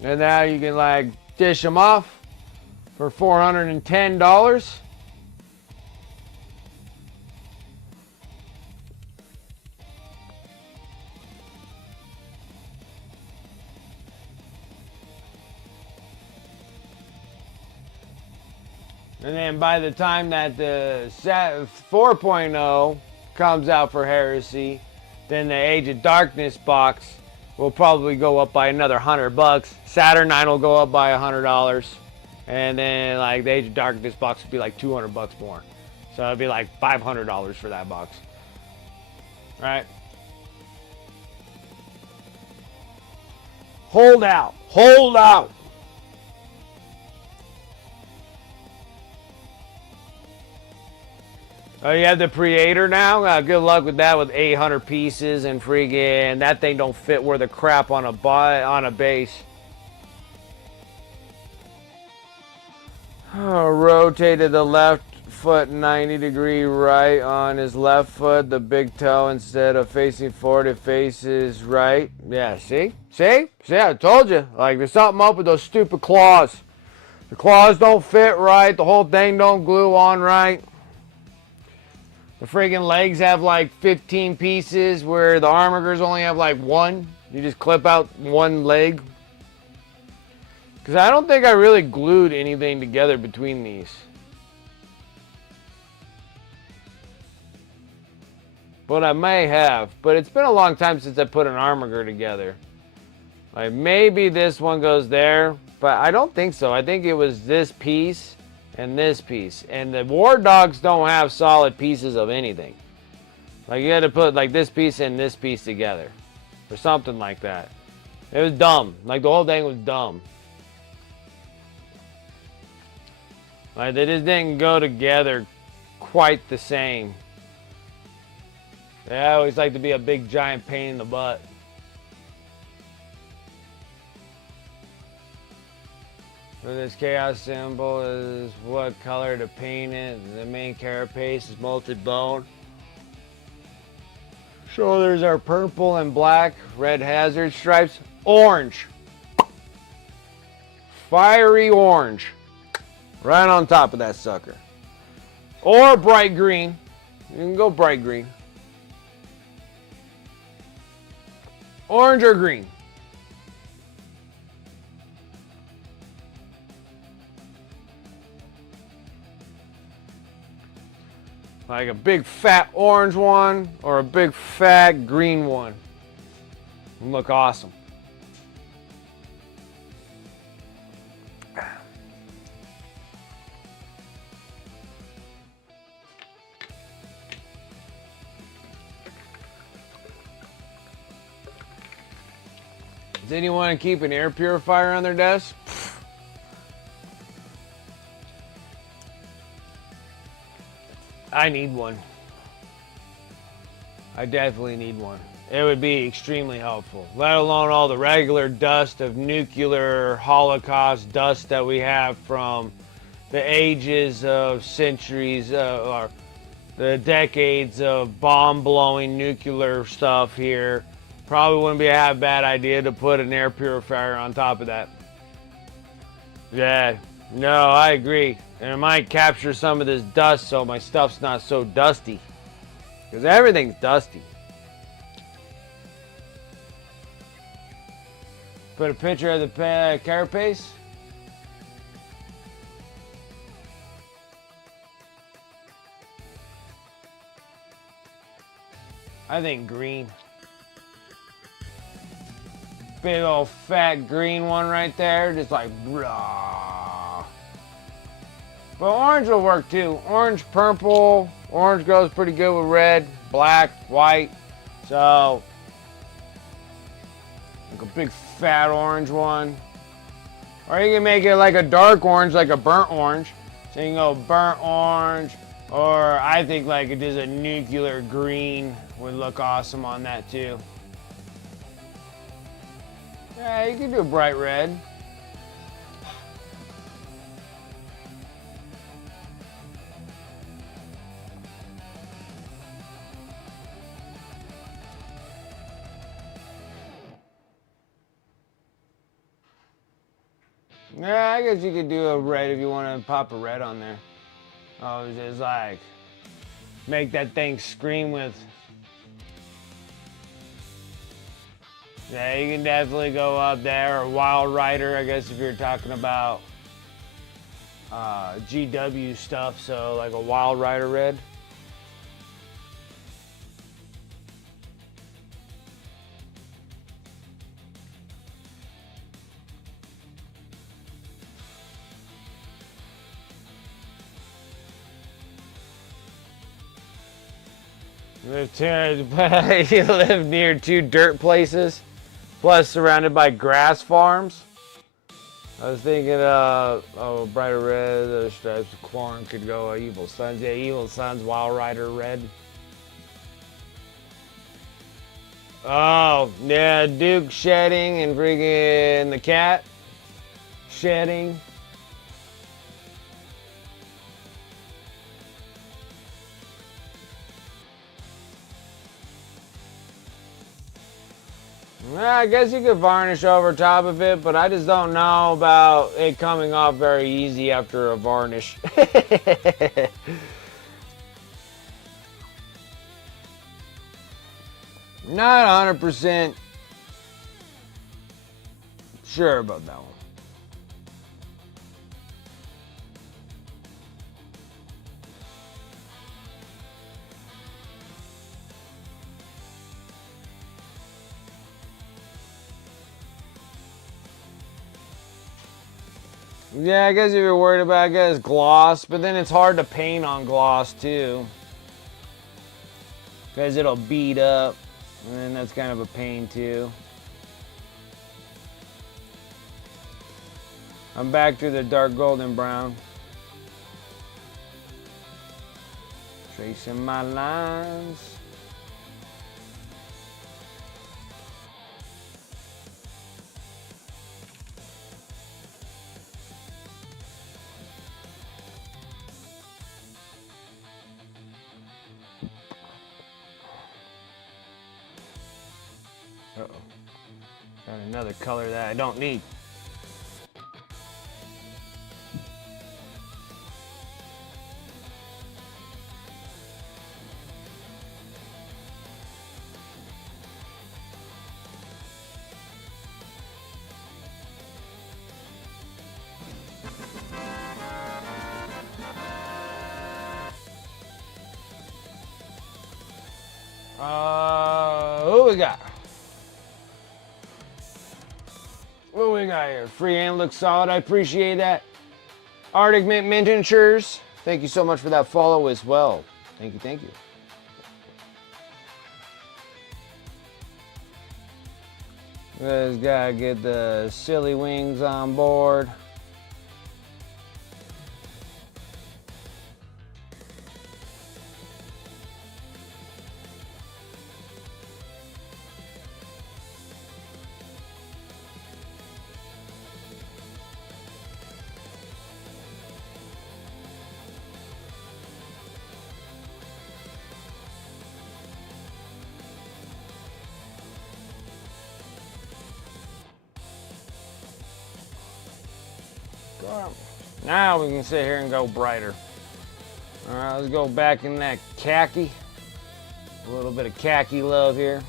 And now you can like dish them off for $410. And then by the time that the 4.0 comes out for Heresy, then the Age of Darkness box will probably go up by another $100. Saturnine will go up by $100. And then like the Age of Darkness box will be like $200 more. So it'll be like $500 for that box. Right? Hold out. Oh, you have the Creator now? Good luck with that with 800 pieces and friggin' that thing don't fit worth a crap on a base. Oh, rotated the left foot 90-degree right on his left foot. The big toe, instead of facing forward, it faces right. Yeah, see? See, I told you. Like, there's something up with those stupid claws. The claws don't fit right. The whole thing don't glue on right. The friggin' legs have like 15 pieces where the armigers only have like one. You just clip out one leg. Because I don't think I really glued anything together between these. But I may have. But it's been a long time since I put an armiger together. Like maybe this one goes there. But I don't think so. I think it was this piece and this piece. And the war dogs don't have solid pieces of anything. Like you had to put like this piece and this piece together. Or something like that. It was dumb. Like the whole thing was dumb. Like they just didn't go together quite the same. They always like to be a big giant pain in the butt. For this chaos symbol is what color to paint it. The main carapace is molted bone. Shoulders are purple and black. Red hazard stripes. Orange. Fiery orange. Right on top of that sucker. Or bright green. You can go bright green. Orange or green? Like a big fat orange one or a big fat green one. Look awesome. Does anyone keep an air purifier on their desk? I need one. I definitely need one. It would be extremely helpful, let alone all the regular dust of nuclear holocaust dust that we have from the ages of centuries or the decades of bomb-blowing nuclear stuff here. Probably wouldn't be a bad idea to put an air purifier on top of that. Yeah, no, I agree. And it might capture some of this dust so my stuff's not so dusty. Because everything's dusty. Put a picture of the carapace. I think green. Big old fat green one right there, just like raw. But orange will work too. Orange, purple. Orange goes pretty good with red, black, white. So, like a big fat orange one. Or you can make it like a dark orange, like a burnt orange. So you can go burnt orange. Or I think like it is a nuclear green would look awesome on that too. Yeah, you can do a bright red. Yeah, I guess you could do a red if you want to pop a red on there. Oh, it's just like make that thing scream with. Yeah, you can definitely go up there, or Wild Rider, I guess if you're talking about GW stuff, so like a Wild Rider red. You live near two dirt places, plus surrounded by grass farms. I was thinking, oh, brighter red, those stripes of corn could go Evil Sons. Yeah, Evil Sons, Wild Rider red. Oh, yeah, Duke shedding and freaking the cat shedding. Yeah, I guess you could varnish over top of it, but I just don't know about it coming off very easy after a varnish. Not 100% sure about that one. Yeah, I guess if you're worried about, I guess, gloss, but then it's hard to paint on gloss too, because it'll beat up, and then that's kind of a pain too. I'm back to the dark golden brown. Tracing my lines. Uh-oh. Got another color that I don't need. Who we got? What we got here? Free hand looks solid. I appreciate that. Arctic Mint Insurers. Thank you so much for that follow as well. Thank you, thank you. Just gotta get the silly wings on board. Now we can sit here and go brighter. All right, let's go back in that khaki. A little bit of khaki love here.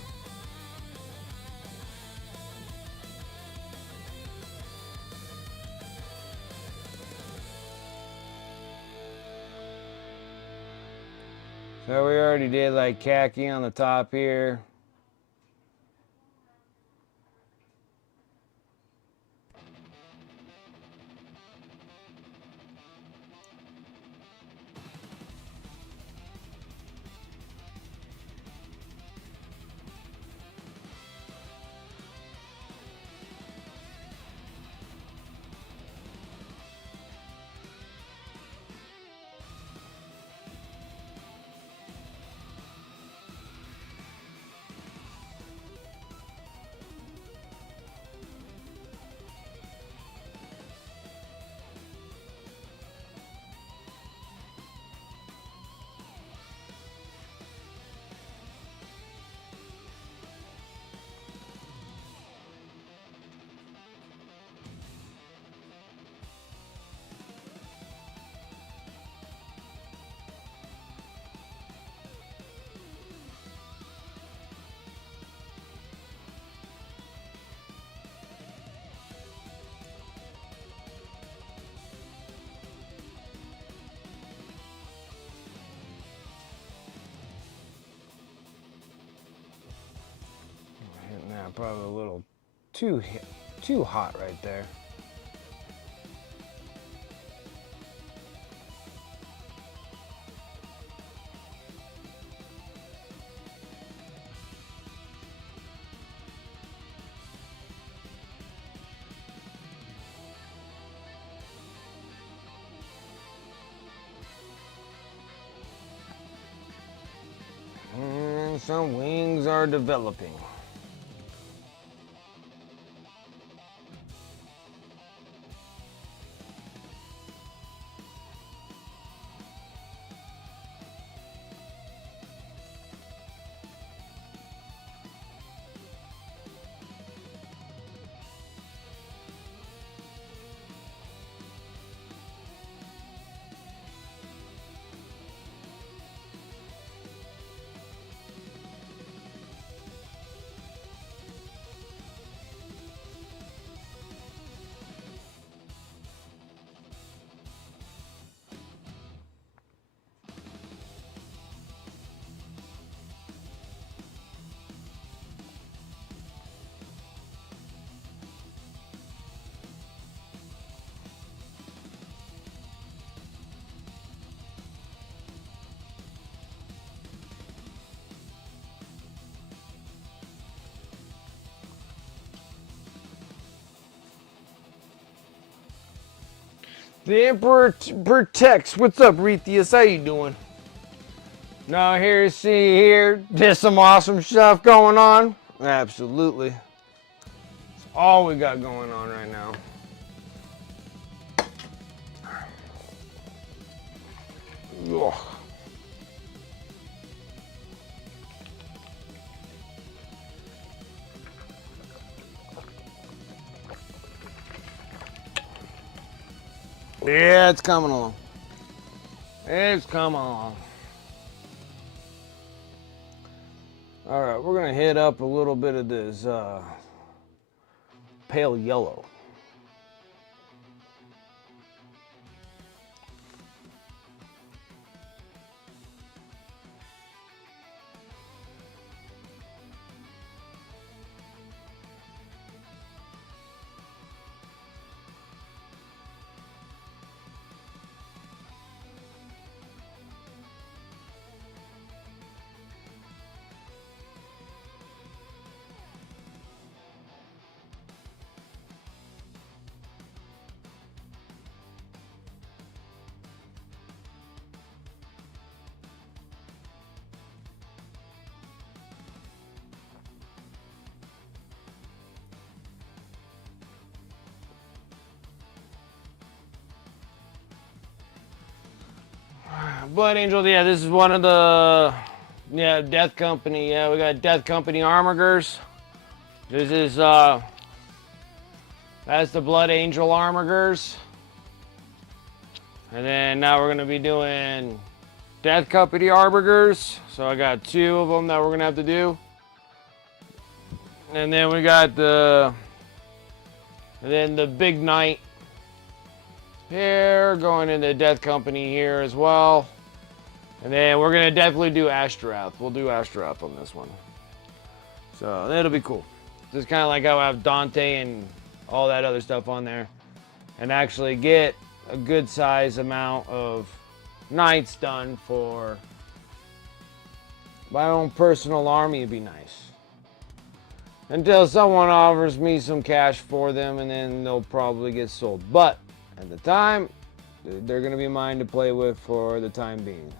So we already did like khaki on the top here. Hitting that probably a little too hot right there. And some wings are developing. The Emperor protects. What's up, Rethius? How you doing? Now here, see here, there's some awesome stuff going on. Absolutely. It's all we got going on right now. Ugh. Yeah, it's coming along. It's coming along. All right, we're gonna hit up a little bit of this pale yellow. Blood Angel. Yeah, this is one of the Death Company. Yeah, we got Death Company Armigers. This is that's the Blood Angel Armigers. And then now we're gonna be doing Death Company Armigers. So I got 2 of them that we're gonna have to do. And then we got the Big Knight here going into Death Company here as well. And then we're gonna definitely do Ashtrath. We'll do Ashtrath on this one. So that'll be cool. Just kind of like how I have Dante and all that other stuff on there. And actually get a good size amount of knights done for my own personal army would be nice. Until someone offers me some cash for them, and then they'll probably get sold. But at the time, they're going to be mine to play with for the time being.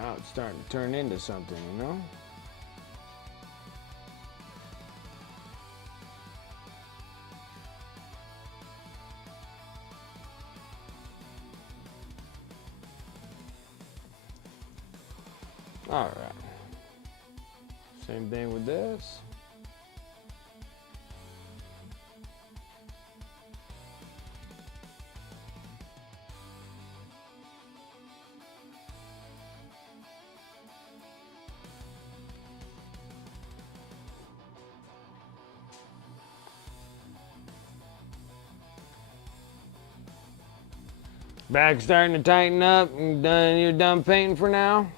Now it's starting to turn into something, you know? All right. Same thing with this. Back starting to tighten up. You're done painting for now?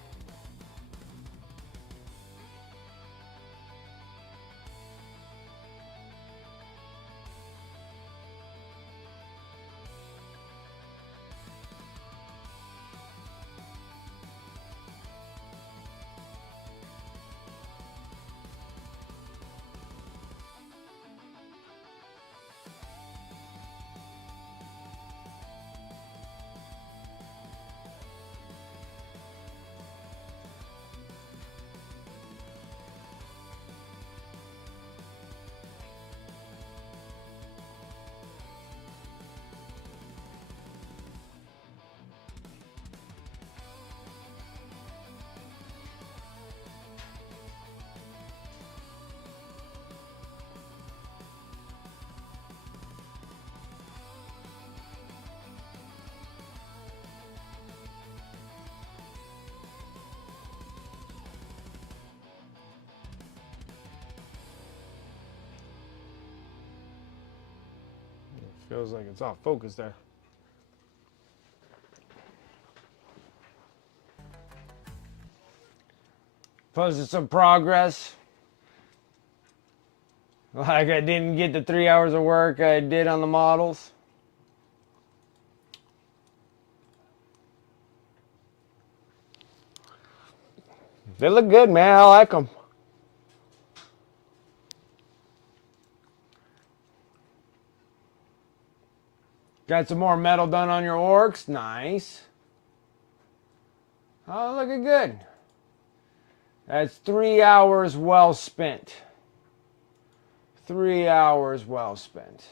Feels like it's off focus there. Posted some progress. Like I didn't get the 3 hours of work I did on the models. They look good, man. I like them. Got some more metal done on your orcs. Nice. Oh, looking good. That's 3 hours well spent. 3 hours well spent.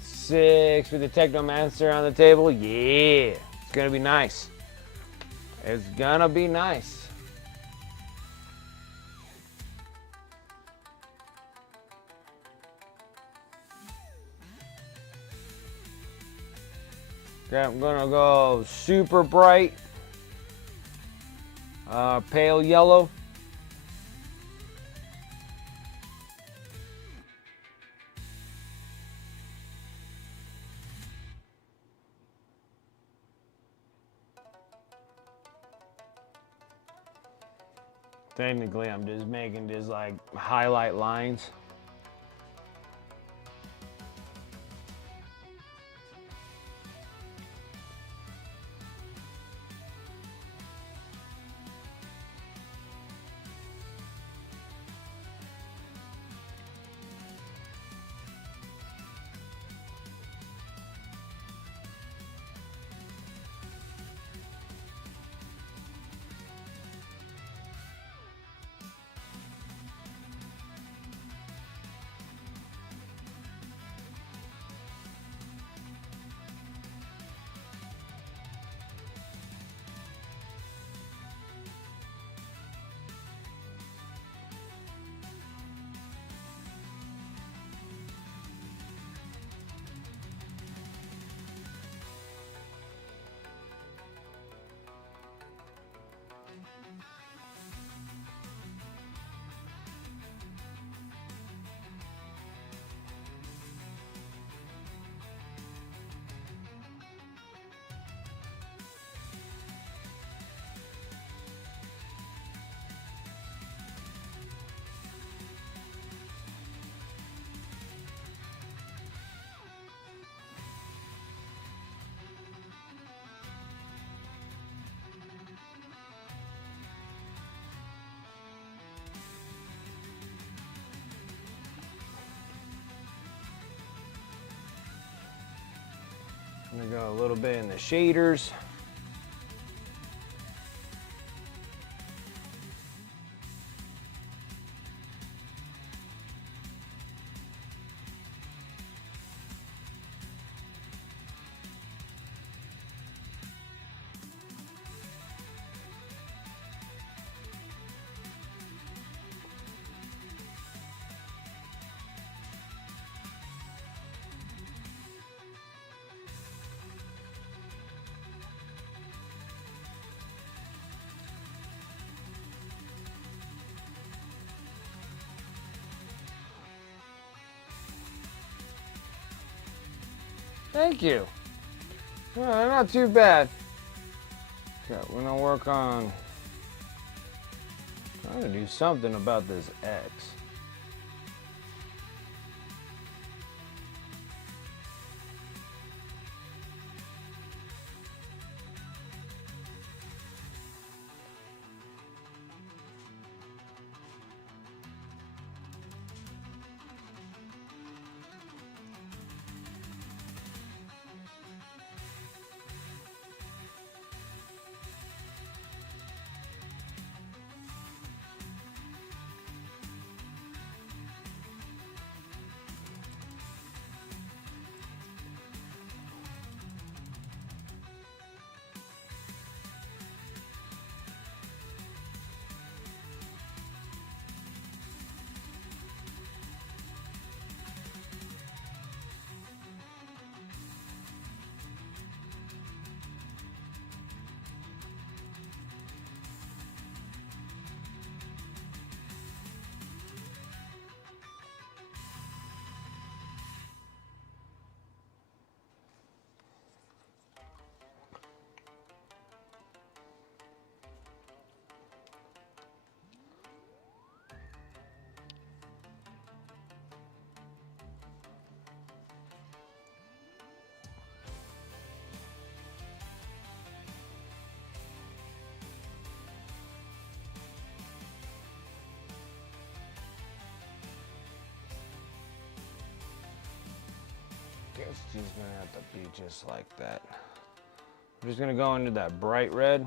Six with the Technomancer on the table. Yeah, it's gonna be nice. It's gonna be nice. Okay, I'm gonna go super bright, pale yellow. Technically, I'm just making just like highlight lines. I'm gonna go a little bit in the shaders. Thank you. Not too bad. Okay, we're gonna work on trying to do something about this X. Guess she's gonna have to be just like that. I'm just gonna go into that bright red.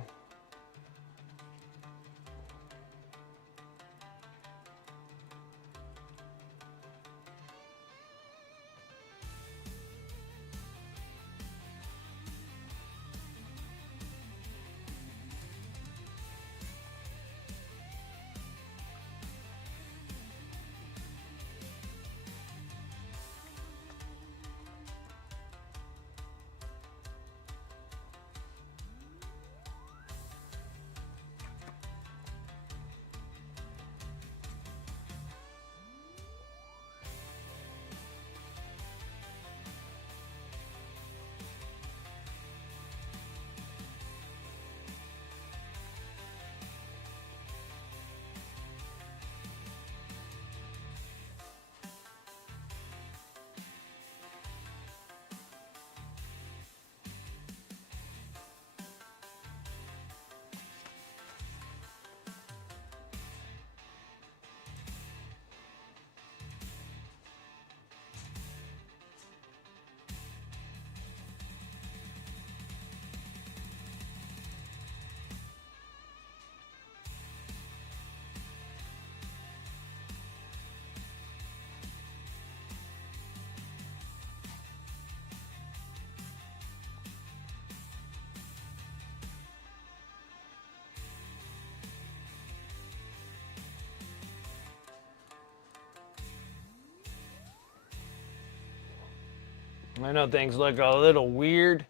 I know things look a little weird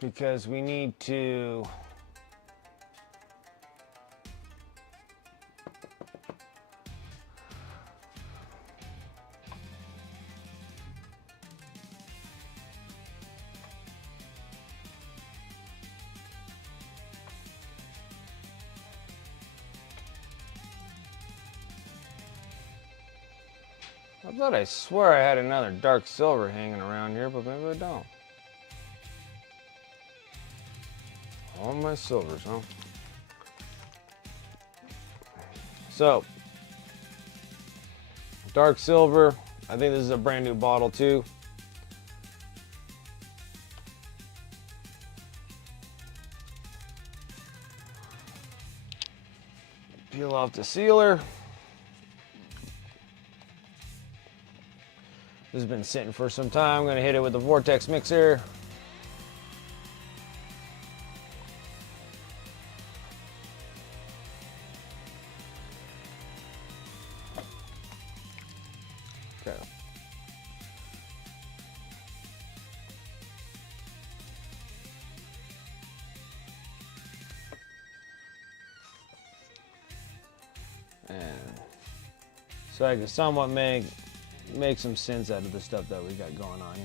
because we need to I thought I swear I had another dark silver hanging around here, but maybe I don't. All my silvers, huh? So, dark silver. I think this is a brand new bottle too. Peel off the sealer. This has been sitting for some time. I'm going to hit it with the vortex mixer. Okay. And so I can somewhat make some sense out of the stuff that we got going on here.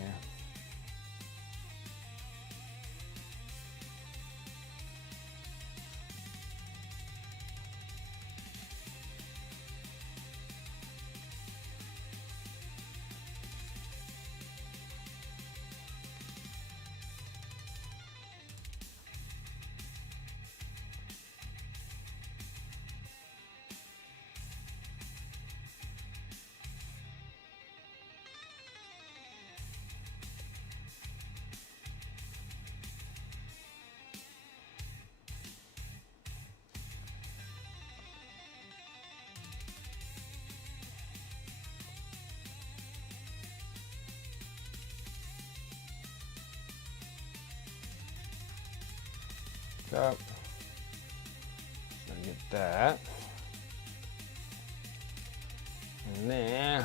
Up. Gonna get that. And then,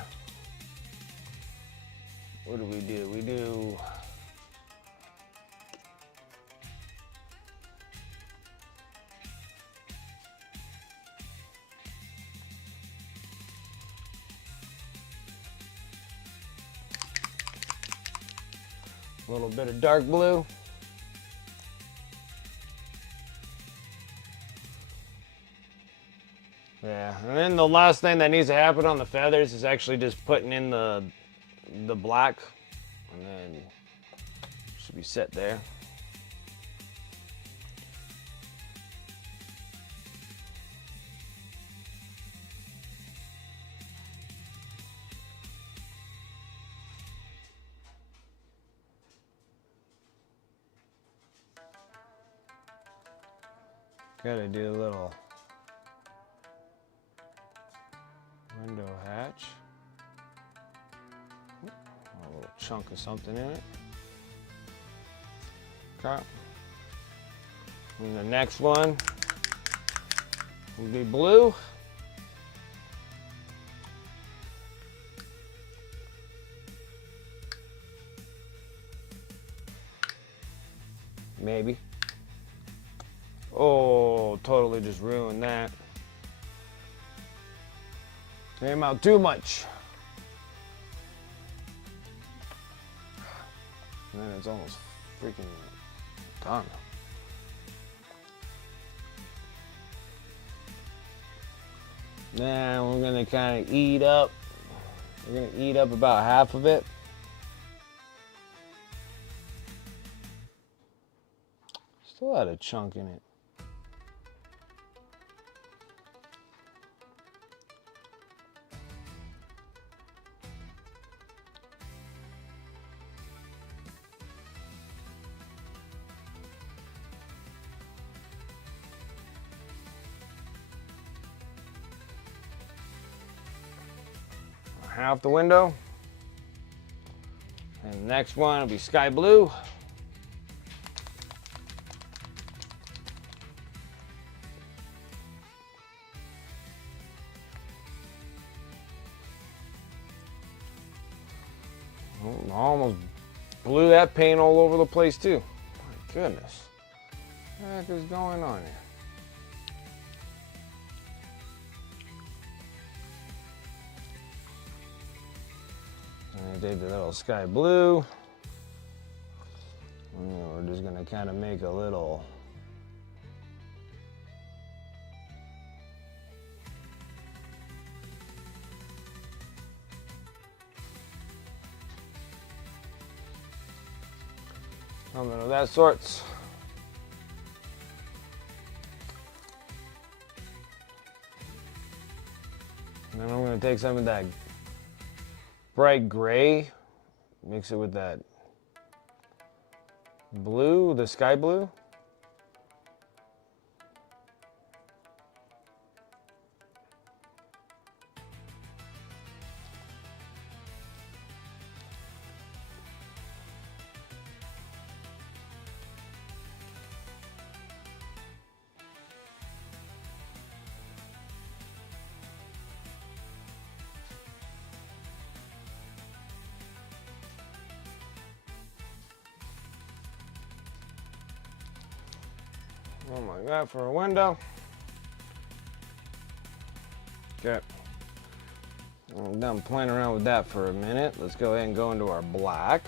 what do? We do a little bit of dark blue. Yeah, and then the last thing that needs to happen on the feathers is actually just putting in the black, and then should be set there. Gotta do a little window hatch. A little chunk of something in it. Okay. And the next one will be blue. Maybe. Oh, totally just ruined that. Came out too much. And then it's almost freaking done. Now we're gonna kind of eat up. We're gonna eat up about half of it. Still had a chunk in it. Half the window. And the next one will be sky blue. Oh, almost blew that paint all over the place too. My goodness. What the heck is going on here? I take the little sky blue. And we're just gonna kind of make a little something of that sorts. And then I'm gonna take some of that bright gray, mix it with that blue, the sky blue. Oh my God, for a window. Okay. I'm done playing around with that for a minute. Let's go ahead and go into our black.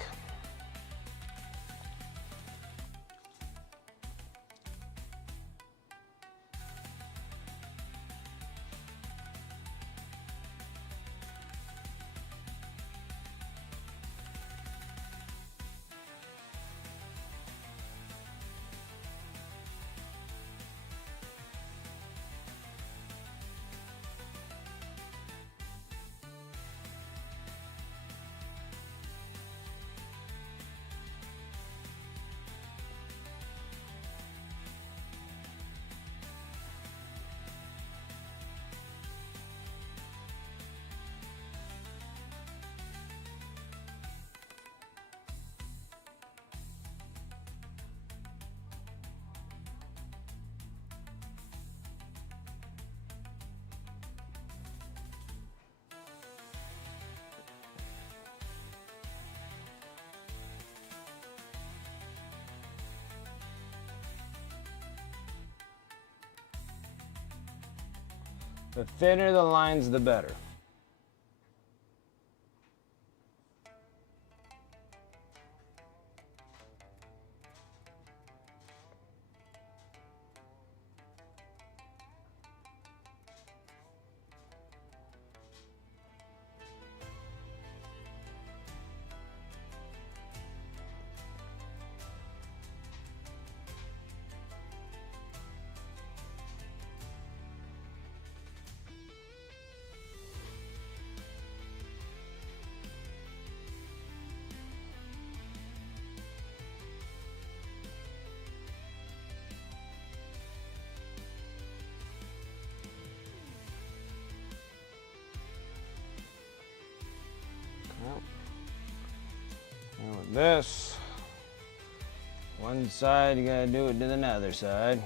The thinner the lines, the better. And with this, one side, you gotta do it to the other side.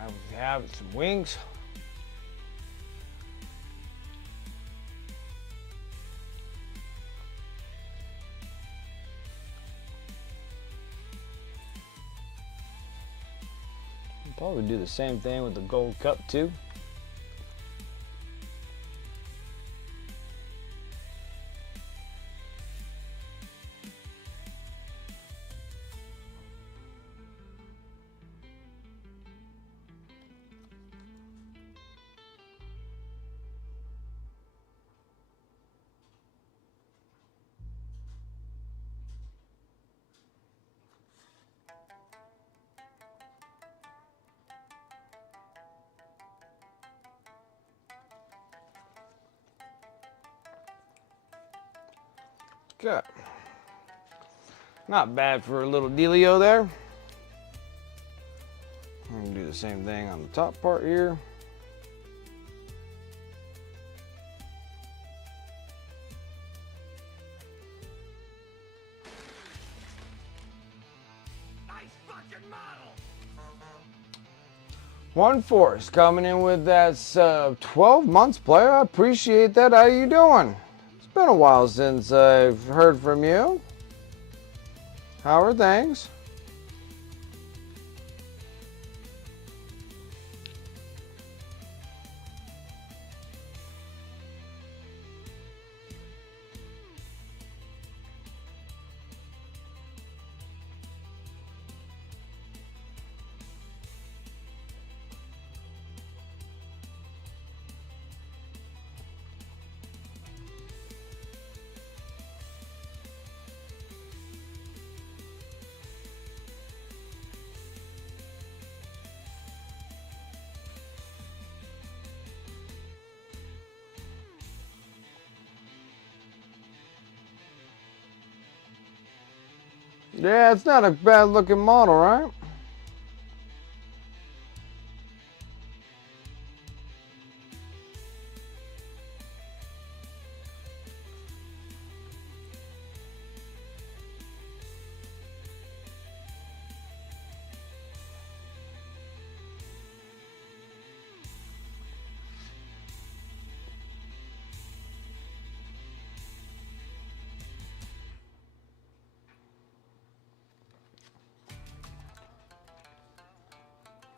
Now we have some wings. I'll probably do the same thing with the gold cup too. Okay. Not bad for a little dealio there. I'm gonna do the same thing on the top part here. One Force coming in with that 12 months player. I appreciate that. How you doing? It's been a while since I've heard from you. How are things? Yeah, it's not a bad looking model, right?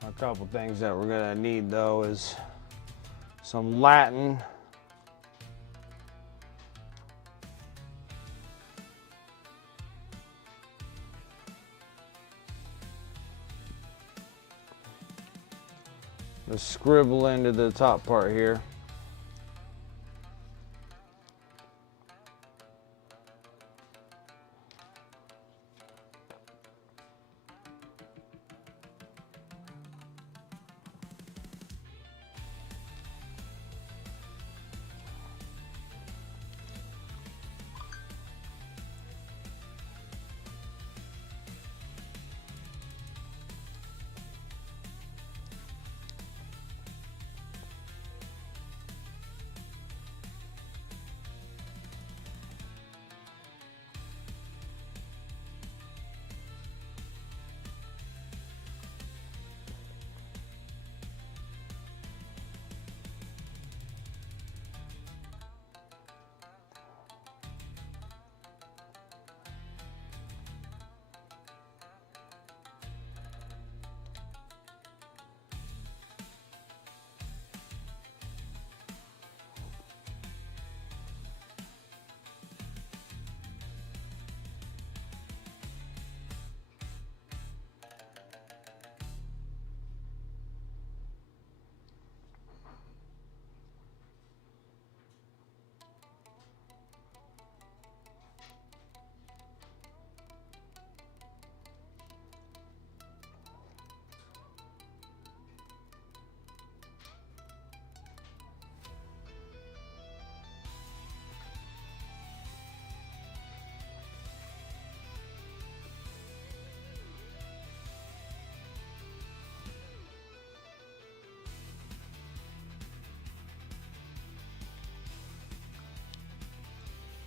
A couple things that we're gonna need though is some Latin. The scribble into the top part here.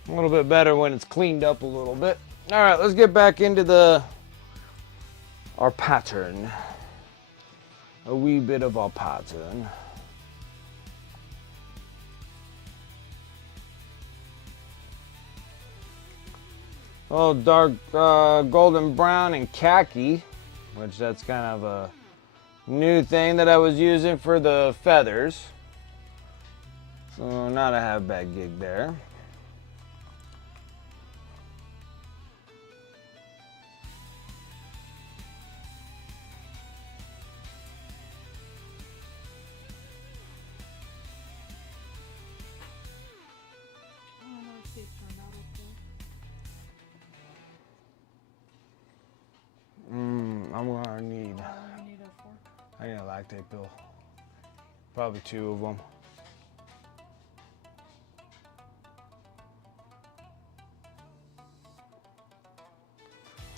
A little bit better when it's cleaned up a little bit. All right, let's get back into our pattern. A wee bit of our pattern. Oh, dark golden brown and khaki, which that's kind of a new thing that I was using for the feathers. So not a half bad gig there. See it turned out okay. I'm gonna need. You need a fork. I need a lactate pill. Probably 2 of them.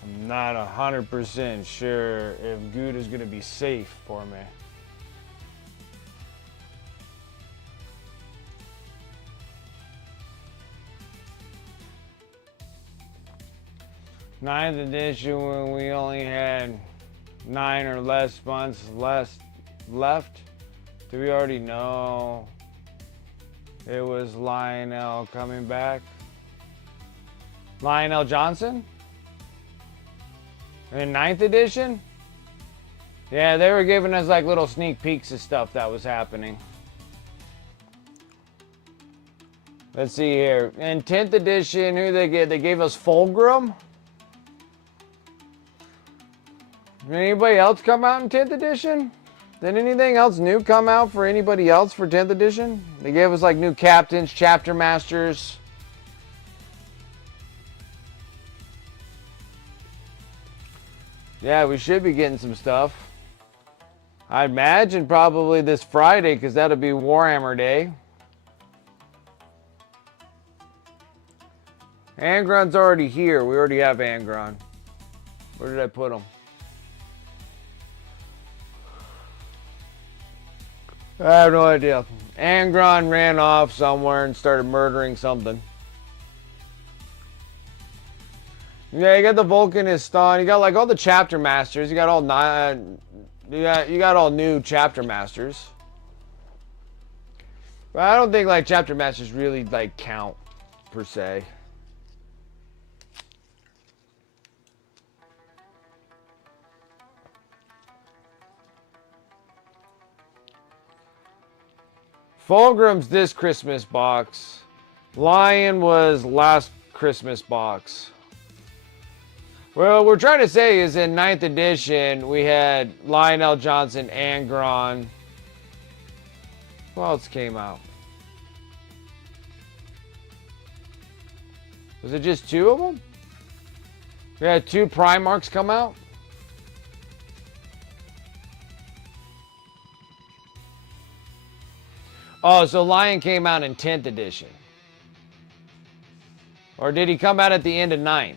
I'm not 100% sure if Good is going to be safe for me. Ninth edition when we only had 9 or less months left. Do we already know it was Lionel coming back? Lionel Johnson? In ninth edition? Yeah, they were giving us like little sneak peeks of stuff that was happening. Let's see here. In 10th edition, who they gave? They gave us Fulgrim. Did anybody else come out in 10th edition? Did anything else new come out for anybody else for 10th edition? They gave us like new captains, chapter masters. Yeah, we should be getting some stuff. I imagine probably this Friday because that'll be Warhammer Day. Angron's already here. We already have Angron. Where did I put him? I have no idea. Angron ran off somewhere and started murdering something. Yeah, you got the Volcanistan. You got like all the chapter masters. You got all nine. You got all new chapter masters. But I don't think like chapter masters really like count per se. Fulgrim's this Christmas box. Lion was last Christmas box. Well, what we're trying to say is in 9th edition, we had Lionel Johnson, Angron. Who else came out? Was it just 2 of them? We had 2 Primarchs come out? Oh, so Lion came out in 10th edition. Or did he come out at the end of 9th?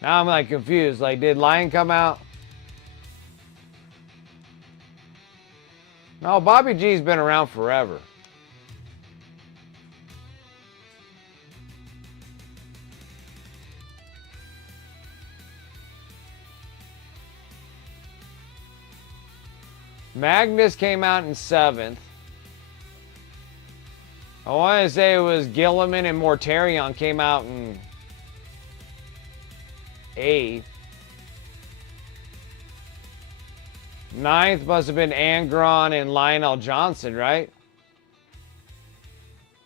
Now I'm like confused. Like, did Lion come out? No, Bobby G's been around forever. Magnus came out in 7th. I want to say it was Gilliman and Mortarion came out in 8th. 9th must have been Angron and Lionel Johnson, right?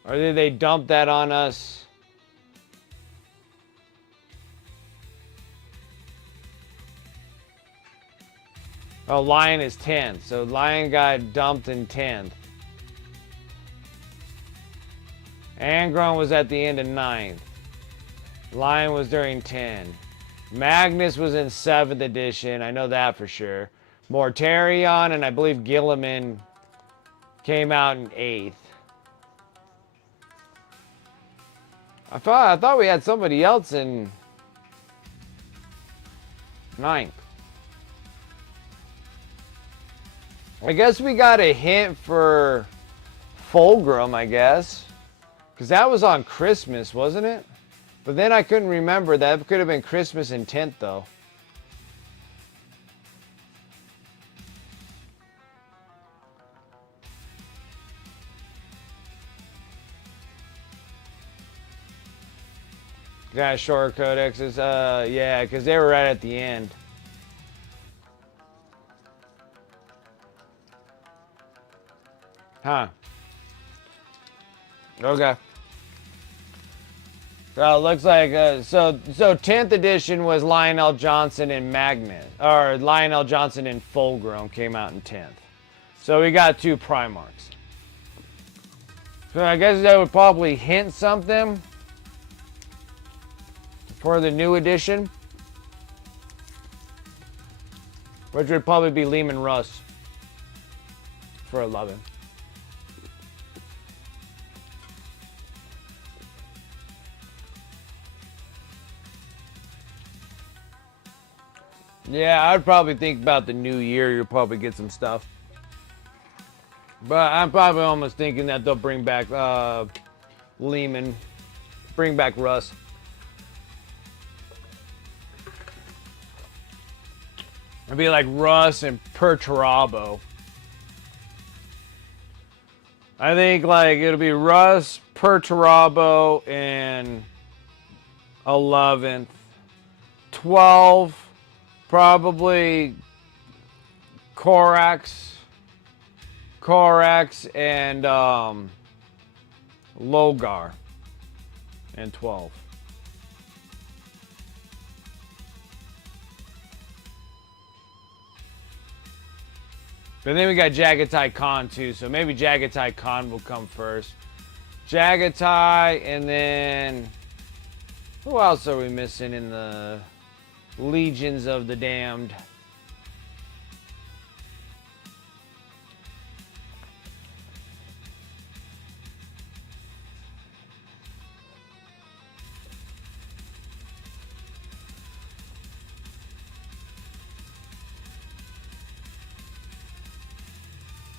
Or did they dump that on us? Oh, Lion is 10th. So Lion got dumped in 10th. Angron was at the end of 9th. Lion was during 10. Magnus was in 7th edition. I know that for sure. Mortarion and I believe Gilliman came out in 8th. I thought we had somebody else in 9th. I guess we got a hint for Fulgrim, I guess. Because that was on Christmas, wasn't it? But then I couldn't remember. That could have been Christmas in 10th, though. Yeah, short codexes. Yeah, because they were right at the end. Huh. Okay. So it looks like so 10th edition was Lionel Johnson and Magnus, or Lionel Johnson and Fulgrim came out in 10th. So we got 2 Primarchs. So I guess that would probably hint something for the new edition, which would probably be Lehman Russ for 11. Yeah, I'd probably think about the new year. You'll probably get some stuff. But I'm probably almost thinking that they'll bring back Lehman, bring back Russ. It'd be like Russ and Perturabo. I think like it'll be Russ, Perturabo, and 11th. 12, probably Korax, and Logar, and 12. But then we got Jagatai Khan too, so maybe Jagatai Khan will come first. Jagatai, and then who else are we missing in the Legions of the Damned?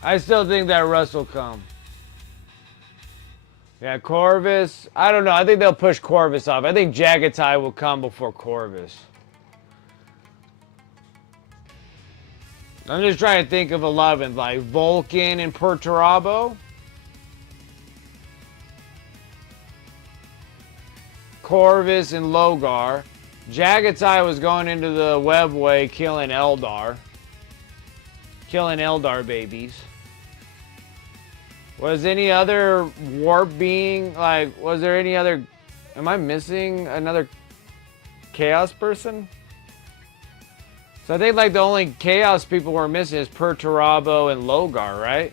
I still think that Russ will come. Yeah, Corvus. I don't know. I think they'll push Corvus off. I think Jagatai will come before Corvus. I'm just trying to think of 11th, like Vulcan and Perturabo. Corvus and Logar. Jagatai was going into the webway killing Eldar. Killing Eldar babies. Was any other warp being, like, was there any other, am I missing another chaos person? So I think like the only chaos people we're missing is Perturabo and Logar, right?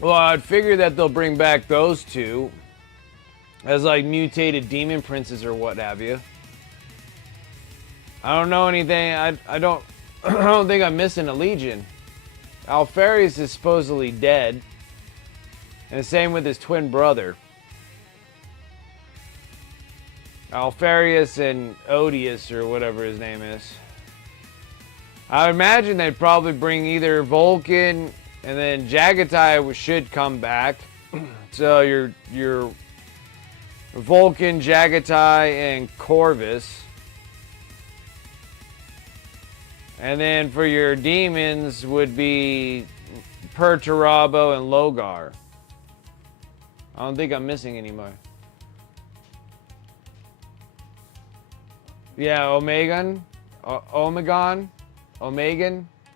Well, I'd figure that they'll bring back those two as like mutated demon princes or what have you. I don't know anything. I don't I don't think I'm missing a Legion. Alfarius is supposedly dead. And the same with his twin brother. Alfarius and Odious or whatever his name is. I would imagine they'd probably bring either Vulcan and then Jagatai should come back. So your Vulcan, Jagatai, and Corvus. And then for your demons would be Perturabo and Logar. I don't think I'm missing anymore. Yeah, Omegon,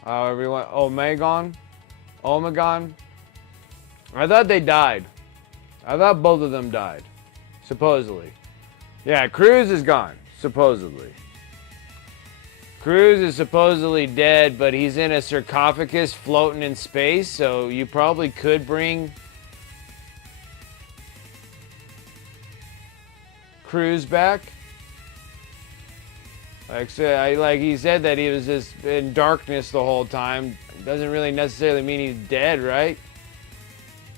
however you want, Omegon. I thought they died. I thought both of them died, supposedly. Yeah, Cruz is gone, supposedly. Cruz is supposedly dead, but he's in a sarcophagus floating in space, so you probably could bring Cruz back. Like he said that he was just in darkness the whole time. Doesn't really necessarily mean he's dead, right?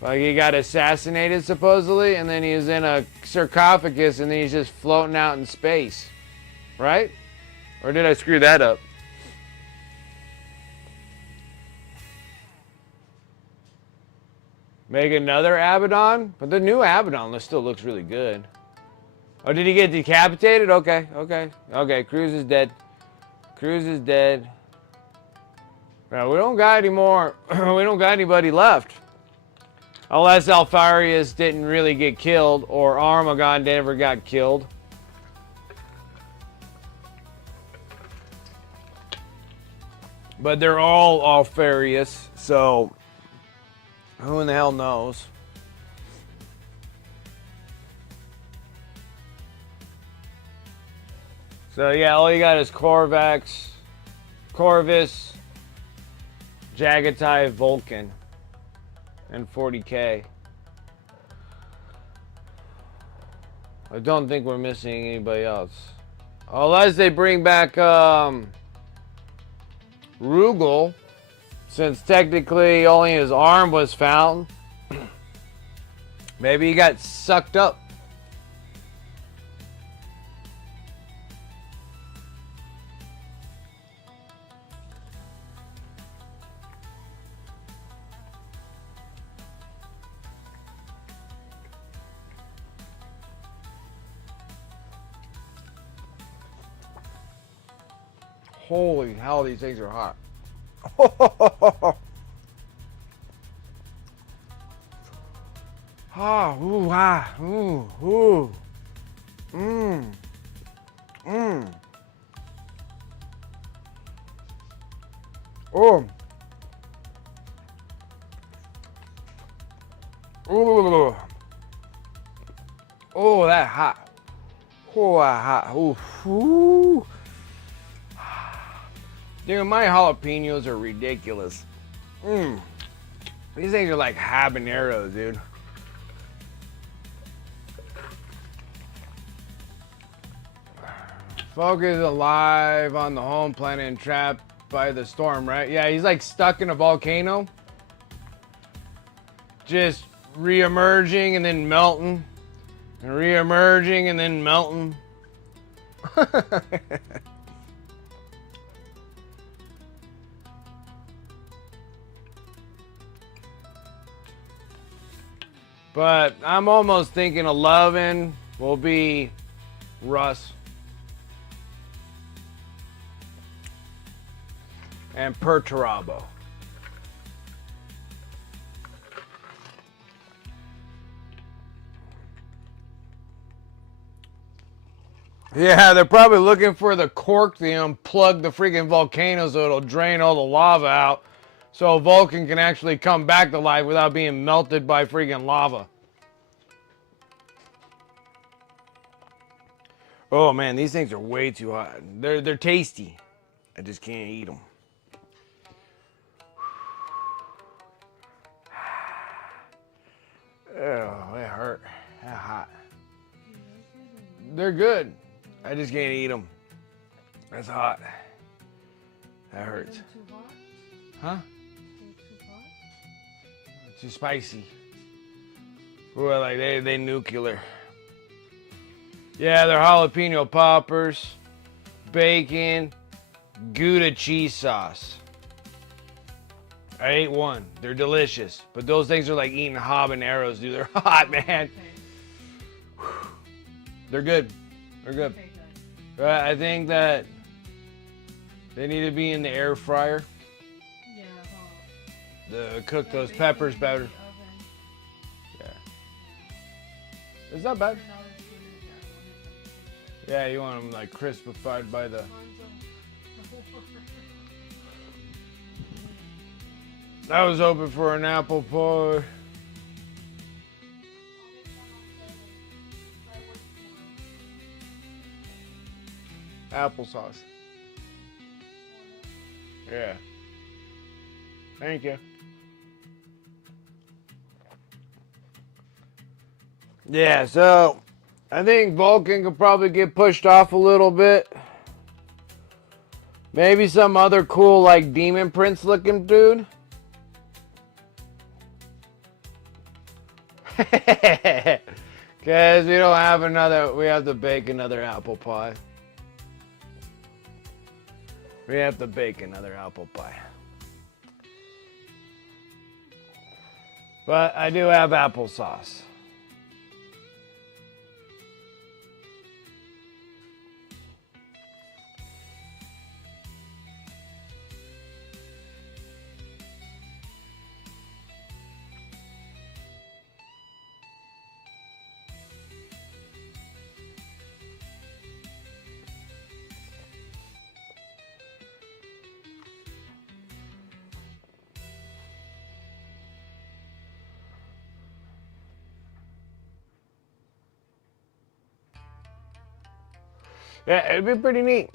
Like he got assassinated supposedly, and then he was in a sarcophagus, and then he's just floating out in space, right? Or did I screw that up? Make another Abaddon? But the new Abaddon still looks really good. Oh, did he get decapitated? Okay. Cruz is dead. Now, we don't got any more. We don't got anybody left. Unless Alfarius didn't really get killed, or Armagon never got killed. But they're all Alfarius, so who in the hell knows? So yeah, all you got is Corvus, Jagatai, Vulcan, and 40k. I don't think we're missing anybody else. Unless they bring back Rugal, since technically only his arm was found. Maybe he got sucked up. Holy hell, these things are hot. Ah, ooh, ah, ooh, ooh. Mmm. Mmm. Oh. Ooh. Oh, that hot. Oh, that hot. Ooh. Ooh. Dude, my jalapenos are ridiculous. Mmm. These things are like habaneros, dude. Folk is alive on the home planet and trapped by the storm, right? Yeah, he's like stuck in a volcano. Just re-emerging and then melting. And re-emerging and then melting. But I'm almost thinking 11 will be Russ. And Perturabo. Yeah, they're probably looking for the cork to unplug the freaking volcano so it'll drain all the lava out. So Vulcan can actually come back to life without being melted by freaking lava. Oh man, these things are way too hot. They're tasty. I just can't eat them. Oh, it hurt. That hot. They're good. I just can't eat them. That's hot. That hurts. Too hot? Huh? Too hot? Too spicy. Well, like they nuclear. Yeah, they're jalapeno poppers, bacon, Gouda cheese sauce. I ate one. They're delicious. But those things are like eating habaneros, dude. They're hot, man. Okay. They're good. They're good. Okay, good. I think that they need to be in the air fryer Yeah, well. to cook yeah, those bacon peppers in better. the oven. Yeah. It's not bad. $100 yeah, Yeah, you want them like crispified by the... I was hoping for an apple pie. Applesauce. Yeah. Thank you. Yeah, so I think Vulcan could probably get pushed off a little bit. Maybe some other cool like Demon Prince looking dude. Because we don't have another, we have to bake another apple pie. We have to bake another apple pie. But I do have applesauce. Yeah, it'd be pretty neat.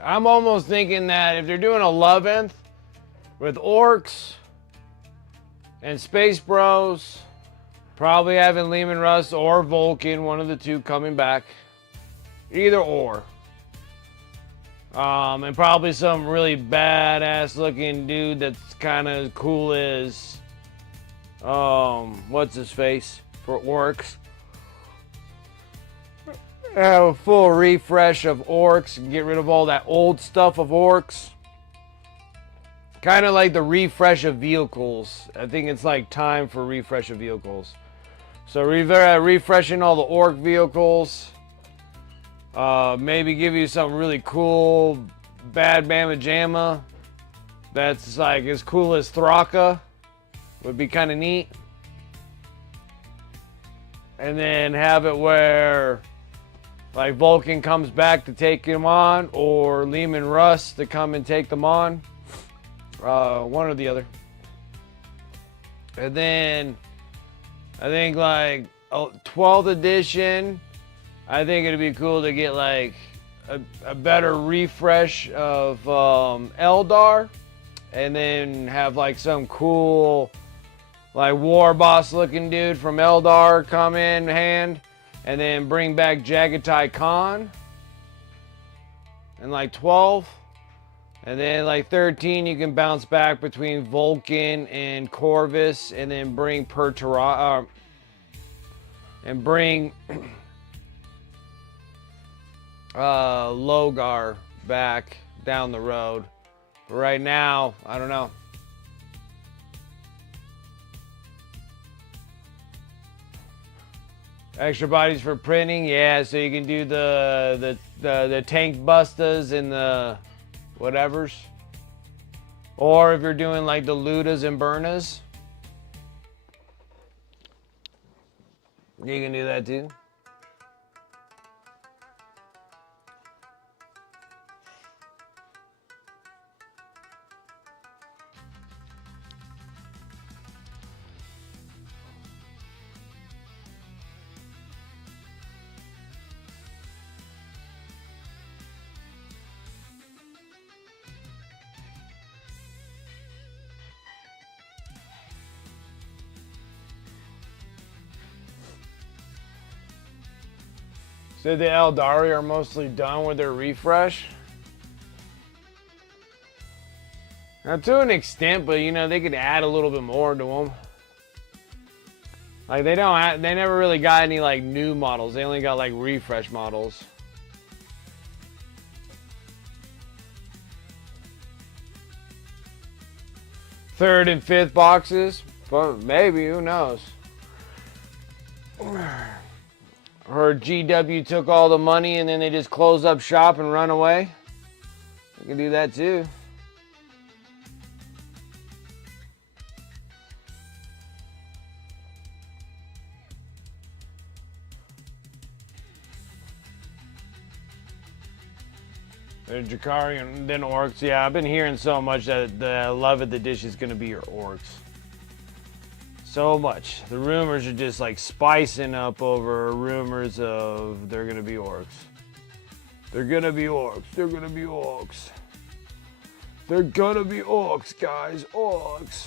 I'm almost thinking that if they're doing 11th with Orcs and Space Bros, probably having Lehman Russ or Vulcan, one of the two coming back. Either or. And probably some really badass looking dude that's kind of cool as, what's his face for orcs. Have a full refresh of orcs and get rid of all that old stuff of orcs. Kind of like the refresh of vehicles. I think it's like time for refresh of vehicles. So refreshing all the orc vehicles. Maybe give you something really cool, bad Bama Jamma. That's like as cool as Thraka. Would be kind of neat. And then have it where like Vulcan comes back to take him on, or Lehman Russ to come and take them on. One or the other. And then I think like 12th edition, I think it'd be cool to get like a better refresh of Eldar, and then have like some cool like war boss looking dude from Eldar come in hand, and then bring back Jagatai Khan. And like 12. And then like 13, you can bounce back between Vulcan and Corvus, and then bring and bring Logar back down the road. But right now, I don't know. Extra bodies for printing, yeah. So you can do the tank bustas and the whatevers, or if you're doing like the Ludas and Burnas, you can do that too. So the Eldari are mostly done with their refresh. Now to an extent, but you know, they could add a little bit more to them. Like they never really got any like new models. They only got like refresh models. Third and fifth boxes, but maybe, who knows? Or GW took all the money and then they just close up shop and run away. You can do that too. The Jakari and then orcs. Yeah, I've been hearing so much that the 11th edition is going to be your orcs. So much. The rumors are just like spicing up over rumors of they're going to be orcs. They're going to be orcs. They're going to be orcs. They're going to be orcs, guys. Orcs.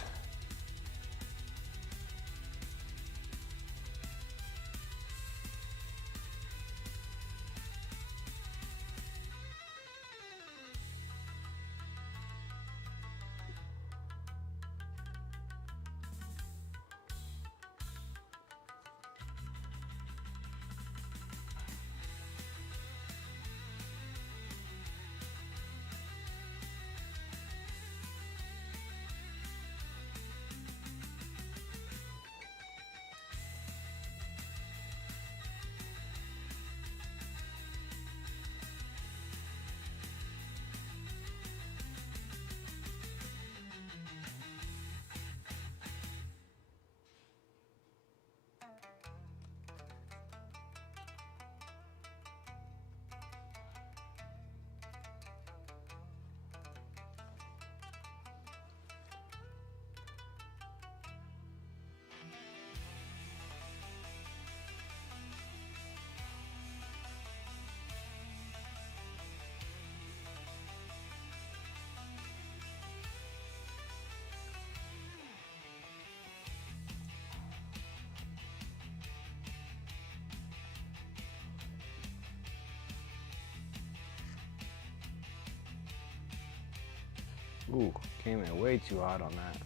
Ooh, came in way too hot on that.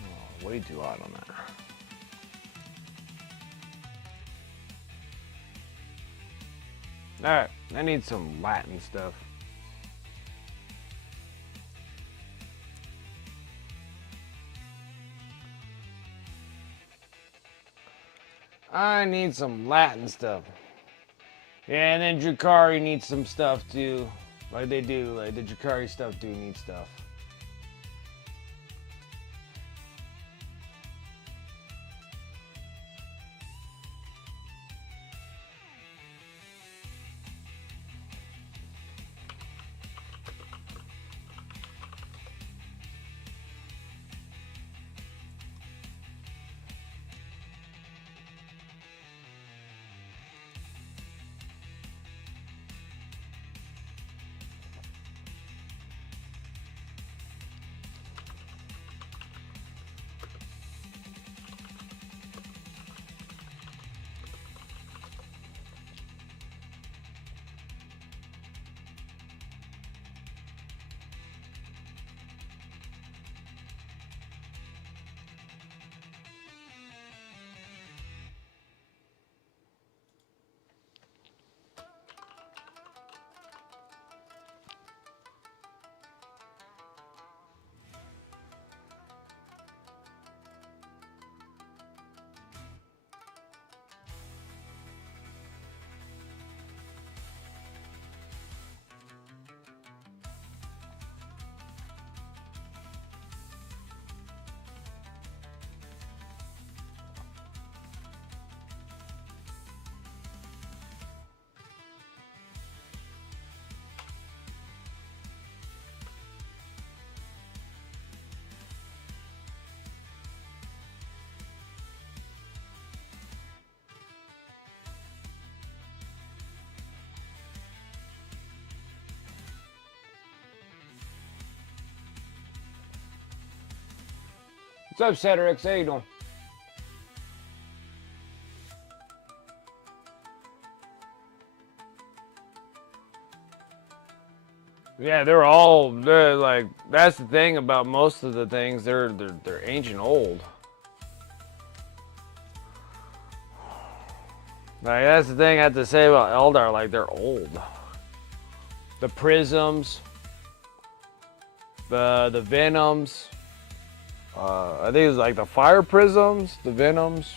Oh, way too hot on that. Alright, I need some Latin stuff. I need some Latin stuff. Yeah, and then Drakari needs some stuff too. Like they do, like the Drakari stuff do need stuff. What's up, Cedric? How you doing? Yeah, they're like, that's the thing about most of the things, they're ancient old. Like that's the thing I have to say about Eldar, like they're old. The prisms, the venoms, I think it's like the fire prisms, the venoms.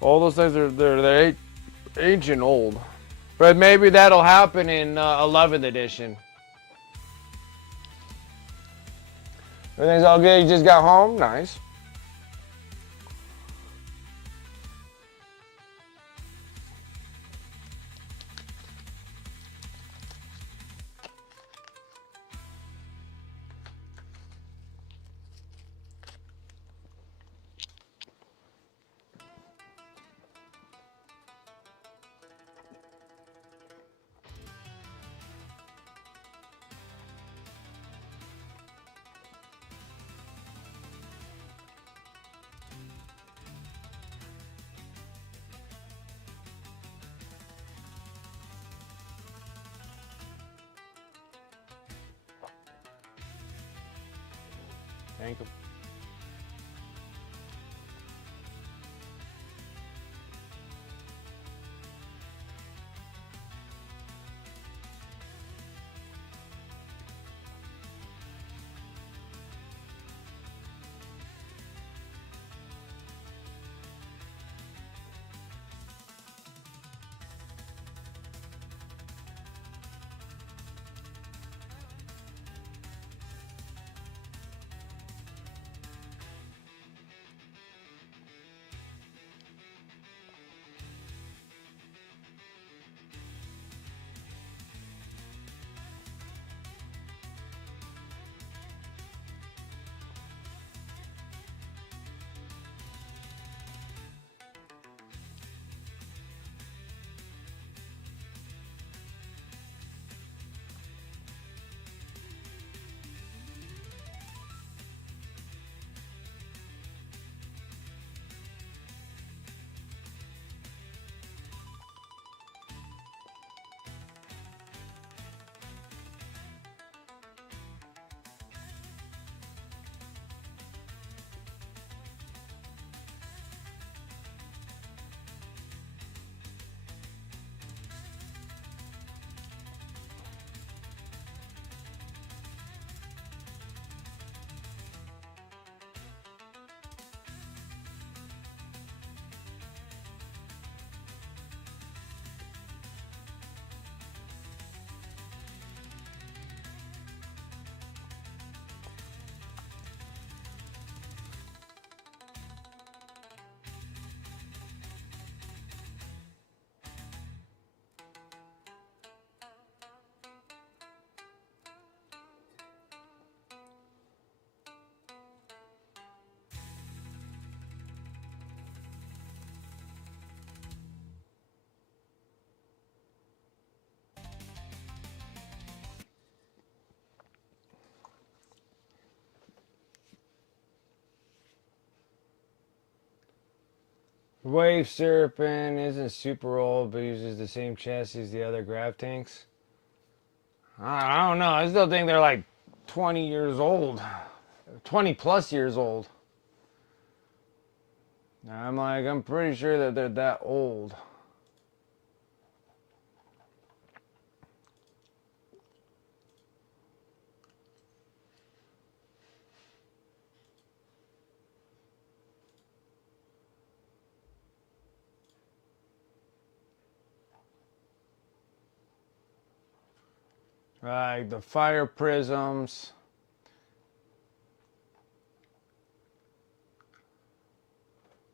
All those things they're ancient old. But maybe that'll happen in 11th edition. Everything's all good. You just got home. Nice. Thank you. Wave Serpent isn't super old, but uses the same chassis as the other grav tanks. I don't know. I still think they're like 20 years old, 20 plus years old. I'm pretty sure that they're that old. Like the fire prisms.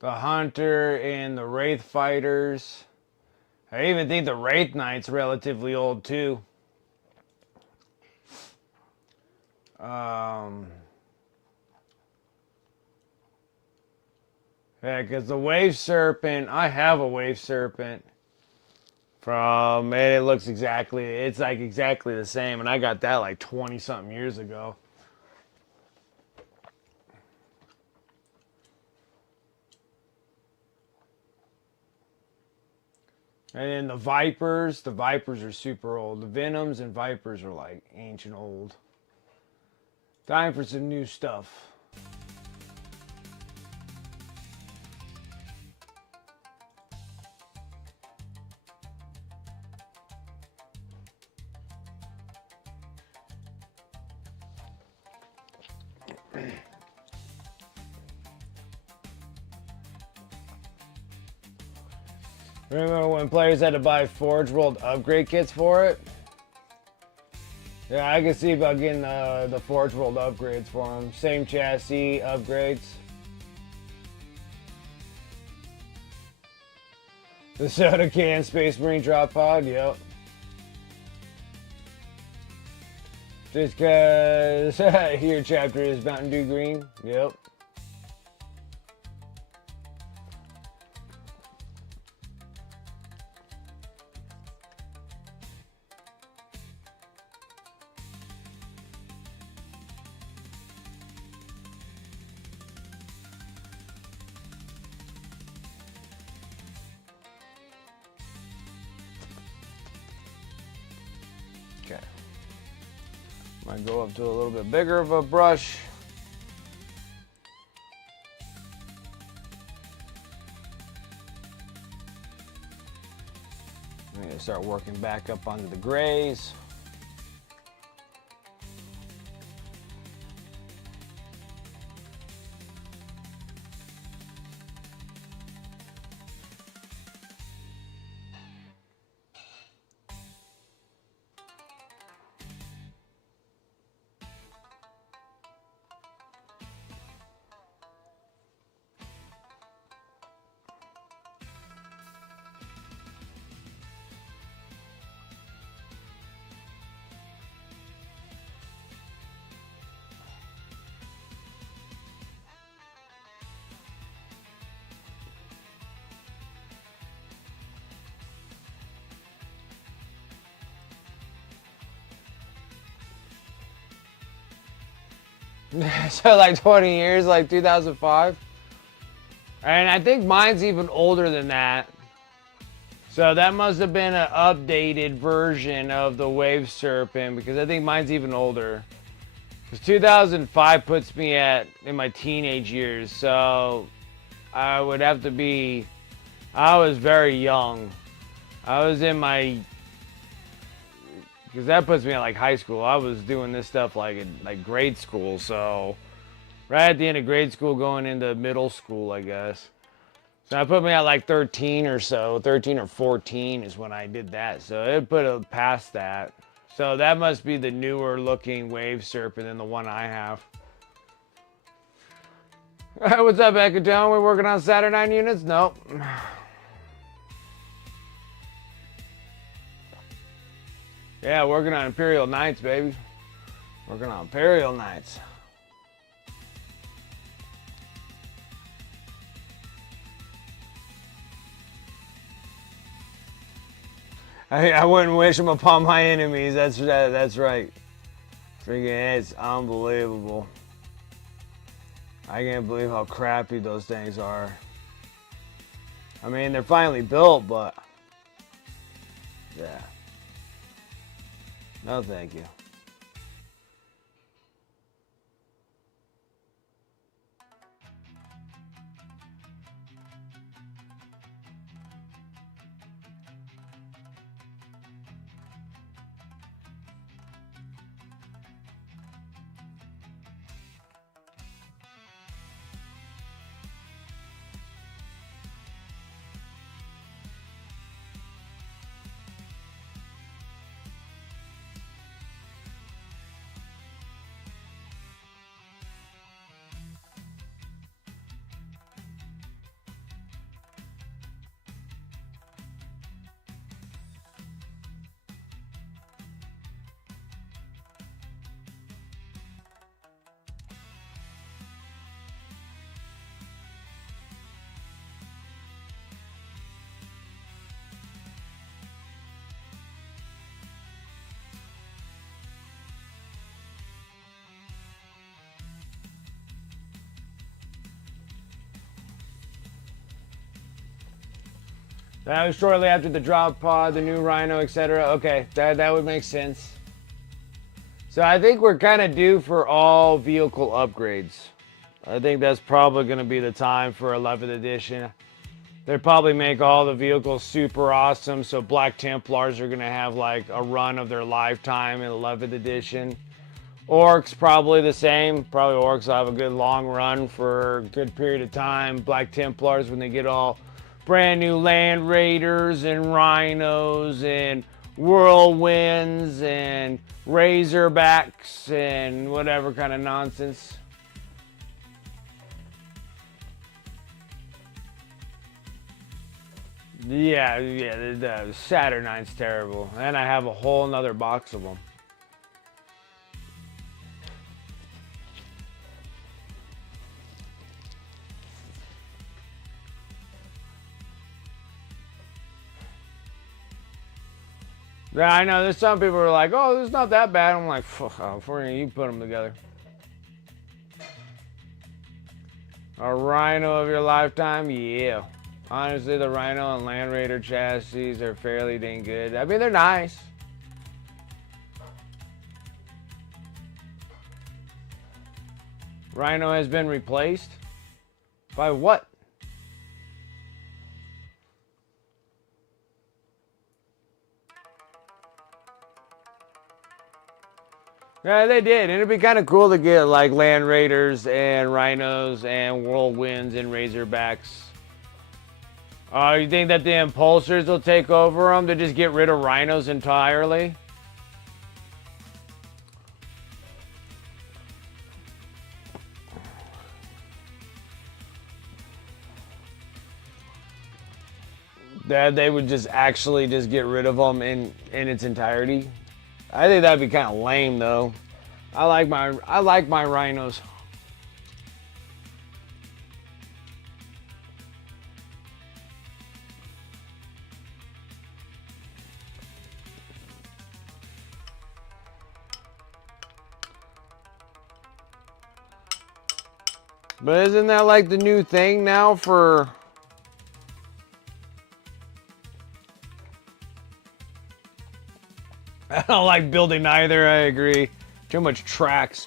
The Hunter and the Wraith Fighters. I even think the Wraith Knight's relatively old too. Yeah, because the Wave Serpent, I have a Wave Serpent from, and it looks exactly, it's like exactly the same, and I got that like 20 something years ago. And then the Vipers are super old. The Venoms and Vipers are like ancient old. Time for some new stuff. Remember when players had to buy Forge World upgrade kits for it? Yeah, I can see about getting the Forge World upgrades for them. Same chassis upgrades. The soda can Space Marine drop pod, yep. Just cause your chapter is Mountain Dew Green, yep. Okay. Might go up to a little bit bigger of a brush. I'm gonna start working back up onto the grays. So like 20 years, like 2005. And I think mine's even older than that. So that must have been an updated version of the Wave Serpent because I think mine's even older. Because 2005 puts me in my teenage years. So I would have to be, I was very young. I was in my, because that puts me at like high school. I was doing this stuff like in like grade school. So right at the end of grade school going into middle school, I guess. So I put me at like 13 or so. 13 or 14 is when I did that. So it put it past that. So that must be the newer looking Wave Serpent than the one I have. What's up, Echo Town? We're working on Saturnine units? Nope. Yeah, working on Imperial Knights, baby. Working on Imperial Knights. I wouldn't wish them upon my enemies. That's right. Freaking, it's unbelievable. I can't believe how crappy those things are. I mean, they're finally built, but yeah. No, thank you. That was shortly after the drop pod, the new Rhino, etc. Okay, that would make sense. So I think we're kind of due for all vehicle upgrades. I think that's probably going to be the time for 11th edition. They'd probably make all the vehicles super awesome, so Black Templars are going to have like a run of their lifetime in 11th edition. Orcs probably the same. Probably Orcs will have a good long run for a good period of time. Black Templars when they get all brand new Land Raiders and Rhinos and Whirlwinds and Razorbacks and whatever kind of nonsense. Yeah, the Saturnine's terrible. And I have a whole nother box of them. Yeah, I know. There's some people who are like, oh, it's not that bad. I'm like, you put them together. A Rhino of your lifetime? Yeah. Honestly, the Rhino and Land Raider chassis are fairly dang good. I mean, they're nice. Rhino has been replaced? By what? Yeah, they did. And it'd be kind of cool to get like Land Raiders and Rhinos and Whirlwinds and Razorbacks. You think that the Impulsors will take over them to just get rid of Rhinos entirely? That they would just actually just get rid of them in its entirety? I think that'd be kind of lame though. I like my Rhinos. But isn't that like the new thing now for... I don't like building either, I agree. Too much tracks.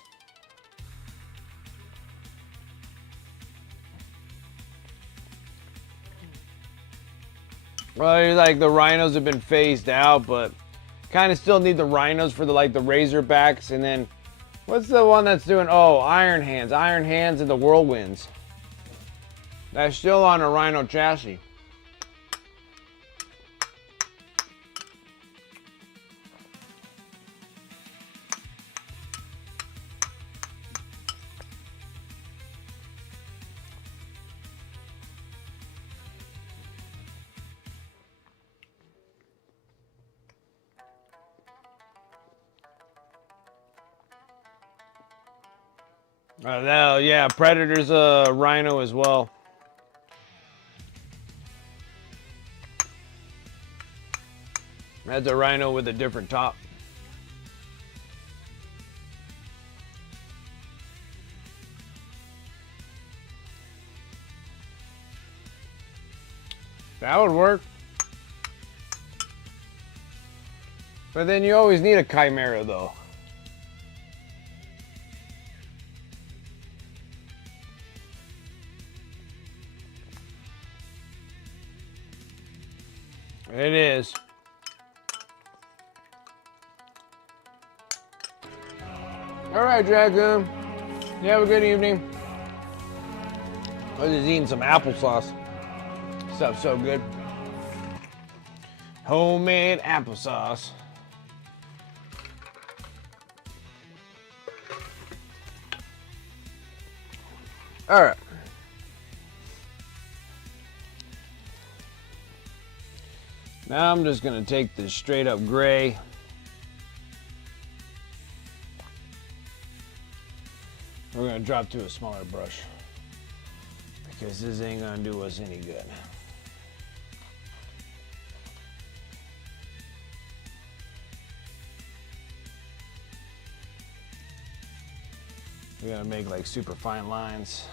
Well, like the Rhinos have been phased out, but kind of still need the Rhinos for the Razorbacks, and then what's the one that's doing? Oh, Iron Hands and the Whirlwinds. That's still on a Rhino chassis. Yeah, Predator's a Rhino as well. That's a Rhino with a different top. That would work. But then you always need a chimera, though. It is. All right, Dragoon. You have a good evening. I was just eating some applesauce. Stuff's so good. Homemade applesauce. All right. Now I'm just gonna take this straight up gray. We're gonna drop to a smaller brush because this ain't gonna do us any good. We're gonna make like super fine lines.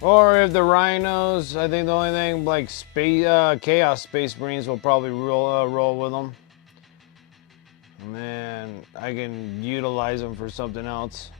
Or if the rhinos, I think the only thing like Chaos Space Marines will probably roll with them. And then I can utilize them for something else.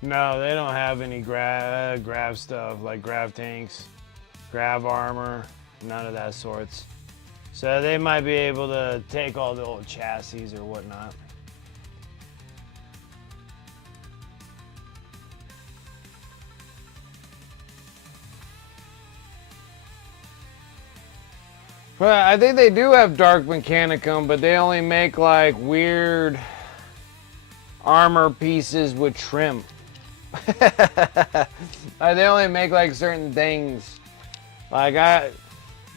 No, they don't have any grav stuff like grav tanks, grav armor, none of that sorts. So they might be able to take all the old chassis or whatnot. But I think they do have Dark Mechanicum, but they only make like weird armor pieces with trim. They only make like certain things. Like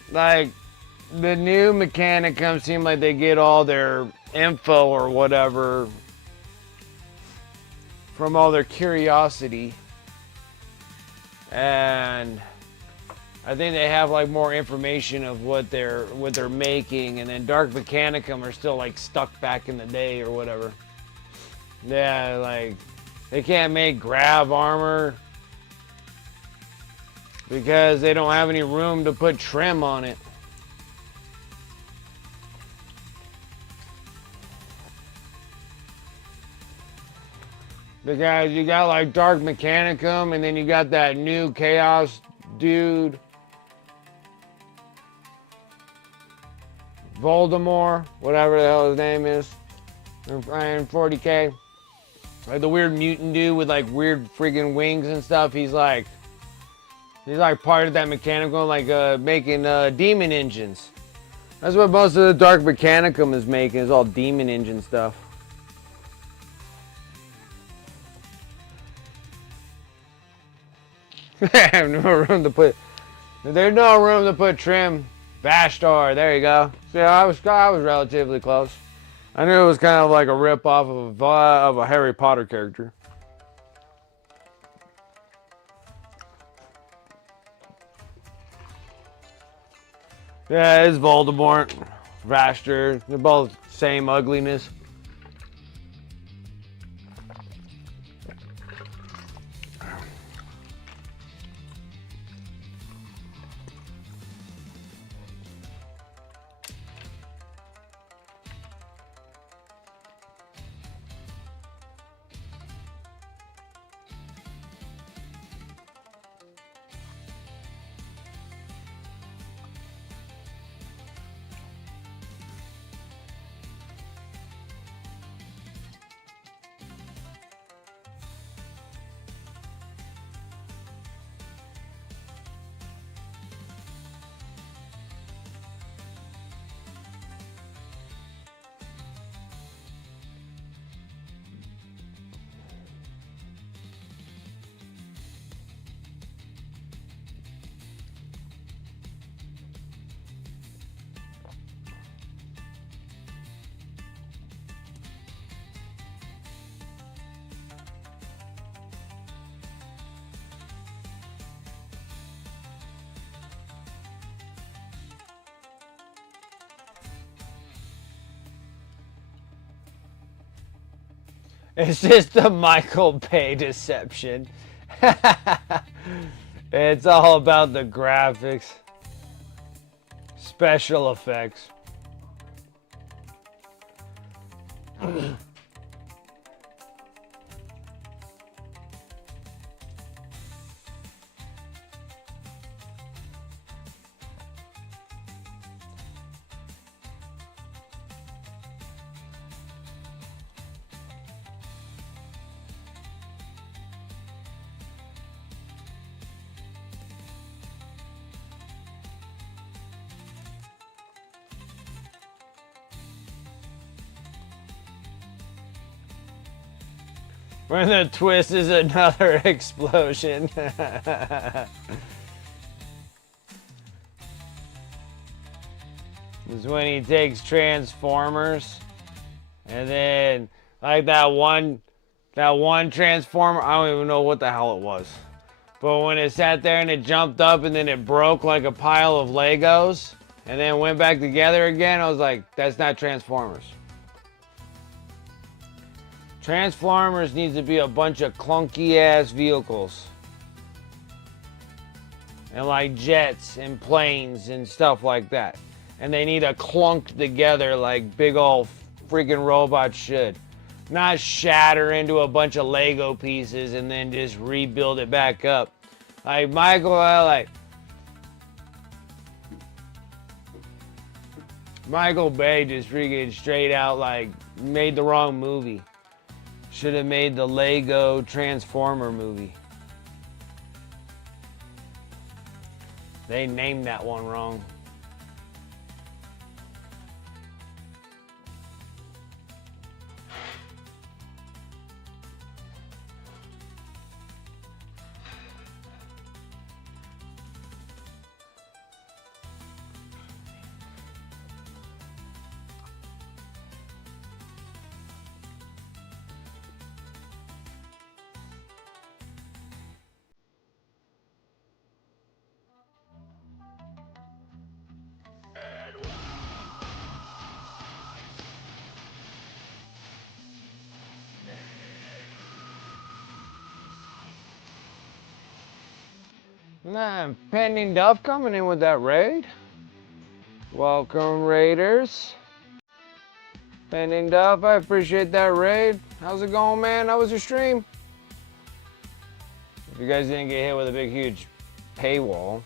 the new Mechanicum seem like they get all their info or whatever from all their curiosity, and I think they have like more information of what they're making, and then Dark Mechanicum are still like stuck back in the day or whatever. Yeah, like they can't make grav armor because they don't have any room to put trim on it. Because you got like Dark Mechanicum, and then you got that new Chaos dude, Voldemort, whatever the hell his name is, in 40K. Like the weird mutant dude with like weird freaking wings and stuff. He's like part of that Mechanicum, like making demon engines. That's what most of the Dark Mechanicum is making, is all demon engine stuff. I have no room to put. There's no room to put trim. Vashtar, there you go. See, I was relatively close. I knew it was kind of like a rip-off of a Harry Potter character. Yeah, it's Voldemort, Vaster. They're both same ugliness. It's just the Michael Bay deception. It's all about the graphics, special effects. When the twist is another explosion. Is when he takes Transformers and then like that one Transformer, I don't even know what the hell it was. But when it sat there and it jumped up and then it broke like a pile of Legos and then went back together again, I was like, that's not Transformers. Transformers needs to be a bunch of clunky ass vehicles. And like jets and planes and stuff like that. And they need to clunk together like big old freaking robots should. Not shatter into a bunch of Lego pieces and then just rebuild it back up. Like Michael Bay just freaking straight out like made the wrong movie. Should have made the Lego Transformer movie. They named that one wrong. Man, Pending Duff coming in with that raid. Welcome, Raiders. Pending Duff, I appreciate that raid. How's it going, man? How was your stream? If you guys didn't get hit with a big, huge paywall.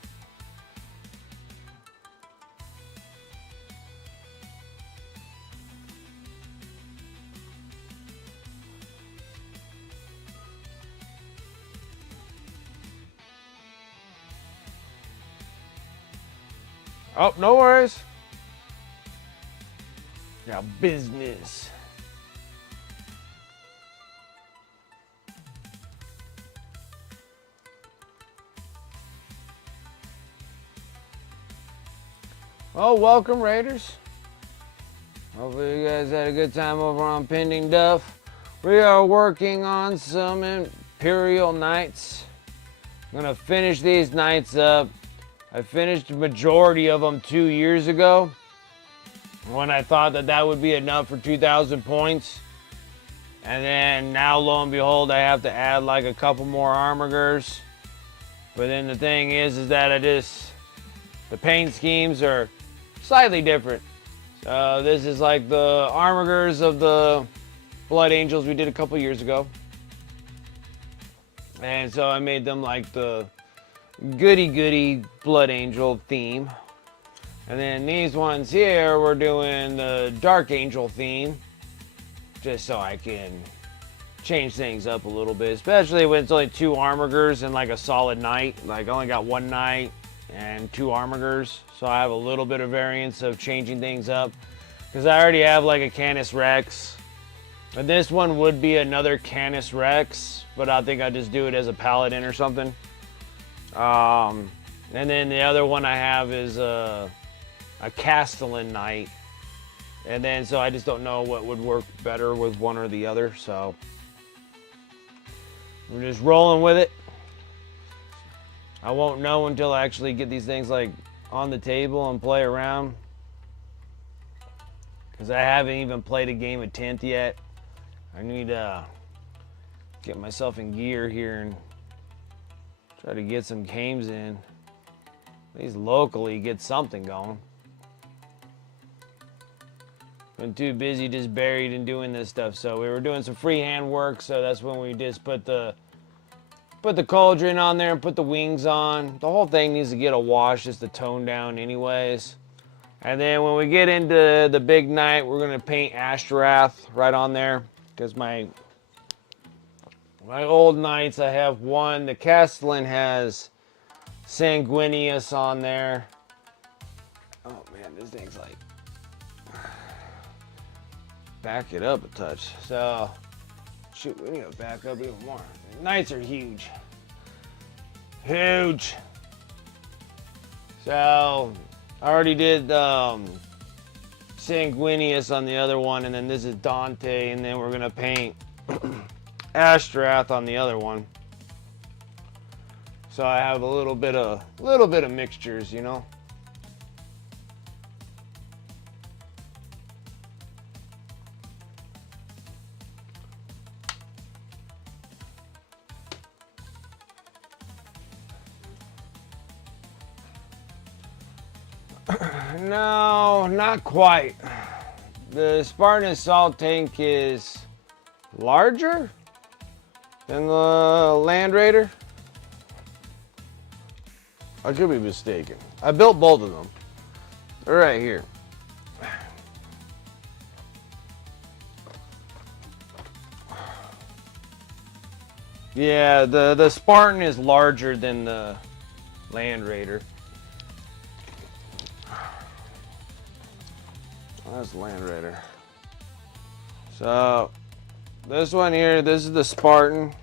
Oh, no worries. Yeah, business. Oh, welcome, Raiders. Hopefully you guys had a good time over on Pending Duff. We are working on some Imperial Knights. I'm gonna finish these Knights up. I finished the majority of them 2 years ago when I thought that that would be enough for 2,000 points. And then now, lo and behold, I have to add like a couple more armigers. But then the thing is that the paint schemes are slightly different. So this is like the armigers of the Blood Angels we did a couple years ago. And so I made them like the goody Blood Angel theme. And then these ones here, we're doing the Dark Angel theme. Just so I can change things up a little bit. Especially when it's only 2 armigers and like a solid knight. Like I only got 1 knight and 2 armigers. So I have a little bit of variance of changing things up. Because I already have like a Canis Rex. And this one would be another Canis Rex, but I think I'll just do it as a Paladin or something. And then the other one I have is a Castellan Knight. And then, so I just don't know what would work better with one or the other, so we're just rolling with it. I won't know until I actually get these things like on the table and play around. Because I haven't even played a game of 10th yet. I need to get myself in gear here and try to get some games in. At least locally get something going. Been too busy just buried in doing this stuff. So we were doing some freehand work, so that's when we just put the cauldron on there and put the wings on. The whole thing needs to get a wash just to tone down anyways. And then when we get into the big night, we're gonna paint Ashtrath right on there. Because my old knights, I have one. The Castellan has Sanguinius on there. Oh man, this thing's like, back it up a touch. So, shoot, we need to back up even more. The knights are huge. Huge. So, I already did Sanguinius on the other one, and then this is Dante, and then we're gonna paint Ashtrath on the other one. So I have a little bit of mixtures, you know. No, not quite. The Spartan Assault Tank is larger than the Land Raider. I could be mistaken. I built both of them. They're right here. Yeah, the Spartan is larger than the Land Raider. That's Land Raider. So, this one here, this is the Spartan.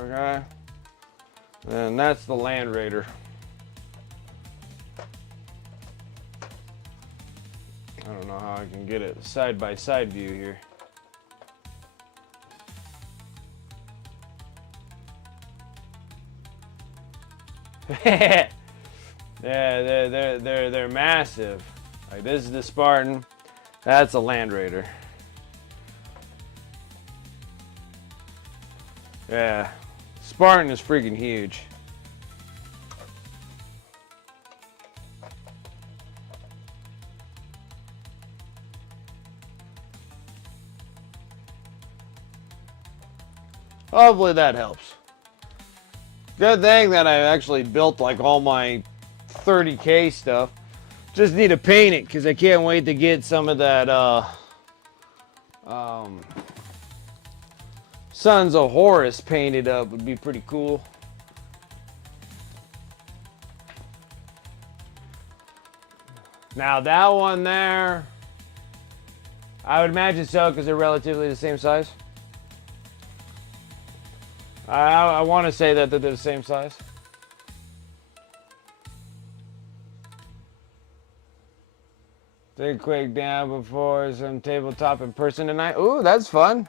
Okay. And that's the Land Raider. I don't know how I can get it side by side view here. Yeah, they're massive. Like this is the Spartan, that's a Land Raider. Yeah, Spartan is freaking huge. Hopefully that helps. Good thing that I actually built like all my 30K stuff. Just need to paint it because I can't wait to get some of that Sons of Horus painted up. Would be pretty cool. Now that one there, I would imagine so because they're relatively the same size. I want to say that they're the same size. Take a quick nap before some tabletop in person tonight. Ooh, that's fun.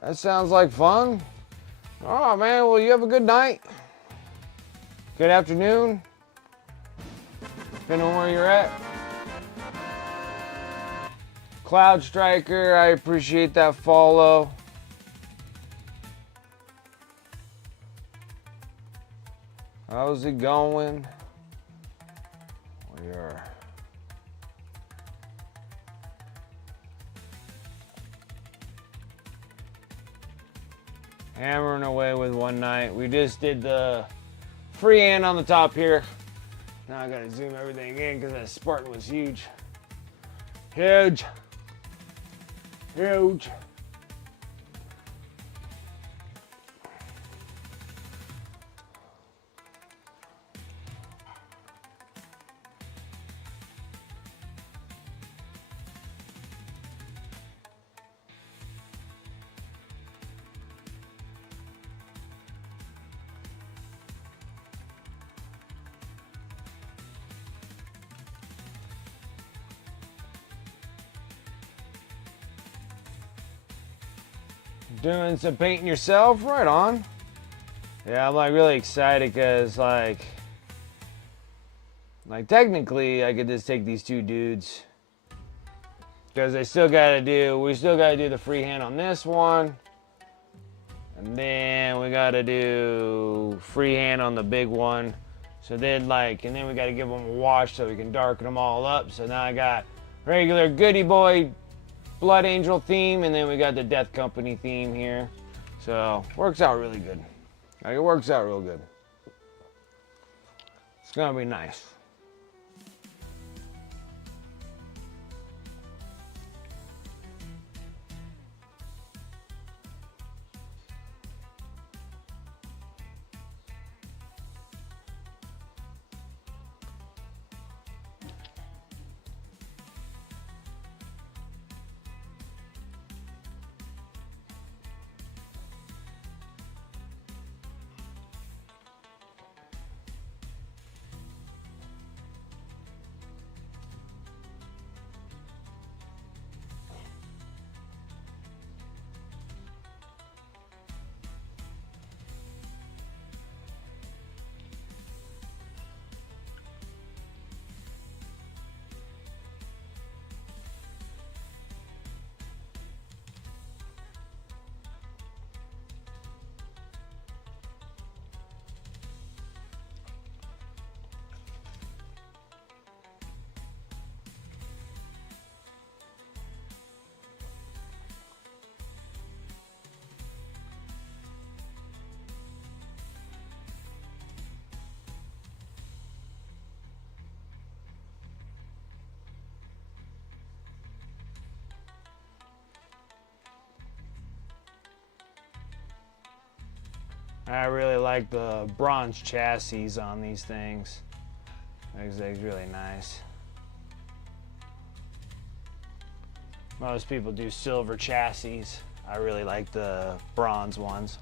That sounds like fun. Oh man, well you have a good night. Good afternoon. Depending on where you're at. Cloud Striker, I appreciate that follow. How's it going? We are hammering away with one night. We just did the freehand on the top here. Now I gotta zoom everything in because that Spartan was huge. Huge. Huge. Doing some painting yourself? Right on. Yeah, I'm like really excited because like technically I could just take these two dudes because we still gotta do the freehand on this one, and then we gotta do freehand on the big one. So then and then we gotta give them a wash so we can darken them all up. So now I got regular Goody Boy Blood Angel theme, and then we got the Death Company theme here. So works out really good. Like, it works out real good. It's gonna be nice. I really like the bronze chassis on these things. Makes things really nice. Most people do silver chassis. I really like the bronze ones.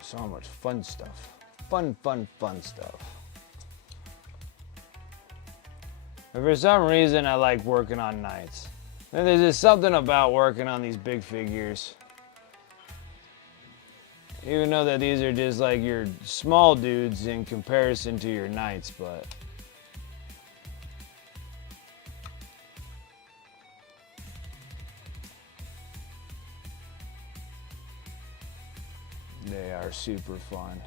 So much fun stuff. Fun stuff. But for some reason, I like working on knights. And there's just something about working on these big figures. Even though that these are just like your small dudes in comparison to your knights, but they are super fun.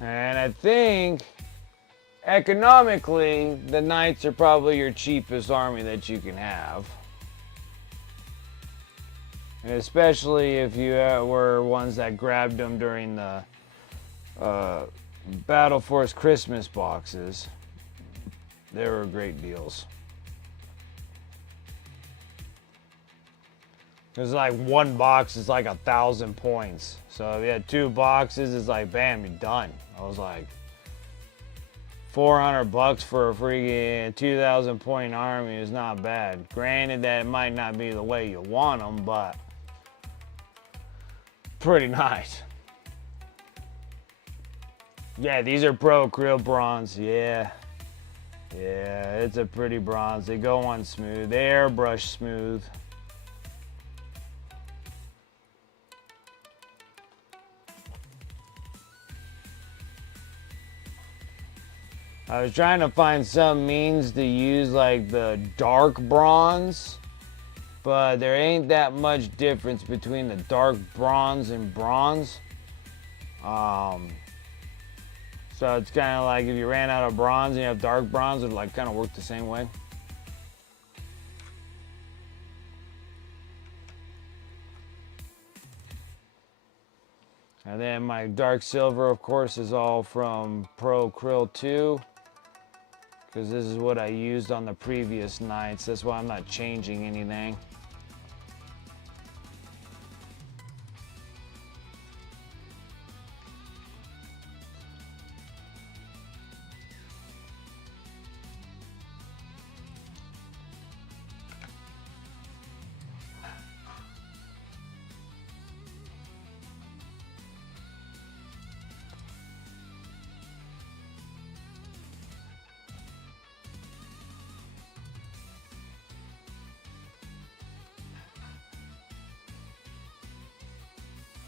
And I think economically, the knights are probably your cheapest army that you can have. And especially if you were ones that grabbed them during the Battle Force Christmas boxes. They were great deals. There's like one box is like 1,000 points. So if you had 2 boxes, it's like bam, you're done. I was like, $400 for a freaking 2,000 point army is not bad. Granted that it might not be the way you want them, but pretty nice. Yeah, these are Pro Krill bronze. Yeah, it's a pretty bronze. They go on smooth. They airbrush smooth. I was trying to find some means to use like the dark bronze, but there ain't that much difference between the dark bronze and bronze. So it's kind of like if you ran out of bronze and you have dark bronze, it would like kind of work the same way. And then my dark silver, of course, is all from Pro Krill 2. Because this is what I used on the previous nights. That's why I'm not changing anything.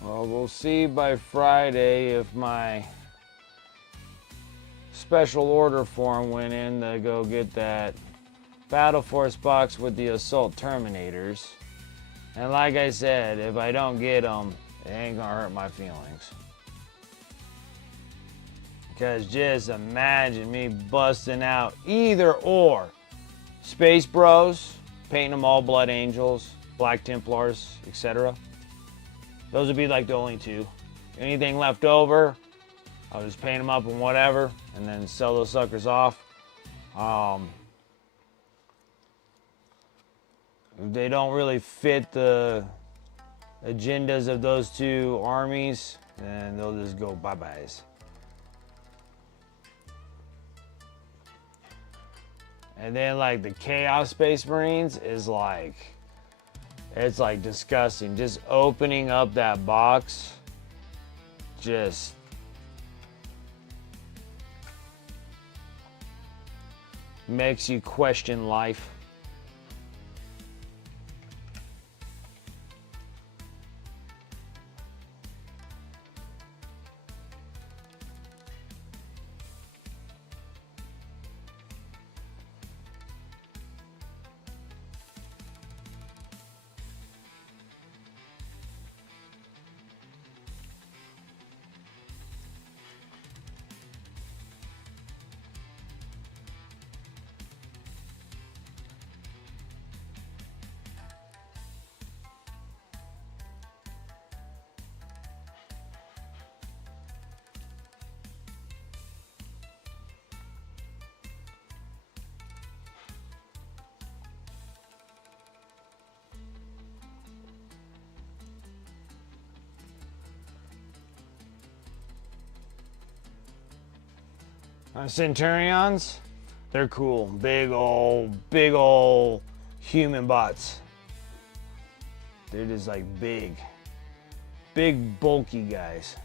Well, we'll see by Friday if my special order form went in to go get that Battle Force box with the Assault Terminators. And like I said, if I don't get them, it ain't gonna hurt my feelings. Because just imagine me busting out either or. Space Bros, painting them all Blood Angels, Black Templars, etc. Those would be like the only 2. Anything left over, I'll just paint them up and whatever, and then sell those suckers off. If they don't really fit the agendas of those 2 armies, then they'll just go bye-byes. And then like the Chaos Space Marines is like, it's like disgusting. Just opening up that box just makes you question life. Centurions, they're cool. Big old human bots. They're just like big. big, bulky guys.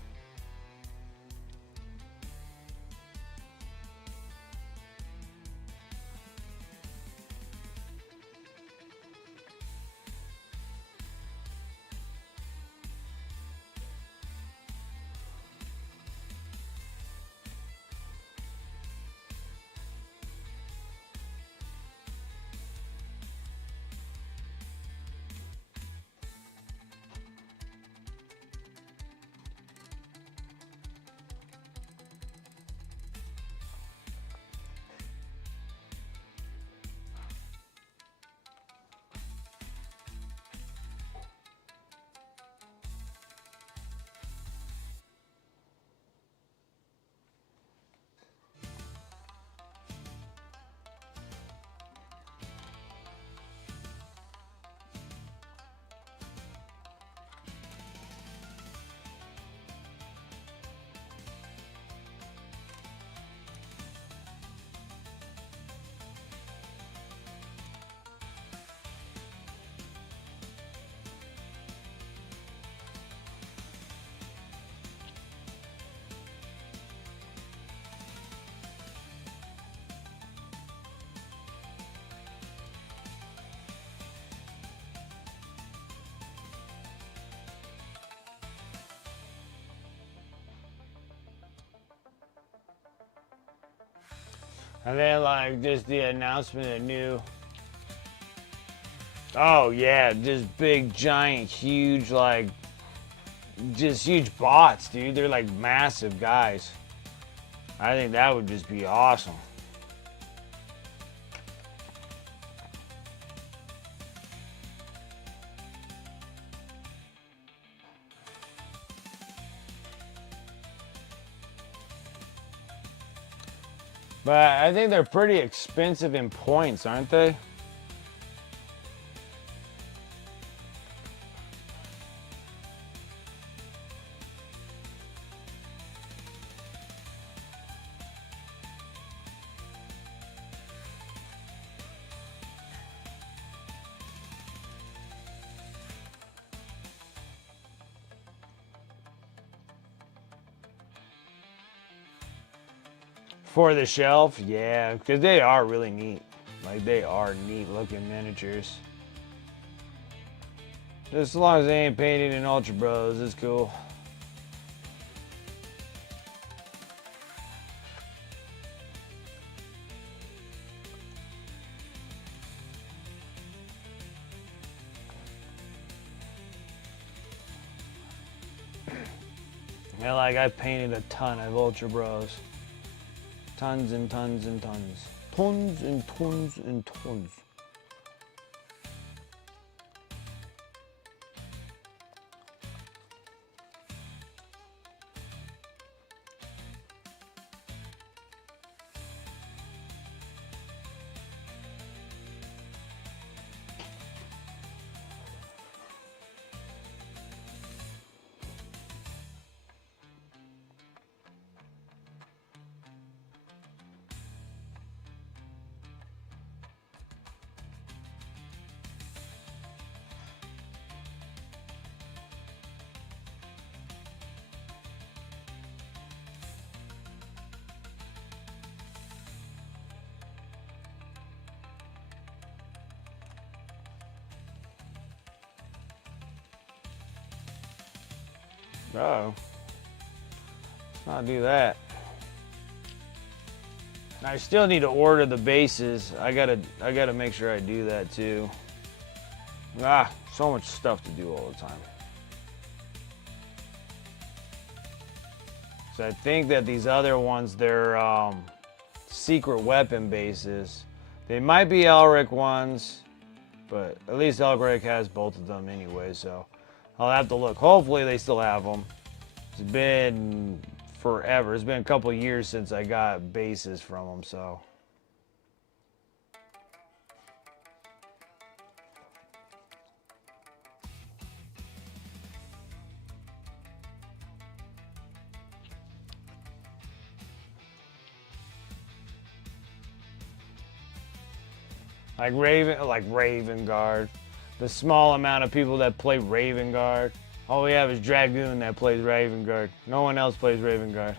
And then like just the announcement of new. Oh yeah, just big, giant, huge, like just huge bots, dude. They're like massive guys. I think that would just be awesome. But I think they're pretty expensive in points, aren't they? For the shelf, yeah, because they are really neat. Like, they are neat looking miniatures. Just as long as they ain't painted in Ultra Bros, it's cool. Yeah, like I painted a ton of Ultra Bros. Tons and tons and tons. Tons and tons and tons. Oh, let's not do that. I still need to order the bases. I gotta make sure I do that too. Ah, so much stuff to do all the time. So I think that these other ones, they're secret weapon bases. They might be Elric ones, but at least Elric has both of them anyway, so I'll have to look. Hopefully they still have them. It's been forever. It's been a couple years since I got bases from them, so. Like Raven Guard. The small amount of people that play Raven Guard. All we have is Dragoon that plays Raven Guard. No one else plays Raven Guard.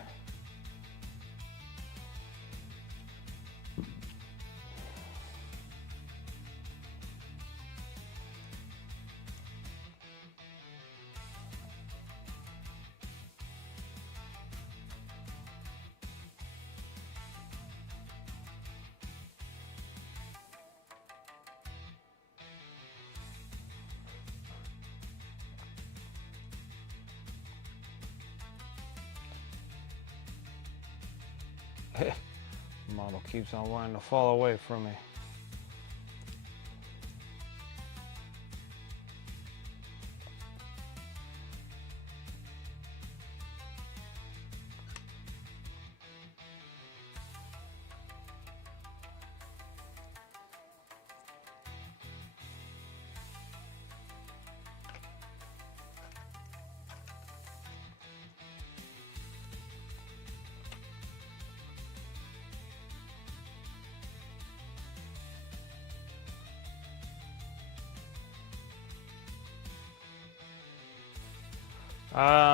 Model keeps on wanting to fall away from me.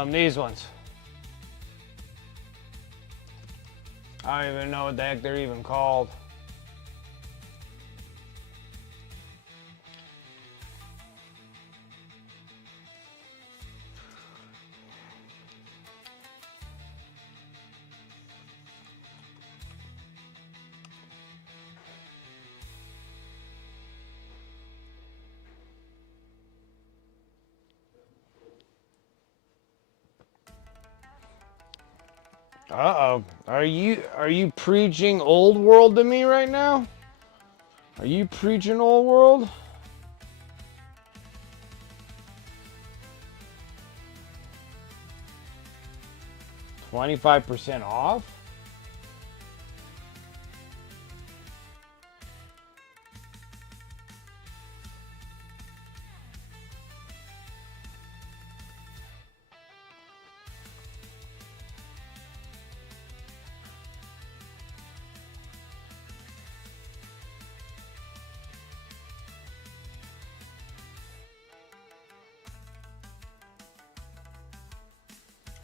These ones. I don't even know what the heck they're even called. Uh-oh. Are you preaching old world to me right now? Are you preaching old world? $25% off?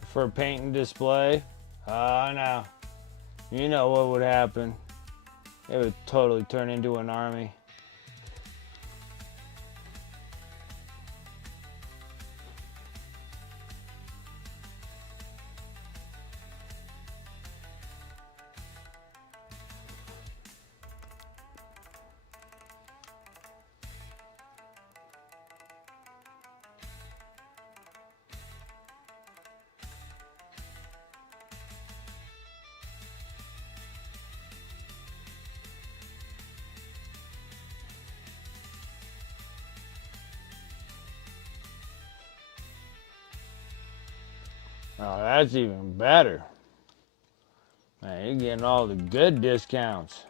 For paint and display? Oh no. You know what would happen. It would totally turn into an army. Oh, that's even better. Man, you're getting all the good discounts.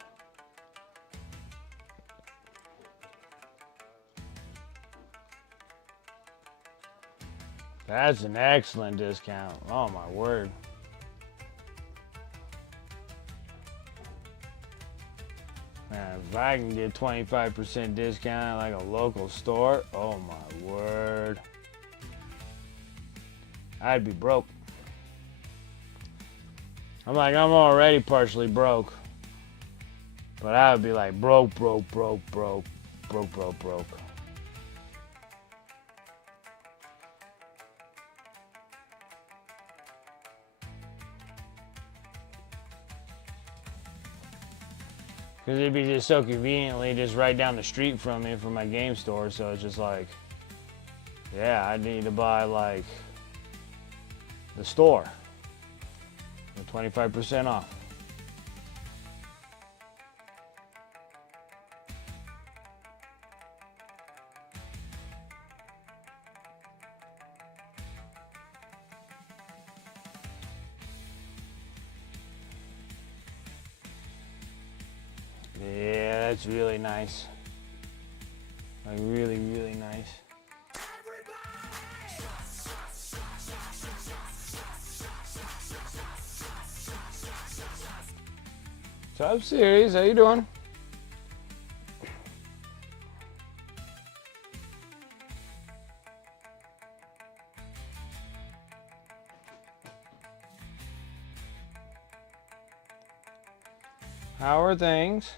That's an excellent discount. Oh my word. Man, if I can get 25% discount at like a local store, oh my word. I'd be broke. I'm already partially broke. But I would be like broke. Because it'd be just so conveniently just right down the street from me from my game store. So it's just like, yeah, I need to buy like the store. 25% off. Yeah, that's really nice. Like really, really nice. What's up, series? How you doing? How are things?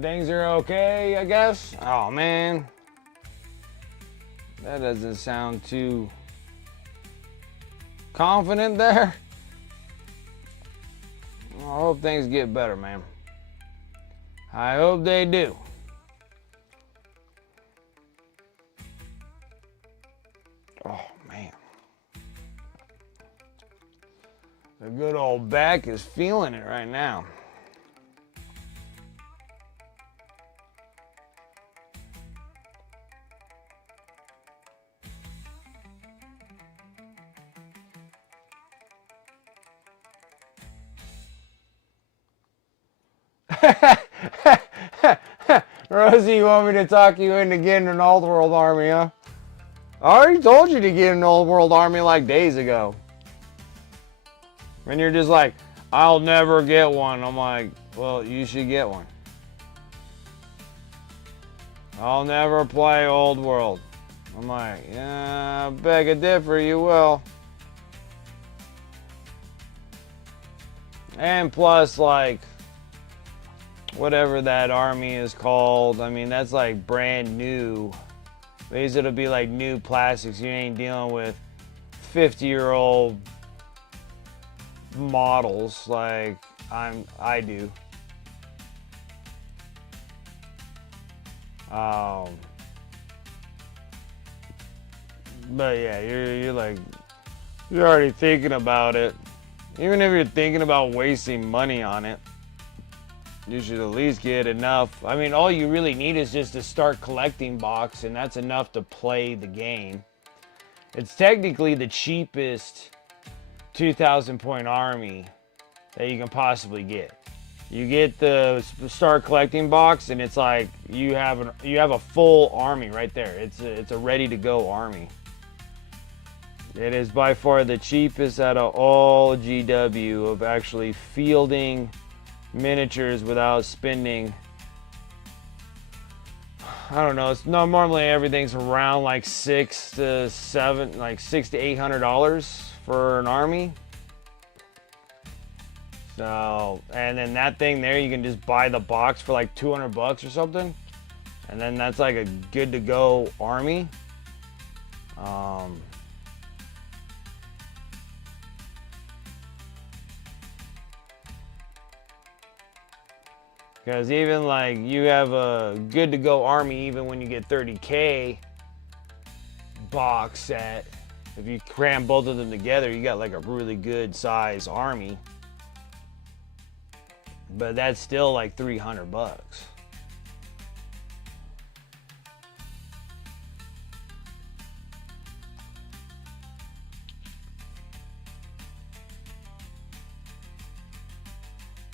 Things are okay, I guess. Oh man, that doesn't sound too confident there. I hope things get better, man. I hope they do. Oh man, the good old back is feeling it right now. Rosie, you want me to talk you into getting an old world army, huh? I already told you to get an old world army like days ago. And you're just like, I'll never get one. I'm like, well, you should get one. I'll never play old world. I'm like, yeah, beg a differ, you will. And plus, like, whatever that army is called, I mean, that's like brand new. At least it'll be like new plastics. You ain't dealing with 50-year-old models like I do. But yeah, you're already thinking about it. Even if you're thinking about wasting money on it, you should at least get enough. I mean, all you really need is just to start collecting box, and that's enough to play the game. It's technically the cheapest 2,000 point army that you can possibly get. You get the start collecting box, and it's like you have a full army right there. It's a ready to go army. It is by far the cheapest out of all GW of actually fielding miniatures without spending. I don't know. It's normally everything's around like $600 to $800 for an army. So, and then that thing there, you can just buy the box for like $200 or something, and then that's like a good to go army. Because even like you have a good to go army even when you get 30K box set. If you cram both of them together, you got like a really good size army. But that's still like $300.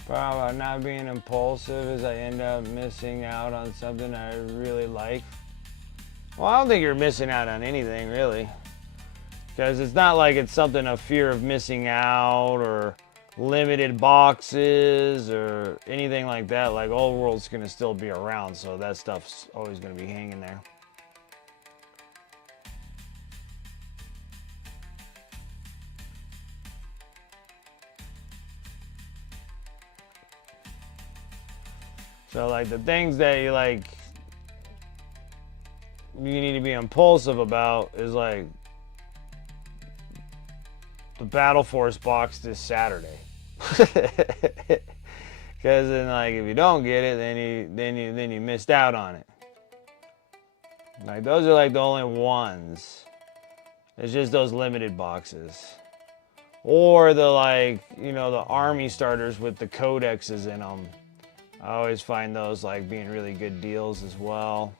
Problem about not being impulsive is I end up missing out on something I really like. Well, I don't think you're missing out on anything really, because it's not like it's something of fear of missing out or limited boxes or anything like that. Like old world's gonna still be around, so that stuff's always gonna be hanging there. So like the things that you need to be impulsive about is like the Battle Force box this Saturday. Because then like if you don't get it, then you missed out on it. Like those are like the only ones. It's just those limited boxes. or the like, you know, the army starters with the codexes in them. I always find those like being really good deals as well.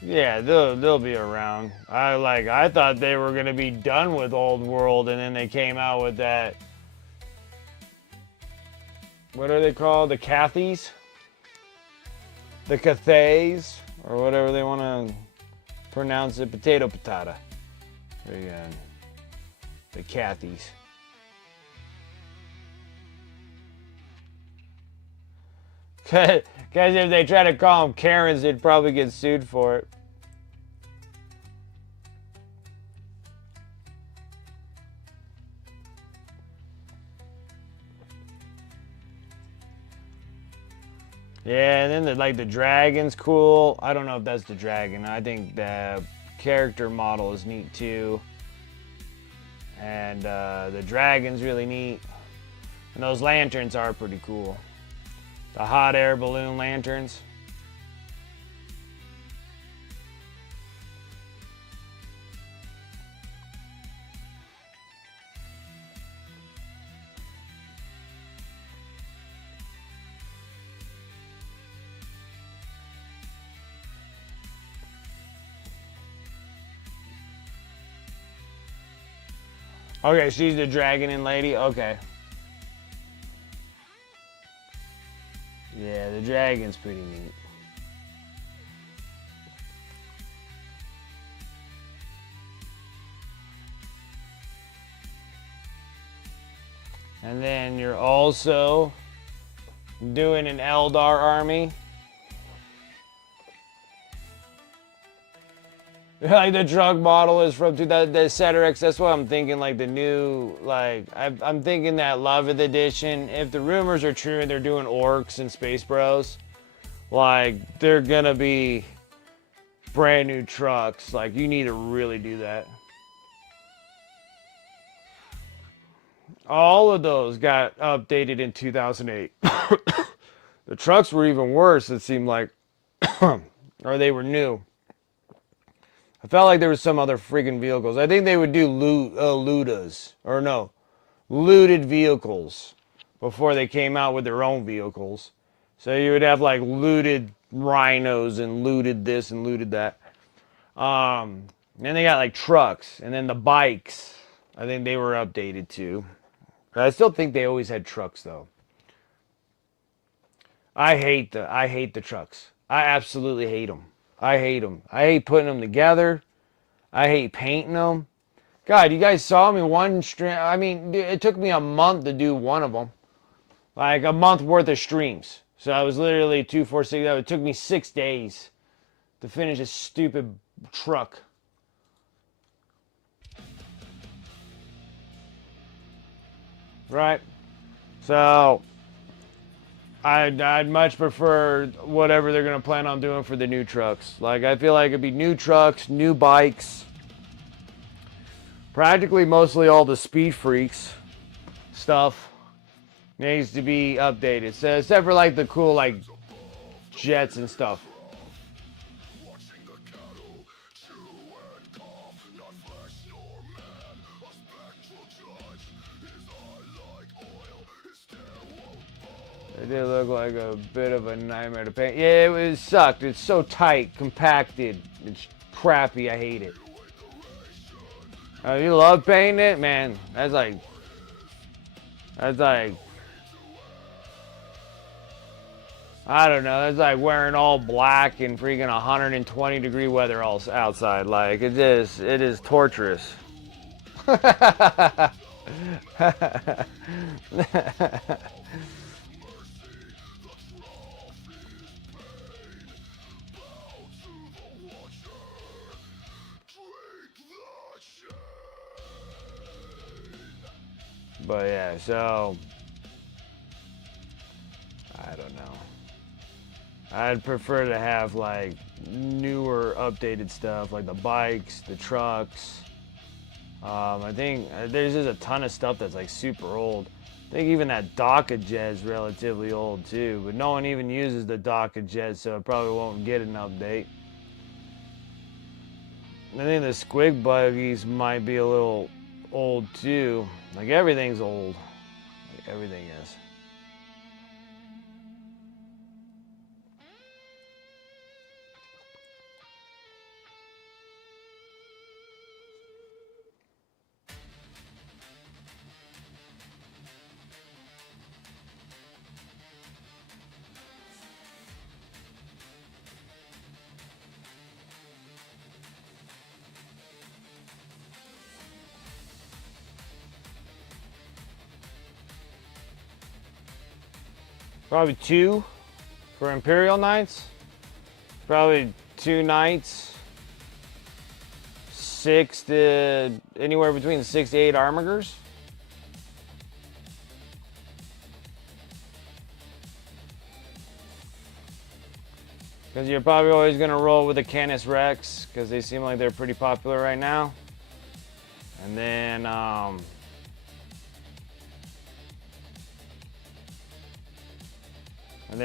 Yeah, they'll be around. I thought they were gonna be done with Old World, and then they came out with that. What are they called? The Cathies, the Cathays, or whatever they want to pronounce it. Potato patata. There you go. The Cathies. Because if they try to call them Karens, they'd probably get sued for it. Yeah, and then the dragon's cool. I don't know if that's the dragon. I think the character model is neat too. And the dragon's really neat. And those lanterns are pretty cool. The hot air balloon lanterns. Okay, she's the dragon and lady. Okay. Yeah, the dragon's pretty neat. And then you're also doing an Eldar army. Like the truck model is from 2000, the Ceterex. That's what I'm thinking. Like the new, like I'm thinking that 11th edition. If the rumors are true and they're doing orcs and space bros, like they're gonna be brand new trucks. Like you need to really do that. All of those got updated in 2008. The trucks were even worse. It seemed like, or they were new. I felt like there was some other freaking vehicles. I think they would do Ludas, or no, looted vehicles before they came out with their own vehicles. So you would have like looted rhinos and looted this and looted that. Then they got like trucks and then the bikes. I think they were updated too. But I still think they always had trucks though. I hate the trucks. I absolutely hate them. I hate them. I hate putting them together. I hate painting them. God, you guys saw me one stream. I mean, it took me a month to do one of them. Like a month worth of streams. So I was literally 246. It took me 6 days to finish a stupid truck. Right? So I'd much prefer whatever they're gonna plan on doing for the new trucks. Like I feel like it'd be new trucks, new bikes. Practically mostly all the Speed Freaks stuff needs to be updated. So except for like the cool like jets and stuff. It did look like a bit of a nightmare to paint. Yeah, it sucked. It's so tight, compacted. It's crappy. I hate it. You love painting it? Man, that's like, I don't know. That's like wearing all black in freaking 120-degree weather all outside. Like, it is torturous. But yeah, so I don't know. I'd prefer to have like newer, updated stuff, like the bikes, the trucks. I think there's just a ton of stuff that's like super old. I think even that Doca jet is relatively old too, but no one even uses the Doca jet, so it probably won't get an update. I think the squig buggies might be a little old too. Like everything's old. Like everything is. Probably 2 for Imperial Knights. Probably 2 Knights. 6 to anywhere between 6 to 8 Armigers. Because you're probably always going to roll with the Canis Rex, because they seem like they're pretty popular right now. And then,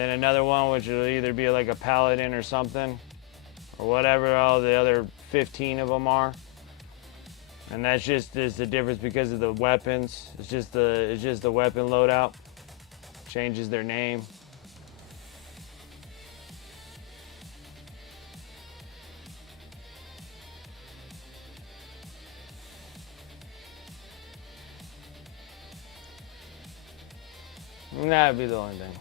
another one, which will either be like a Paladin or something, or whatever all the other 15 of them are. And that's just is the difference because of the weapons. It's just the weapon loadout. Changes their name. And that'd be the only thing.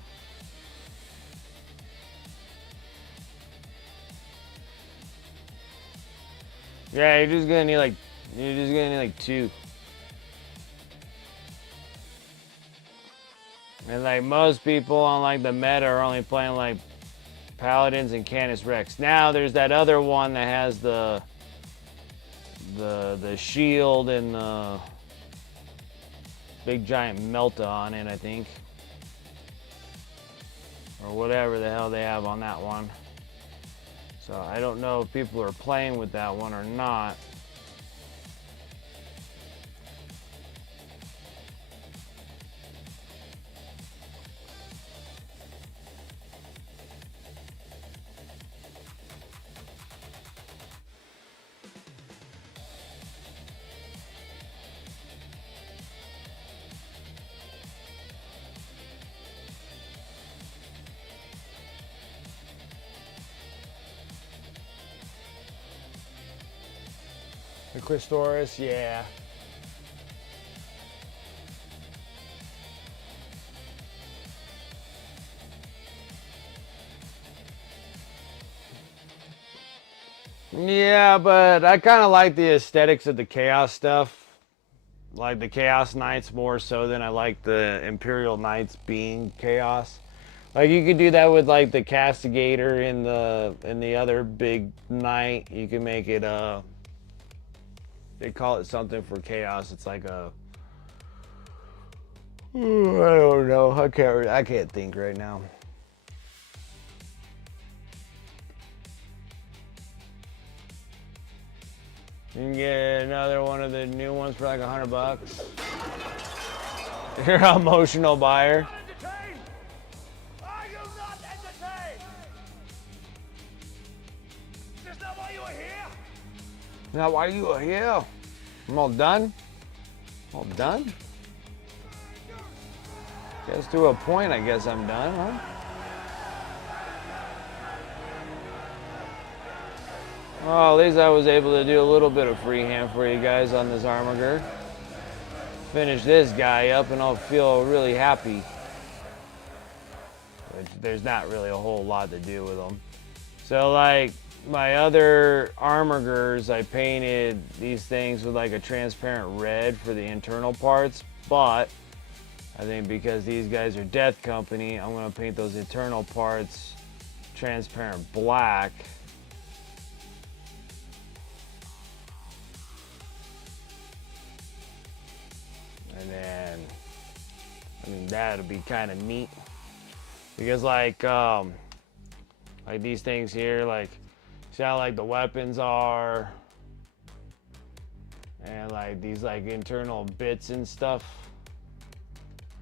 Yeah, you're just gonna need like 2. And like most people on like the meta are only playing like Paladins and Canis Rex. Now there's that other one that has the shield and the big giant Melta on it, I think. Or whatever the hell they have on that one. So I don't know if people are playing with that one or not. The Christoris, yeah. Yeah, but I kind of like the aesthetics of the Chaos stuff. Like the Chaos Knights more so than I like the Imperial Knights being Chaos. Like you could do that with like the Castigator in the other big knight. You can make it they call it something for Chaos. It's like a I don't know. I can't think right now. You can get another one of the new ones for like $100. You're an emotional buyer. Are you not entertained? Is that why you are here? Now, why are you here? I'm all done. All done? Guess to a point, I guess I'm done, huh? Well, at least I was able to do a little bit of freehand for you guys on this Armiger. Finish this guy up and I'll feel really happy. Which there's not really a whole lot to do with them. So like my other Armigers, I painted these things with like a transparent red for the internal parts, but I think because these guys are Death Company, I'm gonna paint those internal parts transparent black. And then, I mean, that'll be kind of neat. Because like, Like these things here, like, see how like the weapons are, and like these like internal bits and stuff.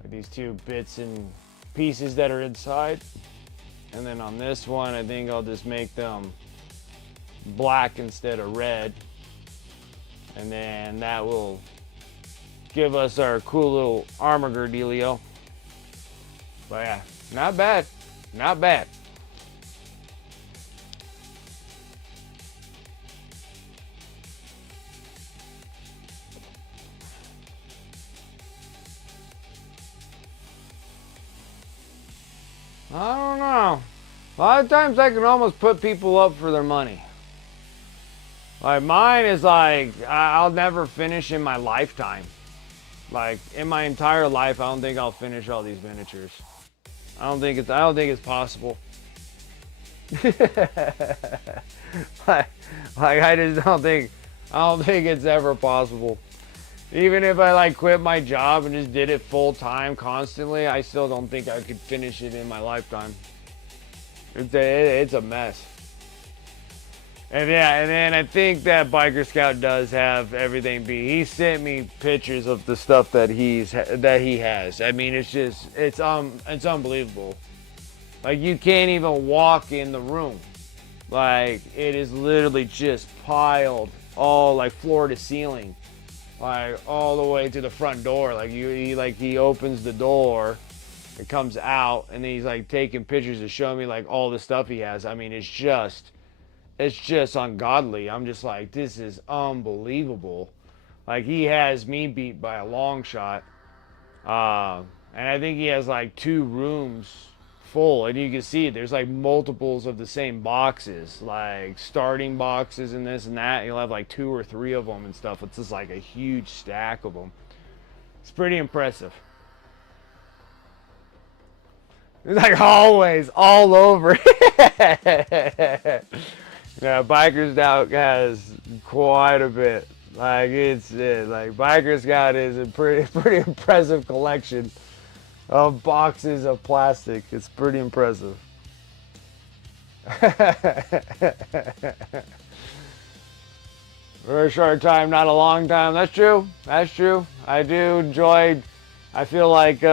Like these two bits and pieces that are inside. And then on this one, I think I'll just make them black instead of red. And then that will give us our cool little armor dealio. But yeah, not bad. Not bad. I don't know. A lot of times I can almost put people up for their money. Like mine is like, I'll never finish in my lifetime. Like in my entire life, I don't think I'll finish all these miniatures. I don't think it's possible. like I just don't think it's ever possible. Even if I like quit my job and just did it full time constantly, I still don't think I could finish it in my lifetime. It's a mess. And yeah, and then I think that Biker Scout does have everything beat. He sent me pictures of the stuff that he has. I mean, it's unbelievable. Like you can't even walk in the room. Like it is literally just piled all like floor to ceiling. Like all the way to the front door. Like he opens the door, it comes out, and then he's like taking pictures to show me like all the stuff he has. I mean, it's just ungodly. I'm just like, this is unbelievable. Like he has me beat by a long shot. And I think he has like 2 rooms full, and you can see there's like multiples of the same boxes, like starting boxes and this and that. You'll have like 2 or 3 of them and stuff. It's just like a huge stack of them. It's pretty impressive. It's like always all over. Yeah, Biker Scout has quite a bit. Like like Biker Scout is a pretty impressive collection of boxes of plastic. It's pretty impressive. Very short time, not a long time. That's true. That's true. I do enjoy. I feel like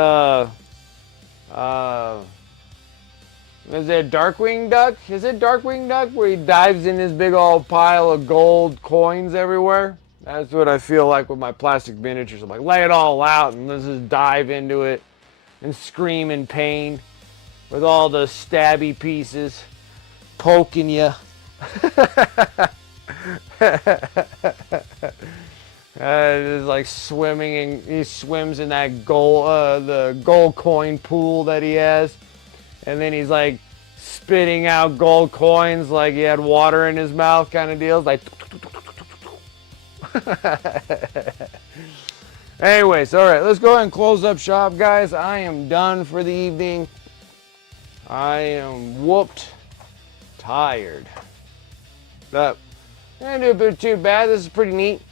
is it Darkwing Duck? Is it Darkwing Duck where he dives in this big old pile of gold coins everywhere? That's what I feel like with my plastic miniatures. I'm like, lay it all out and let's just dive into it and scream in pain with all the stabby pieces poking you. It's like swimming, and he swims in that the gold coin pool that he has. And then he's like spitting out gold coins like he had water in his mouth kind of deals. Like, anyways, all right, let's go ahead and close up shop, guys. I am done for the evening. I am whooped, tired. But I didn't do a bit too bad. This is pretty neat.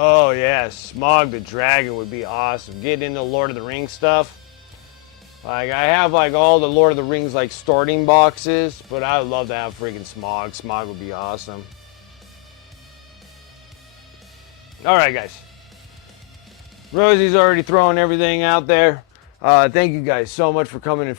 Oh yeah, Smog the Dragon would be awesome. Getting into Lord of the Rings stuff. Like I have like all the Lord of the Rings like starting boxes, but I would love to have freaking Smog. Smog would be awesome. Alright guys. Rosie's already throwing everything out there. Thank you guys so much for coming and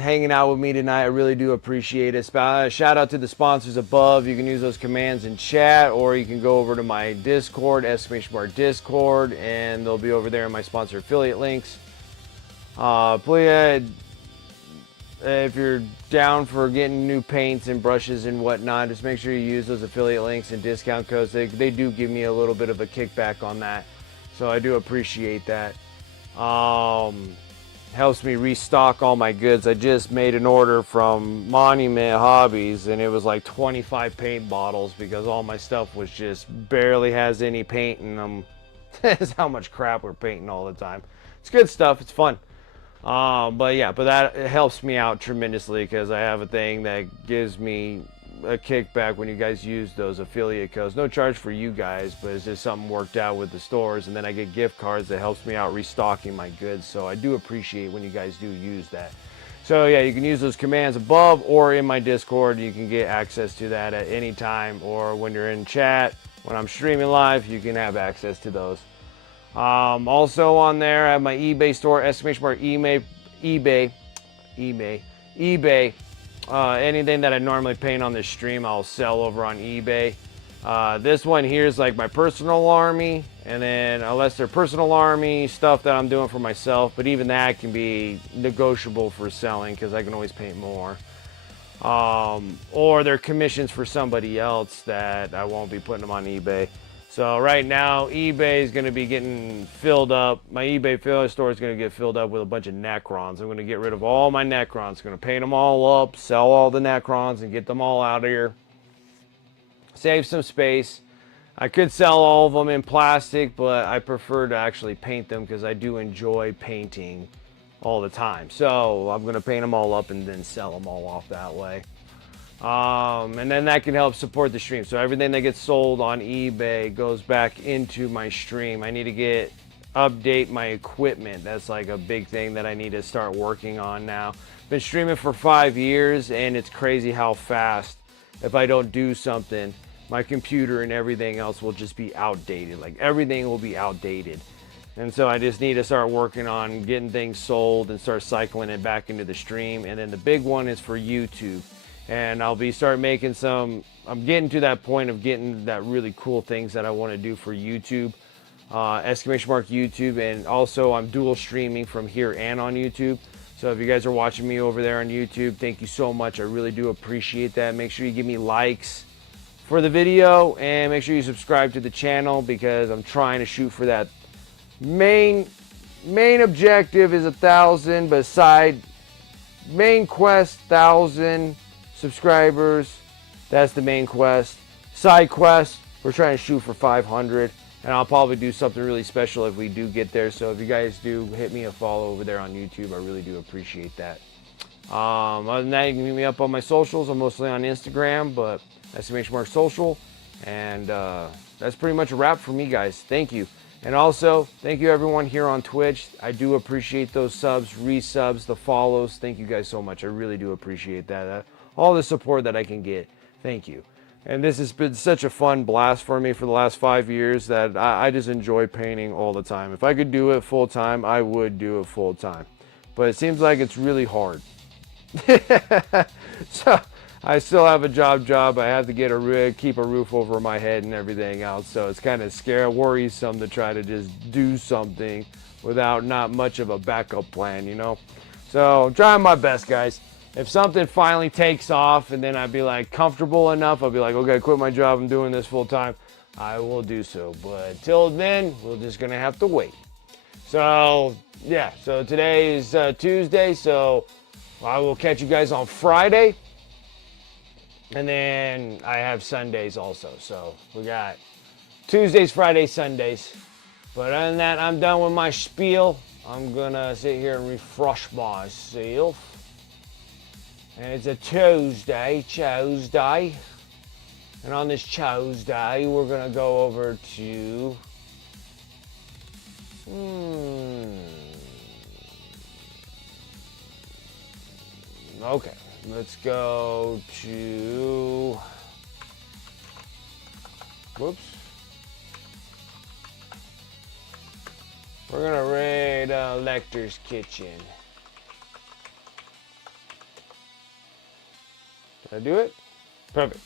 hanging out with me tonight. I really do appreciate it. Shout out to the sponsors above. You can use those commands in chat, or you can go over to my Discord, !bar Discord, and they'll be over there in my sponsor affiliate links. Please, if you're down for getting new paints and brushes and whatnot, just make sure you use those affiliate links and discount codes. They do give me a little bit of a kickback on that, so I do appreciate that. Helps me restock all my goods. I just made an order from Monument Hobbies, and it was like 25 paint bottles because all my stuff was just barely has any paint in them. That's how much crap we're painting all the time. It's good stuff. It's fun. But that it helps me out tremendously because I have a thing that gives me a kickback when you guys use those affiliate codes. No charge for you guys, but it's just something worked out with the stores, and then I get gift cards that helps me out restocking my goods. So I do appreciate when you guys do use that. So yeah, you can use those commands above or in my Discord. You can get access to that at any time, or when you're in chat, when I'm streaming live, you can have access to those. Also on there, I have my eBay store, exclamation mark eBay. Anything that I normally paint on this stream, I'll sell over on eBay. This one here is like my personal army, and then unless they're personal army stuff that I'm doing for myself, but even that can be negotiable for selling because I can always paint more. Or they're commissions for somebody else that I won't be putting them on eBay. So right now, eBay is going to be getting filled up. My eBay affiliate store is going to get filled up with a bunch of Necrons. I'm going to get rid of all my Necrons. I'm going to paint them all up, sell all the Necrons, and get them all out of here. Save some space. I could sell all of them in plastic, but I prefer to actually paint them because I do enjoy painting all the time. So I'm going to paint them all up and then sell them all off that way. And then that can help support the stream. So everything that gets sold on eBay goes back into my stream. I need to update my equipment. That's like a big thing that I need to start working on now. Been streaming for 5 years, and it's crazy how fast, if I don't do something, my computer and everything else will just be outdated. Like everything will be outdated. And so I just need to start working on getting things sold and start cycling it back into the stream. And then the big one is for YouTube. And I'll start making I'm getting to that point of getting that really cool things that I want to do for YouTube, exclamation mark YouTube. And also I'm dual streaming from here and on YouTube. So if you guys are watching me over there on YouTube, thank you so much. I really do appreciate that. Make sure you give me likes for the video, and make sure you subscribe to the channel because I'm trying to shoot for that. Main objective is 1,000, but main quest 1,000 subscribers. That's the main quest. Side quest, we're trying to shoot for 500, and I'll probably do something really special if we do get there. So if you guys do hit me a follow over there on YouTube, I really do appreciate that. Other than that, you can hit me up on my socials. I'm mostly on Instagram, but exclamation mark social. And that's pretty much a wrap for me, guys. Thank you. And also, thank you everyone here on Twitch. I do appreciate those subs, resubs, the follows. Thank you guys so much. I really do appreciate that. All the support that I can get. Thank you. And this has been such a fun blast for me for the last 5 years that I just enjoy painting all the time. If I could do it full time, I would do it full time. But it seems like it's really hard. So I still have a job. I have to get a rig, keep a roof over my head and everything else. So it's kind of worrisome to try to just do something without not much of a backup plan, you know? So I'm trying my best, guys. If something finally takes off and then I'd be like comfortable enough, I'll be like, okay, I quit my job, I'm doing this full time, I will do so. But till then, we're just gonna have to wait. So yeah, so today is Tuesday, so I will catch you guys on Friday. And then I have Sundays also. So we got Tuesdays, Fridays, Sundays. But other than that, I'm done with my spiel. I'm gonna sit here and refresh myself. And it's a Tuesday. And on this Tuesday, we're gonna go over to okay, let's go to whoops. We're gonna raid Lecter's Kitchen. Did I do it? Perfect.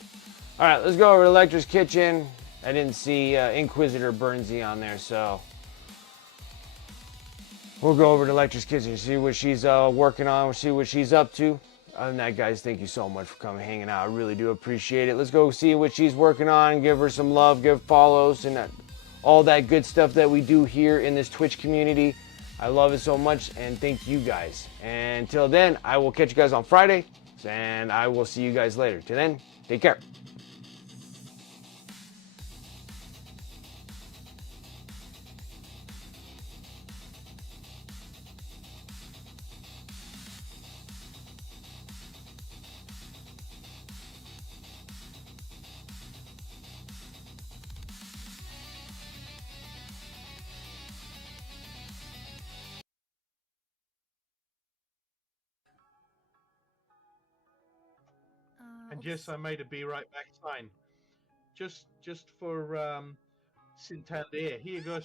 All right, let's go over to Lecter's Kitchen. I didn't see Inquisitor Burnsy on there, so we'll go over to Lecter's Kitchen, see what she's working on, see what she's up to. Other than that, guys, thank you so much for coming, hanging out. I really do appreciate it. Let's go see what she's working on, give her some love, give follows, and all that good stuff that we do here in this Twitch community. I love it so much, and thank you guys. And until then, I will catch you guys on Friday, and I will see you guys later. Till then, take care. yes, I made a be right back sign. Just for Santander. Here you go,